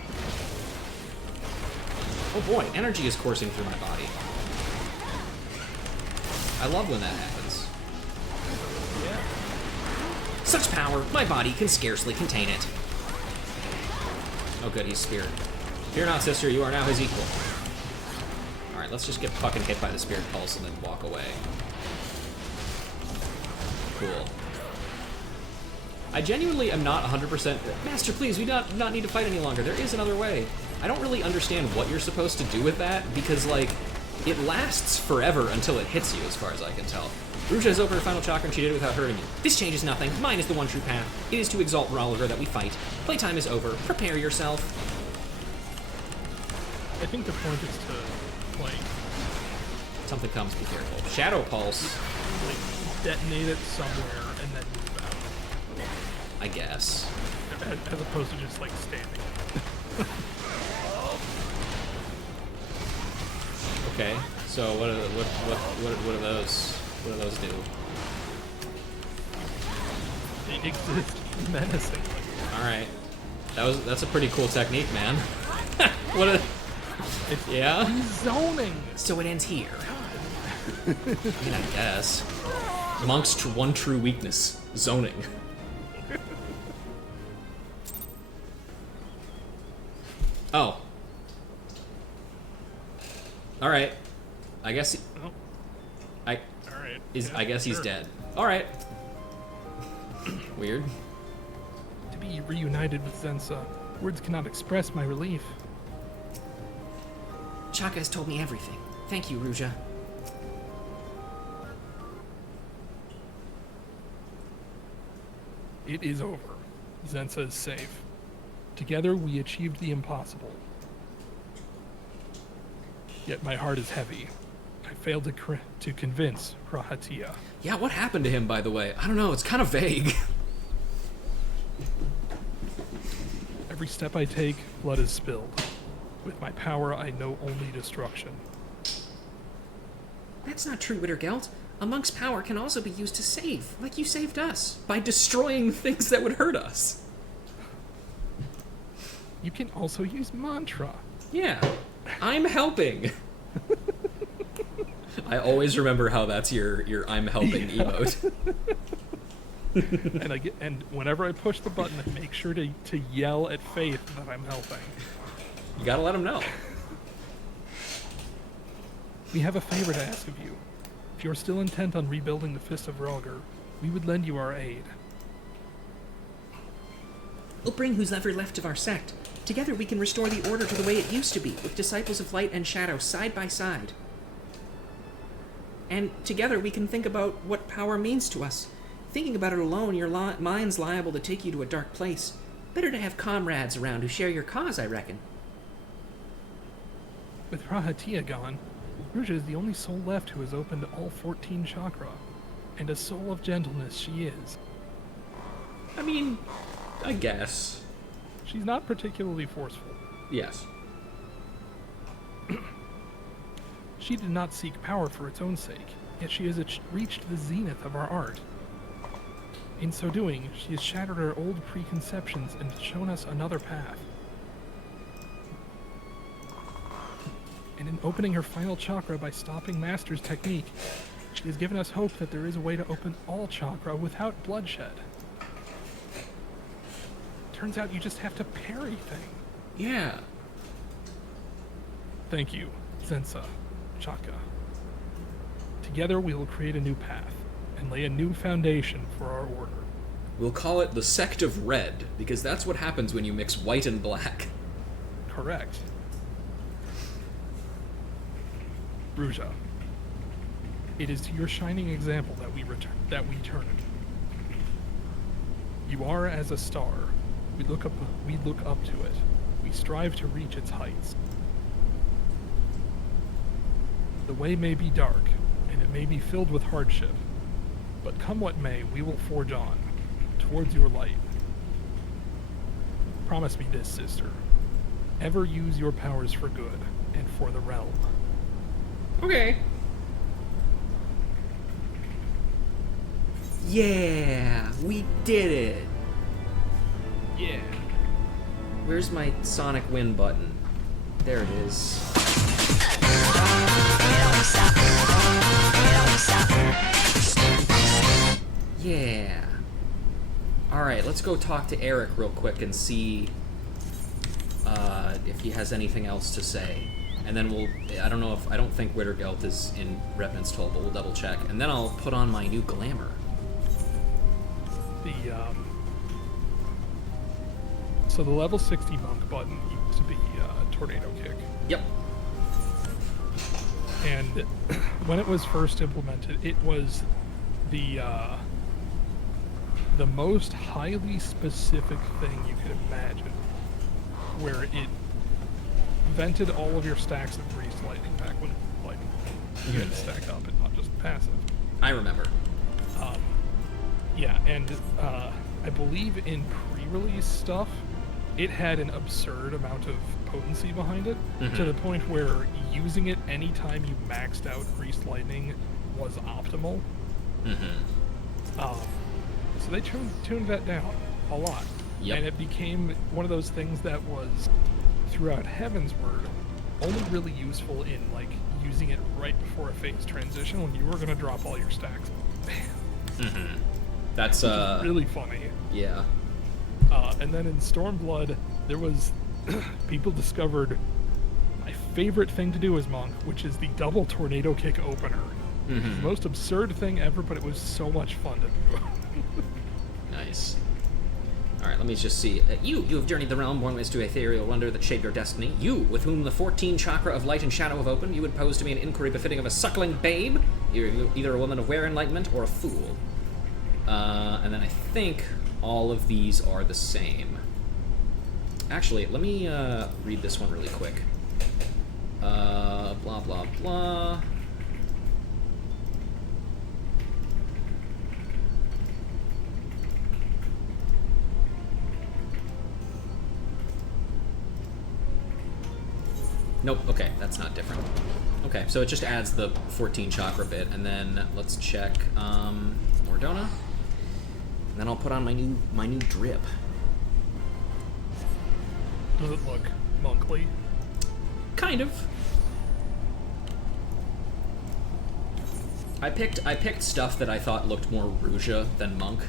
Oh boy, energy is coursing through my body. I love when that happens. Such power, my body can scarcely contain it. Oh good, he's spirit. Fear not, sister, you are now his equal. Alright, let's just get fucking hit by the spirit pulse and then walk away. Cool. I genuinely am not 100%... Master, please, we do not need to fight any longer. There is another way. I don't really understand what you're supposed to do with that, because, like, it lasts forever until it hits you, as far as I can tell. Ruja has opened her final chakra and she did it without hurting you. This changes nothing. Mine is the one true path. It is to exalt Roliver that we fight. Playtime is over. Prepare yourself. I think the point is to, like, Something comes, be careful. Shadow Pulse, detonate it somewhere and then move out. I guess. As opposed to just, like, standing. Okay, so what are those? What do those do? They exist menacingly. All right, that's a pretty cool technique, man. What a yeah. Zoning! So it ends here. I mean, I guess. Monk's one true weakness: zoning. Oh. All right. I guess. Oh, I alright. I guess he's Sure. dead. All right. Weird. To be reunited with Zensa, words cannot express my relief. Chaka has told me everything. Thank you, Ruja. It is over. Zensa is safe. Together we achieved the impossible. Yet my heart is heavy. I failed to convince Rahatia. Yeah, what happened to him, by the way? I don't know, it's kind of vague. Every step I take, blood is spilled. With my power, I know only destruction. That's not true, Wittergeld. A monk's power can also be used to save, like you saved us. By destroying things that would hurt us. You can also use mantra. Yeah, I'm helping. I always remember how that's your I'm helping emote. And whenever I push the button, I make sure to yell at Faith that I'm helping. You gotta let him know. We have a favor to ask of you. If you're still intent on rebuilding the Fist of Rogger, we would lend you our aid. We'll bring who's ever left of our sect. Together we can restore the order to the way it used to be, with disciples of light and shadow side by side. And together we can think about what power means to us. Thinking about it alone, your mind's liable to take you to a dark place. Better to have comrades around who share your cause, I reckon. With Rahatia gone, Ruja is the only soul left who has opened all 14 chakra. And a soul of gentleness she is. I mean, I guess. She's not particularly forceful. Yes. She did not seek power for its own sake, yet she has reached the zenith of our art. In so doing, she has shattered our old preconceptions and shown us another path. And in opening her final chakra by stopping Master's technique, she has given us hope that there is a way to open all chakra without bloodshed. Turns out you just have to parry things. Yeah. Thank you, Zensa, Chaka. Together we will create a new path and lay a new foundation for our order. We'll call it the Sect of Red, because that's what happens when you mix white and black. Correct. Ruja, it is to your shining example that we turn. You are as a star. We look up to it. We strive to reach its heights. The way may be dark, and it may be filled with hardship, but come what may, we will forge on, towards your light. Promise me this, sister. Ever use your powers for good, and for the realm. Okay. Yeah, we did it. Yeah. Where's my Sonic Win button? There it is. Yeah. Alright, let's go talk to Eric real quick and see if he has anything else to say. And then I don't think Wittergeld is in Repnin's-Toll, but we'll double check. And then I'll put on my new glamour. So the level 60 monk button used to be Tornado Kick. Yep. And when it was first implemented, it was the most highly specific thing you could imagine, where it vented all of your stacks of Greased Lightning back when you had it stacked up and not just passive. I remember. Yeah, and I believe in pre-release stuff, it had an absurd amount of potency behind it, to the point where using it anytime you maxed out Greased Lightning was optimal. So they tuned that down a lot. Yep. And it became one of those things that was, throughout Heavensward, only really useful in using it right before a phase transition when you were going to drop all your stacks. That's really funny. Yeah. And then in Stormblood, there was people discovered my favorite thing to do as Monk, which is the double Tornado Kick opener. The most absurd thing ever, but it was so much fun to do. Nice. Alright, let me just see. You have journeyed the realm, born to ethereal wonder that shaped your destiny. You, with whom the 14 chakra of light and shadow have opened, you would pose to me an inquiry befitting of a suckling babe. You're either a woman of rare enlightenment or a fool. And then I think all of these are the same. Actually, let me read this one really quick. Blah, blah, blah. Nope, okay, that's not different. Okay, so it just adds the 14 chakra bit, and then let's check Mordona. And then I'll put on my new drip. Does it look monkly? Kind of. I picked stuff that I thought looked more Rouja than Monk,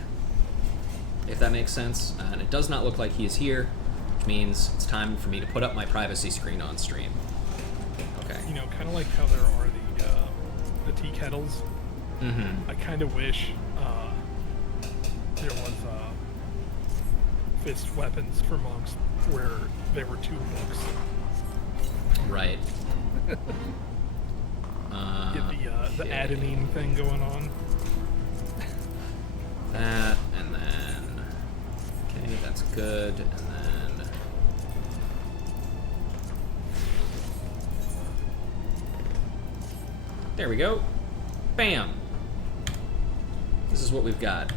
if that makes sense. And it does not look like he is here, which means it's time for me to put up my privacy screen on stream. Okay. You know, kind of like how there are the tea kettles. Mm-hmm. I kind of wish there was fist weapons for monks where there were 2 monks. Right. Get the adenine thing going on. That, and then... Okay, that's good, and then... There we go. Bam! This is what we've got.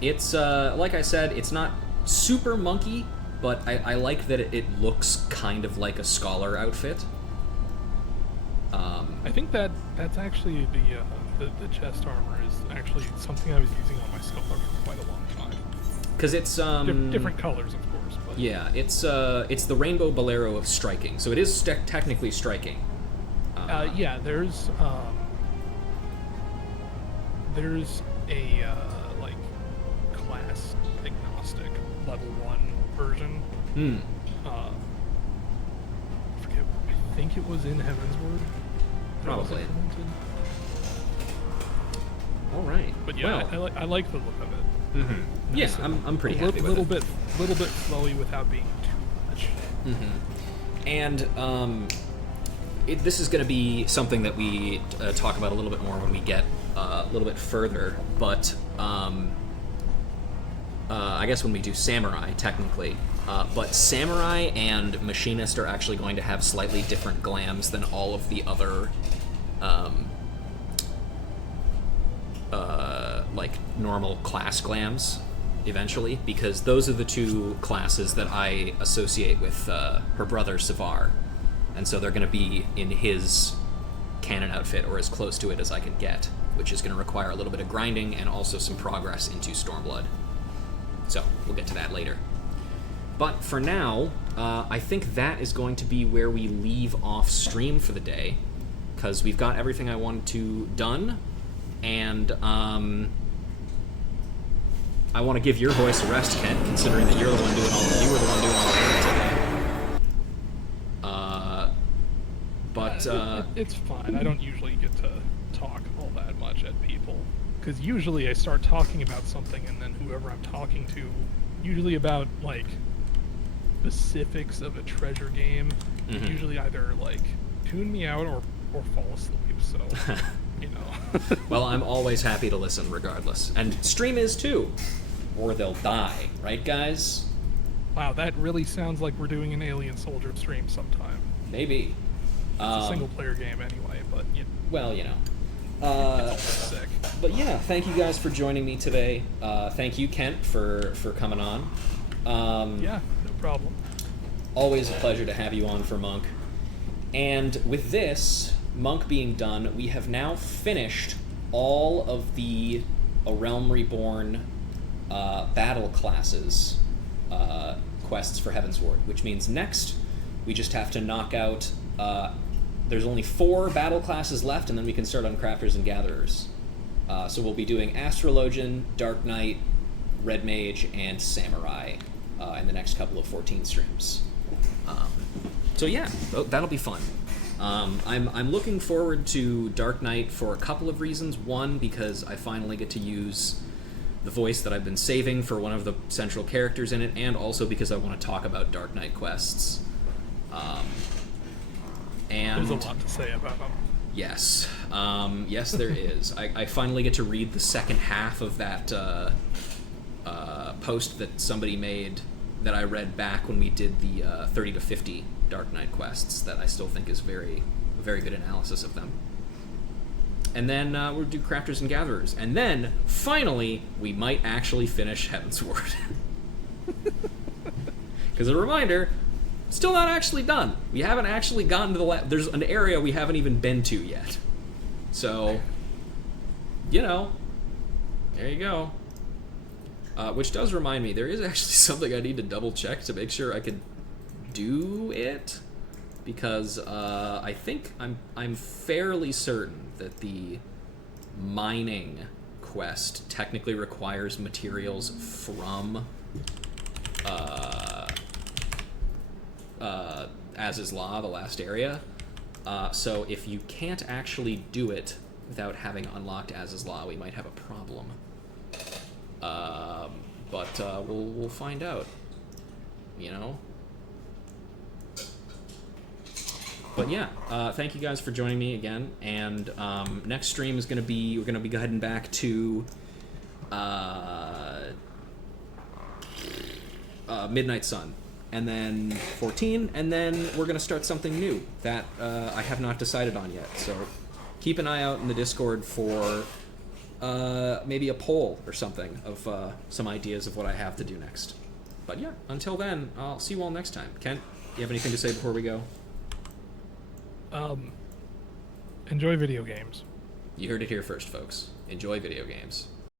It's, like I said, it's not super monkey, but I like that it looks kind of like a scholar outfit. I think that's actually the chest armor is actually something I was using on my scholar for quite a long time. Because it's different colors, of course. But yeah, it's the rainbow bolero of striking, so it is technically striking. Yeah, there's a like class agnostic level 1 version. I forget. I think it was in Heavensward. Probably. All right. But yeah, well, I like the look of it. Mm-hmm. Yeah, I'm pretty happy with it. Little bit flowy without being too much. Mm-hmm. And this is going to be something that we talk about a little bit more when we get a little bit further. But I guess when we do samurai, technically. But samurai and machinist are actually going to have slightly different glams than all of the other like normal class glams eventually, because those are the 2 classes that I associate with her brother Savar, and so they're going to be in his canon outfit, or as close to it as I can get, which is going to require a little bit of grinding and also some progress into Stormblood. So we'll get to that later. But for now, I think that is going to be where we leave off stream for the day, because we've got everything I wanted to done, and I want to give your voice a rest, Kent, considering that you were the one doing all the today. It's fine. I don't usually get to talk all that much at people, because usually I start talking about something, and then whoever I'm talking to, usually about like specifics of a treasure game, usually either like tune me out or fall asleep. So you know. Well, I'm always happy to listen regardless, and stream is too, or they'll die, right, guys? Wow, that really sounds like we're doing an Alien Soldier stream sometime. Maybe. It's a single-player game anyway, but you know. Well, you know. It's sick. But yeah, thank you guys for joining me today. Thank you, Kent, for coming on. Yeah, no problem. Always a pleasure to have you on for Monk. And with this, Monk being done, we have now finished all of the A Realm Reborn battle classes quests for Heavensward, which means next we just have to knock out... there's only 4 battle classes left, and then we can start on Crafters and Gatherers. So we'll be doing Astrologian, Dark Knight, Red Mage, and Samurai in the next couple of 14 streams. So yeah, that'll be fun. I'm looking forward to Dark Knight for a couple of reasons. One, because I finally get to use the voice that I've been saving for one of the central characters in it, and also because I want to talk about Dark Knight quests. And There's a lot to say about them. yes, yes, there is. I finally get to read the second half of that post that somebody made that I read back when we did the 30 to 50 Dark Knight quests. That I still think is a very good analysis of them. And then we'll do Crafters and Gatherers. And then, finally, we might actually finish Heavensward. Because a reminder, still not actually done. We haven't actually gotten to the there's an area we haven't even been to yet. So, you know, there you go. Which does remind me, there is actually something I need to double check to make sure I could do it. Because I think I'm fairly certain that the mining quest technically requires materials from As Is Law, the last area. So if you can't actually do it without having unlocked As Is Law, we might have a problem. But we'll find out. You know. But yeah, thank you guys for joining me again. And next stream is gonna be, we're gonna be heading back to Midnight Sun, and then 14, and then we're gonna start something new that I have not decided on yet. So keep an eye out in the Discord for maybe a poll or something of some ideas of what I have to do next. But yeah, until then, I'll see you all next time. Kent, do you have anything to say before we go? Enjoy video games. You heard it here first, folks. Enjoy video games.